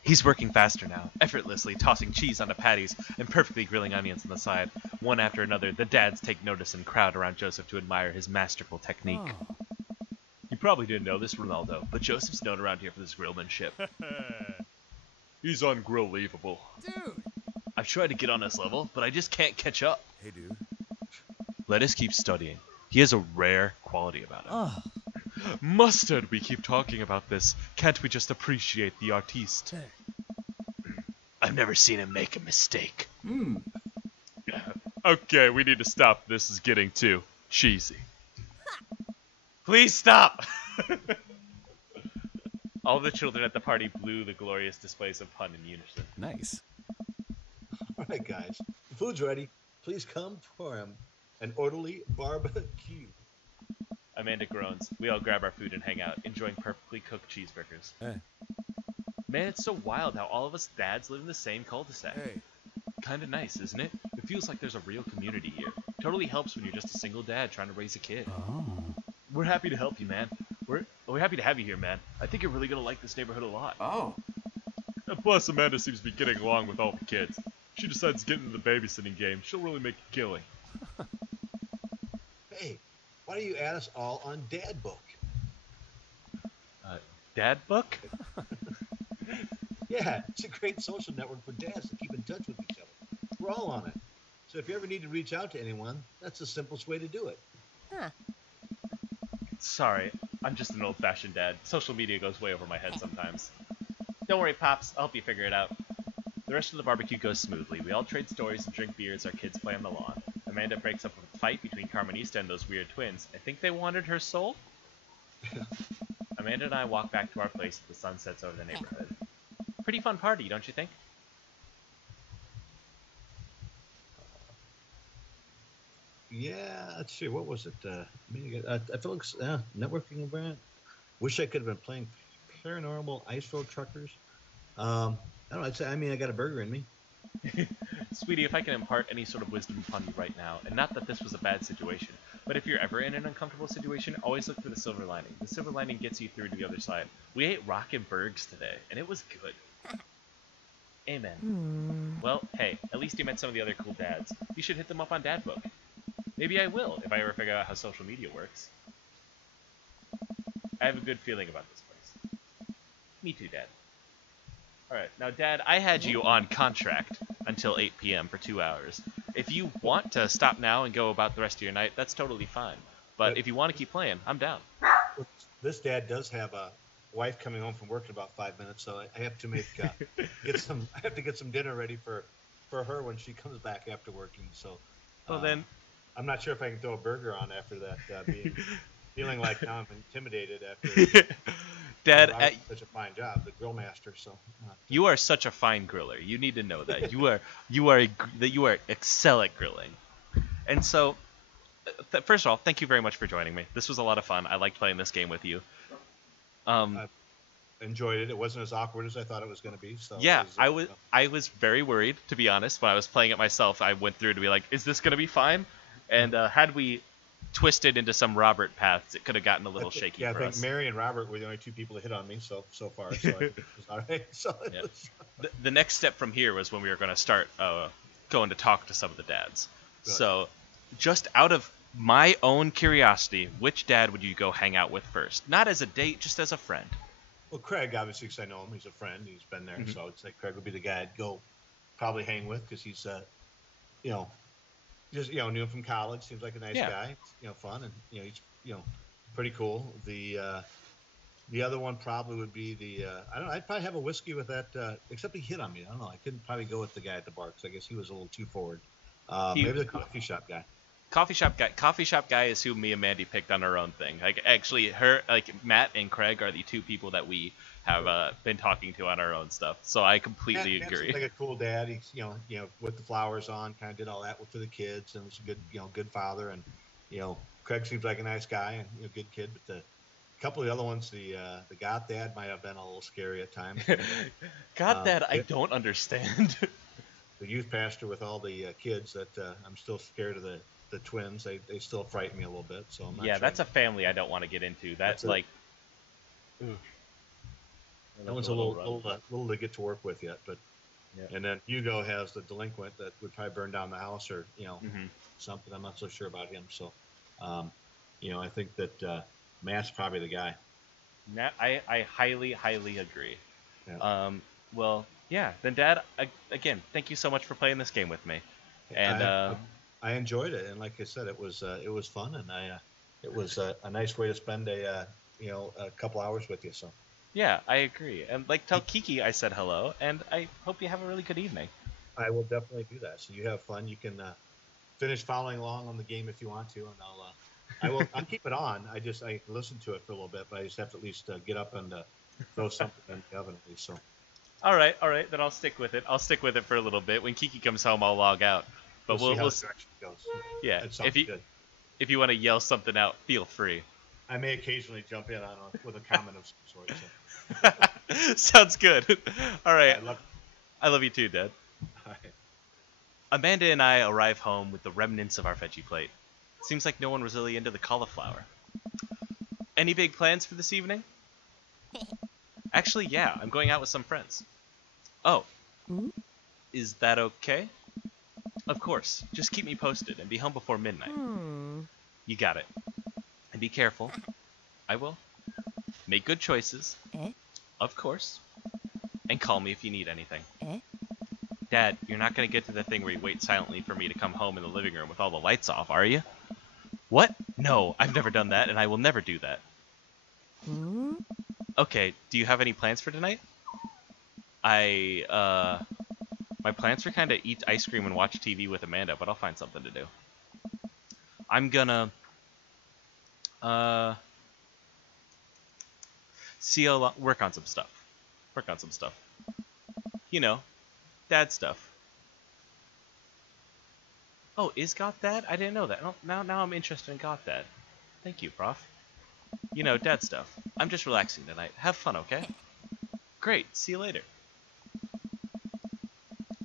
He's working faster now, effortlessly tossing cheese onto patties and perfectly grilling onions on the side. One after another, the dads take notice and crowd around Joseph to admire his masterful technique. Oh. You probably didn't know this, Ronaldo, but Joseph's known around here for this grillmanship. He's ungrill-leavable. Dude. I've tried to get on his level, but I just can't catch up. Hey, dude. Let us keep studying. He has a rare quality about him. Oh. Mustard, we keep talking about this. Can't we just appreciate the artiste? Hey. I've never seen him make a mistake. Hmm. Okay, we need to stop. This is getting too cheesy. Please stop! All the children at the party blew the glorious displays of pun in unison. Nice. All right, guys. The food's ready. Please come for an orderly barbecue. Amanda groans. We all grab our food and hang out, enjoying perfectly cooked cheeseburgers. Hey. Man, it's so wild how all of us dads live in the same cul-de-sac. Hey. Kinda nice, isn't it? It feels like there's a real community here. Totally helps when you're just a single dad trying to raise a kid. Oh. We're happy to help you, man. We're happy to have you here, man. I think you're really gonna like this neighborhood a lot. Oh. And plus, Amanda seems to be getting along with all the kids. If she decides to get into the babysitting game, she'll really make a killing. Hey, why don't you add us all on Dad Book? Dad book? Yeah, it's a great social network for dads to keep in touch with each other. We're all on it. So if you ever need to reach out to anyone, that's the simplest way to do it. Huh. Sorry, I'm just an old-fashioned dad. Social media goes way over my head sometimes. Don't worry, Pops. I'll help you figure it out. The rest of the barbecue goes smoothly. We all trade stories and drink beer as our kids play on the lawn. Amanda breaks up a fight between Carmenista and those weird twins. I think they wanted her soul? Amanda and I walk back to our place as the sun sets over the neighborhood. Pretty fun party, don't you think? Yeah, let's see. What was it? I feel like networking event. Wish I could have been playing paranormal ice road truckers. I don't know. I mean, I got a burger in me. Sweetie, if I can impart any sort of wisdom upon you right now, and not that this was a bad situation, but if you're ever in an uncomfortable situation, always look for the silver lining. The silver lining gets you through to the other side. We ate rockin' bergs today, and it was good. Amen. Well, hey, at least you met some of the other cool dads. You should hit them up on Dad Book. Maybe I will, if I ever figure out how social media works. I have a good feeling about this place. Me too, Dad. Alright, now Dad, I had you on contract until 8 p.m. for 2 hours. If you want to stop now and go about the rest of your night, that's totally fine. But if you want to keep playing, I'm down. This dad does have a wife coming home from work in about 5 minutes, so I have to I have to get some dinner ready for her when she comes back after working. So, Well then, I'm not sure if I can throw a burger on after that. Feeling like now I'm intimidated after. Dad, such a fine job, the grill master. So you are such a fine griller. You need to know that you are excel at grilling. And so, first of all, thank you very much for joining me. This was a lot of fun. I liked playing this game with you. I enjoyed it. It wasn't as awkward as I thought it was going to be. So yeah, I was very worried, to be honest. When I was playing it myself, I went through to be like, is this going to be fine? And had we twisted into some Robert paths, it could have gotten a little shaky for us. I think Mary and Robert were the only two people that hit on me so far. So I think it was all right. So yeah. The next step from here was when we were going to start going to talk to some of the dads. Good. So just out of my own curiosity, which dad would you go hang out with first? Not as a date, just as a friend. Well, Craig, obviously, because I know him. He's a friend. He's been there. Mm-hmm. So I'd say Craig would be the guy I'd go probably hang with because he's, just knew him from college. Seems like a nice guy. Fun, and he's pretty cool. The other one probably would be I don't know. I'd probably have a whiskey with that. Except he hit on me. I don't know. I couldn't probably go with the guy at the bar because I guess he was a little too forward. Maybe the coffee shop guy. Coffee shop guy is who me and Mandy picked on our own thing. Like actually, Matt and Craig are the two people that we have been talking to on our own stuff. So I completely agree. He's like a cool dad. He's with the flowers on, kind of did all that for the kids, and was a good good father. And Craig seems like a nice guy and good kid. But the couple of the other ones, the God dad might have been a little scary at times. God dad, I don't understand. The youth pastor with all the kids that I'm still scared of the twins. They still frighten me a little bit. So I'm not sure. That's a family I don't want to get into. That's like. That one's a little to get to work with yet, but and then Hugo has the delinquent that would probably burn down the house or something. I'm not so sure about him. So, I think that Matt's probably the guy. Matt, I highly agree. Yeah. Well, yeah. Then Dad, again, thank you so much for playing this game with me. And I enjoyed it, and like I said, it was fun, and it was a nice way to spend a couple hours with you. So. Yeah, I agree. And tell Kiki I said hello, and I hope you have a really good evening. I will definitely do that. So you have fun. You can finish following along on the game if you want to, and I'll keep it on. I listen to it for a little bit, but I just have to at least get up and throw something in the oven at least. So. All right. Then I'll stick with it. I'll stick with it for a little bit. When Kiki comes home, I'll log out. But we'll see how the direction goes. Yeah. If you want to yell something out, feel free. I may occasionally jump in with a comment of some sort. So. Sounds good. All right. I love you too, Dad. All right. Amanda and I arrive home with the remnants of our veggie plate. Seems like no one was really into the cauliflower. Any big plans for this evening? Actually, yeah. I'm going out with some friends. Oh. Is that okay? Of course. Just keep me posted and be home before midnight. You got it. And be careful. I will. Make good choices. Of course. And call me if you need anything. Dad, you're not going to get to the thing where you wait silently for me to come home in the living room with all the lights off, are you? What? No, I've never done that, and I will never do that. Okay, do you have any plans for tonight? My plans are kind of eat ice cream and watch TV with Amanda, but I'll find something to do. I'm gonna... work on some stuff. Dad stuff. Oh, is Goth Dad? I didn't know that. Oh, now I'm interested in Goth Dad. Thank you, Prof. You know, dad stuff. I'm just relaxing tonight. Have fun, okay? Great. See you later.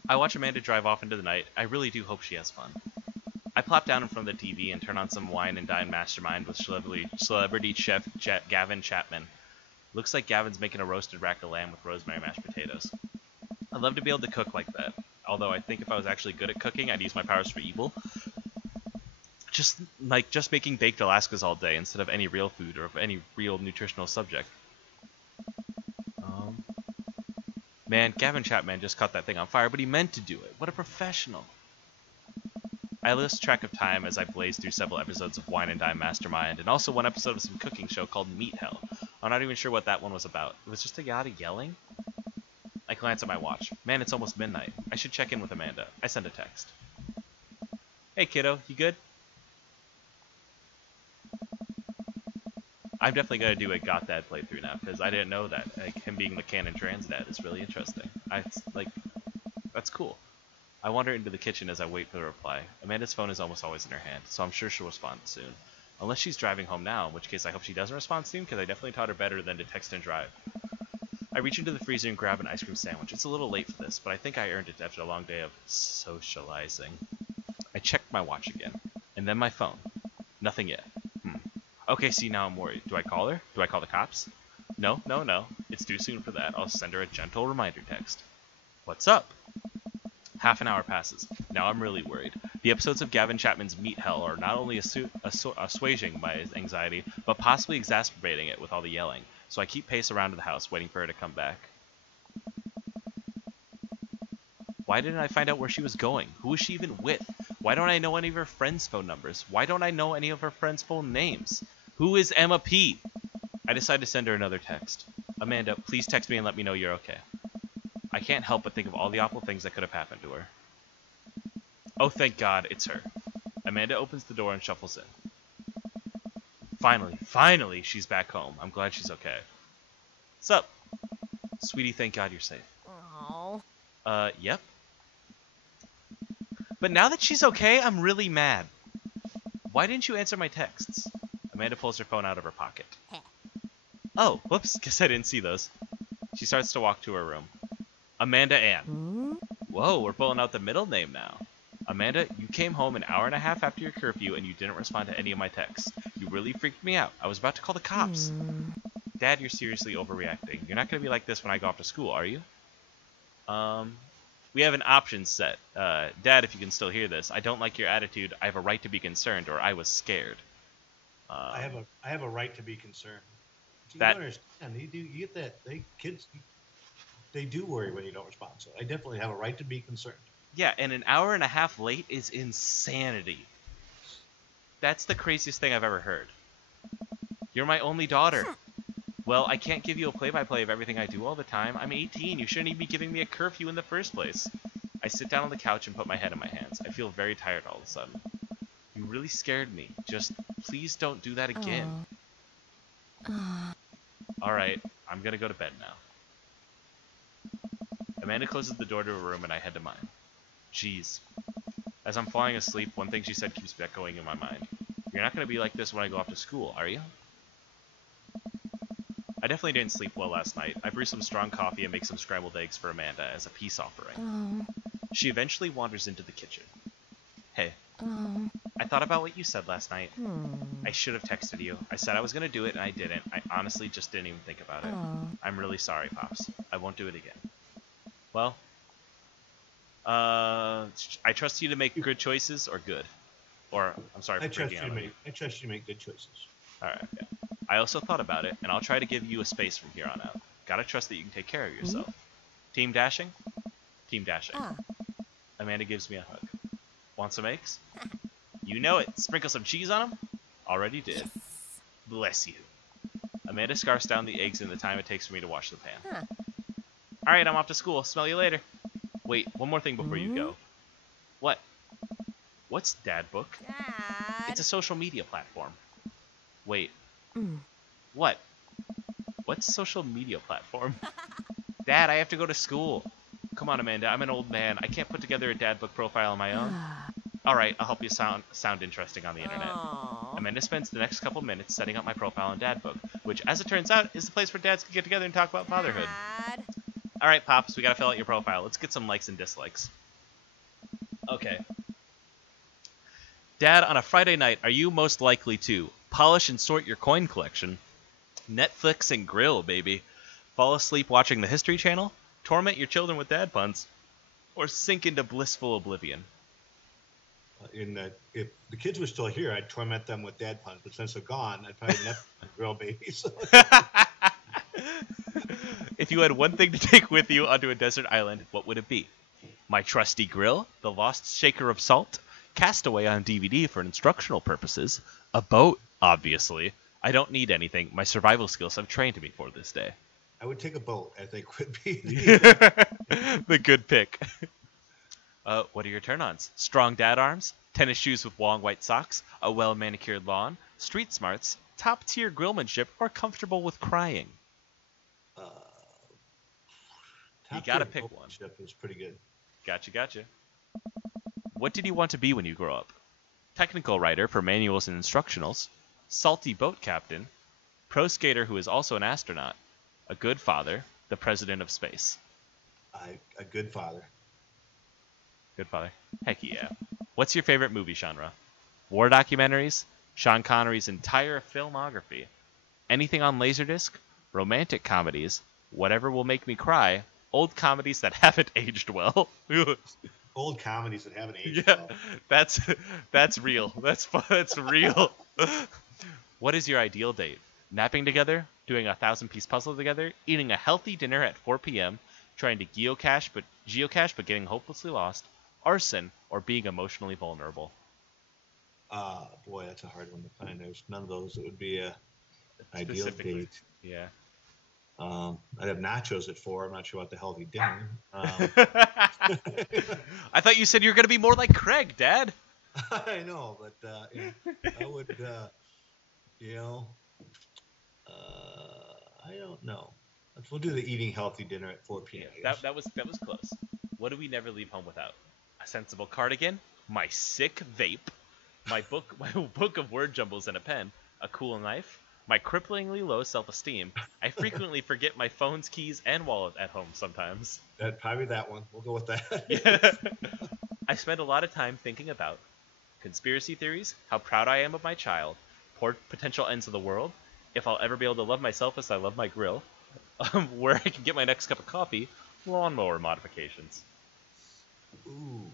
I watch Amanda drive off into the night. I really do hope she has fun. I plop down in front of the TV and turn on some Wine and Dine Mastermind with celebrity chef Gavin Chapman. Looks like Gavin's making a roasted rack of lamb with rosemary mashed potatoes. I'd love to be able to cook like that, although I think if I was actually good at cooking, I'd use my powers for evil. Just making baked Alaskas all day instead of any real food or of any real nutritional subject. Man, Gavin Chapman just caught that thing on fire, but he meant to do it. What a professional. I lost track of time as I blazed through several episodes of Wine and Dime Mastermind, and also one episode of some cooking show called Meat Hell. I'm not even sure what that one was about. It was just a yada yelling? I glance at my watch. Man, it's almost midnight. I should check in with Amanda. I send a text. Hey kiddo, you good? I'm definitely going to do a Got Dad playthrough now, because I didn't know that. Like, him being the canon trans dad is really interesting. That's cool. I wander into the kitchen as I wait for the reply. Amanda's phone is almost always in her hand, so I'm sure she'll respond soon. Unless she's driving home now, in which case I hope she doesn't respond soon, because I definitely taught her better than to text and drive. I reach into the freezer and grab an ice cream sandwich. It's a little late for this, but I think I earned it after a long day of socializing. I checked my watch again, and then my phone. Nothing yet. Okay, see, now I'm worried. Do I call her? Do I call the cops? No. It's too soon for that. I'll send her a gentle reminder text. What's up? Half an hour passes. Now I'm really worried. The episodes of Gavin Chapman's Meat Hell are not only assuaging my anxiety, but possibly exacerbating it with all the yelling. So I keep pace around to the house, waiting for her to come back. Why didn't I find out where she was going? Who was she even with? Why don't I know any of her friends' phone numbers? Why don't I know any of her friends' phone names? Who is Emma P? I decide to send her another text. Amanda, please text me and let me know you're okay. I can't help but think of all the awful things that could have happened to her. Oh, thank God, it's her. Amanda opens the door and shuffles in. Finally, she's back home. I'm glad she's okay. Sup? Sweetie, thank God you're safe. Oh. Yep. But now that she's okay, I'm really mad. Why didn't you answer my texts? Amanda pulls her phone out of her pocket. Oh, whoops, guess I didn't see those. She starts to walk to her room. Amanda Ann. Whoa, we're pulling out the middle name now. Amanda, you came home an hour and a half after your curfew and you didn't respond to any of my texts. You really freaked me out. I was about to call the cops. Dad, you're seriously overreacting. You're not going to be like this when I go off to school, are you? We have an option set. Dad, if you can still hear this, I don't like your attitude. I have a right to be concerned, or I was scared. I have a right to be concerned. You That- don't understand. You get that. Kids, they do worry when you don't respond. So I definitely have a right to be concerned. Yeah, and an hour and a half late is insanity. That's the craziest thing I've ever heard. You're my only daughter. Well, I can't give you a play-by-play of everything I do all the time. I'm 18. You shouldn't even be giving me a curfew in the first place. I sit down on the couch and put my head in my hands. I feel very tired all of a sudden. You really scared me. Just please don't do that again. Alright, I'm gonna go to bed now. Amanda closes the door to her room and I head to mine. Jeez. As I'm falling asleep, one thing she said keeps echoing in my mind. You're not gonna be like this when I go off to school, are you? I definitely didn't sleep well last night. I brew some strong coffee and make some scrambled eggs for Amanda as a peace offering. She eventually wanders into the kitchen. Hey. I thought about what you said last night. I should have texted you. I said I was going to do it and I didn't. I honestly just didn't even think about it. I'm really sorry, Pops. I won't do it again. Well, I trust you to make good choices or good. Or, I'm sorry for breaking out on you. I trust you to make good choices. Alright, yeah. I also thought about it, and I'll try to give you a space from here on out. Gotta trust that you can take care of yourself. Team dashing? Team dashing. Amanda gives me a hug. Want some eggs? You know it. Sprinkle some cheese on them? Already did. Yes. Bless you. Amanda scarfs down the eggs in the time it takes for me to wash the pan. Alright, I'm off to school. Smell you later. Wait, one more thing before you go. What? What's Dad Book? Dad. It's a social media platform. Wait. What? What's social media platform? Dad, I have to go to school. Come on, Amanda. I'm an old man. I can't put together a Dad Book profile on my own. All right, I'll help you sound interesting on the internet. Aw. Amanda spends the next couple minutes setting up my profile on Dadbook, which, as it turns out, is the place where dads can get together and talk about fatherhood. Dad. All right, Pops, we gotta fill out your profile. Let's get some likes and dislikes. Okay. Dad, on a Friday night, are you most likely to polish and sort your coin collection, Netflix and grill, baby, fall asleep watching the History Channel, torment your children with dad puns, or sink into blissful oblivion? If the kids were still here, I'd torment them with dad puns. But since they're gone, I'd probably Netflix and grill babies. If you had one thing to take with you onto a desert island, what would it be? My trusty grill, the lost shaker of salt, Castaway on DVD for instructional purposes, a boat, obviously. I don't need anything. My survival skills have trained me for this day. I would take a boat, I think, would be the good pick. What are your turn-ons? Strong dad arms, tennis shoes with long white socks, a well-manicured lawn, street smarts, top-tier grillmanship, or comfortable with crying? You gotta pick one. Is pretty good. Gotcha. What did you want to be when you grow up? Technical writer for manuals and instructionals, salty boat captain, pro skater who is also an astronaut, a good father, the president of space. A good father. Good father. Heck yeah. What's your favorite movie genre? War documentaries? Sean Connery's entire filmography? Anything on Laserdisc? Romantic comedies? Whatever will make me cry? Old comedies that haven't aged well? Old comedies that haven't aged Yeah, well. that's real. That's real. What is your ideal date? Napping together, doing a 1,000-piece puzzle together, eating a healthy dinner at 4 p.m., trying to geocache but getting hopelessly lost, arson, or being emotionally vulnerable? Boy, that's a hard one to find. There's none of those that would be a ideal Specifically. date. Yeah. I'd have nachos at 4. I'm not sure about the healthy dinner. I thought you said you were going to be more like Craig, Dad. I know, but I would, I don't know. We'll do the eating healthy dinner at 4 p.m. That was close. What do we never leave home without? A sensible cardigan, my sick vape, my book of word jumbles and a pen, a cool knife, my cripplingly low self-esteem. I frequently forget my phone's keys and wallet at home sometimes. Probably that one. We'll go with that. Yeah. I spend a lot of time thinking about conspiracy theories, how proud I am of my child, potential ends of the world, if I'll ever be able to love myself as I love my grill, where I can get my next cup of coffee, lawnmower modifications. Ooh.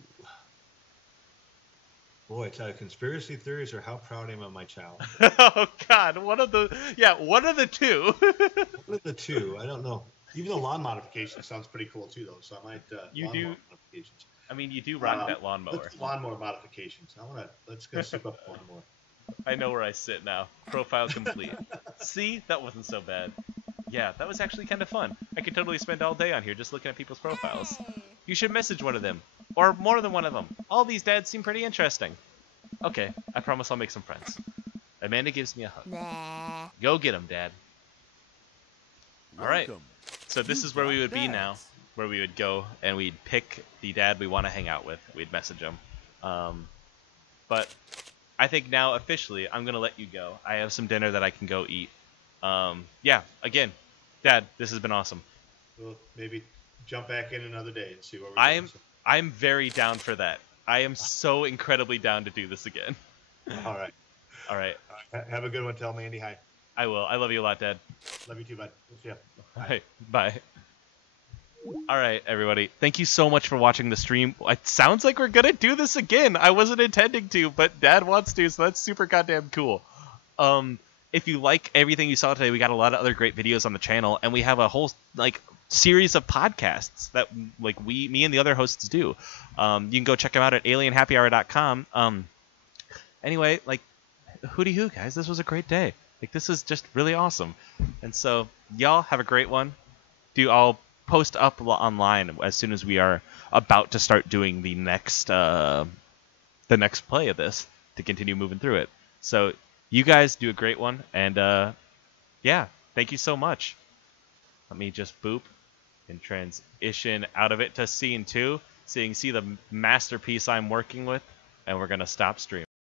Boy, it's either conspiracy theories or how proud I am of my child. Oh God, one of the two. One of the two. I don't know. Even the lawn modification sounds pretty cool too, though. So I might. Lawnmower modifications. I mean, you do rock that lawnmower. Lawnmower modifications. Let's go soup up the lawnmower. I know where I sit now. Profile complete. See, that wasn't so bad. Yeah, that was actually kind of fun. I could totally spend all day on here just looking at people's profiles. Hey. You should message one of them, or more than one of them. All these dads seem pretty interesting. Okay, I promise I'll make some friends. Amanda gives me a hug. Nah. Go get him, Dad. All right. Welcome. So this is where we would be now, where we would go and we'd pick the dad we want to hang out with. We'd message him. But I think now officially I'm going to let you go. I have some dinner that I can go eat. Yeah, again, Dad, this has been awesome. We'll maybe jump back in another day and see where we're going. I'm very down for that. I am so incredibly down to do this again. All right. All right. Have a good one. Tell Mandy hi. I will. I love you a lot, Dad. Love you too, bud. See ya. All right. Bye. All right, everybody. Thank you so much for watching the stream. It sounds like we're going to do this again. I wasn't intending to, but Dad wants to, so that's super goddamn cool. If you like everything you saw today, we got a lot of other great videos on the channel, and we have a whole series of podcasts that me and the other hosts do. You can go check them out at alienhappyhour.com. Anyway, hooty-hoo, guys. This was a great day. This is just really awesome. And so, y'all have a great one. I'll post up online as soon as we are about to start doing the next play of this to continue moving through it. So, you guys do a great one, and yeah, thank you so much. Let me just boop and transition out of it to scene 2, so you can see the masterpiece I'm working with. and we're gonna stop streaming.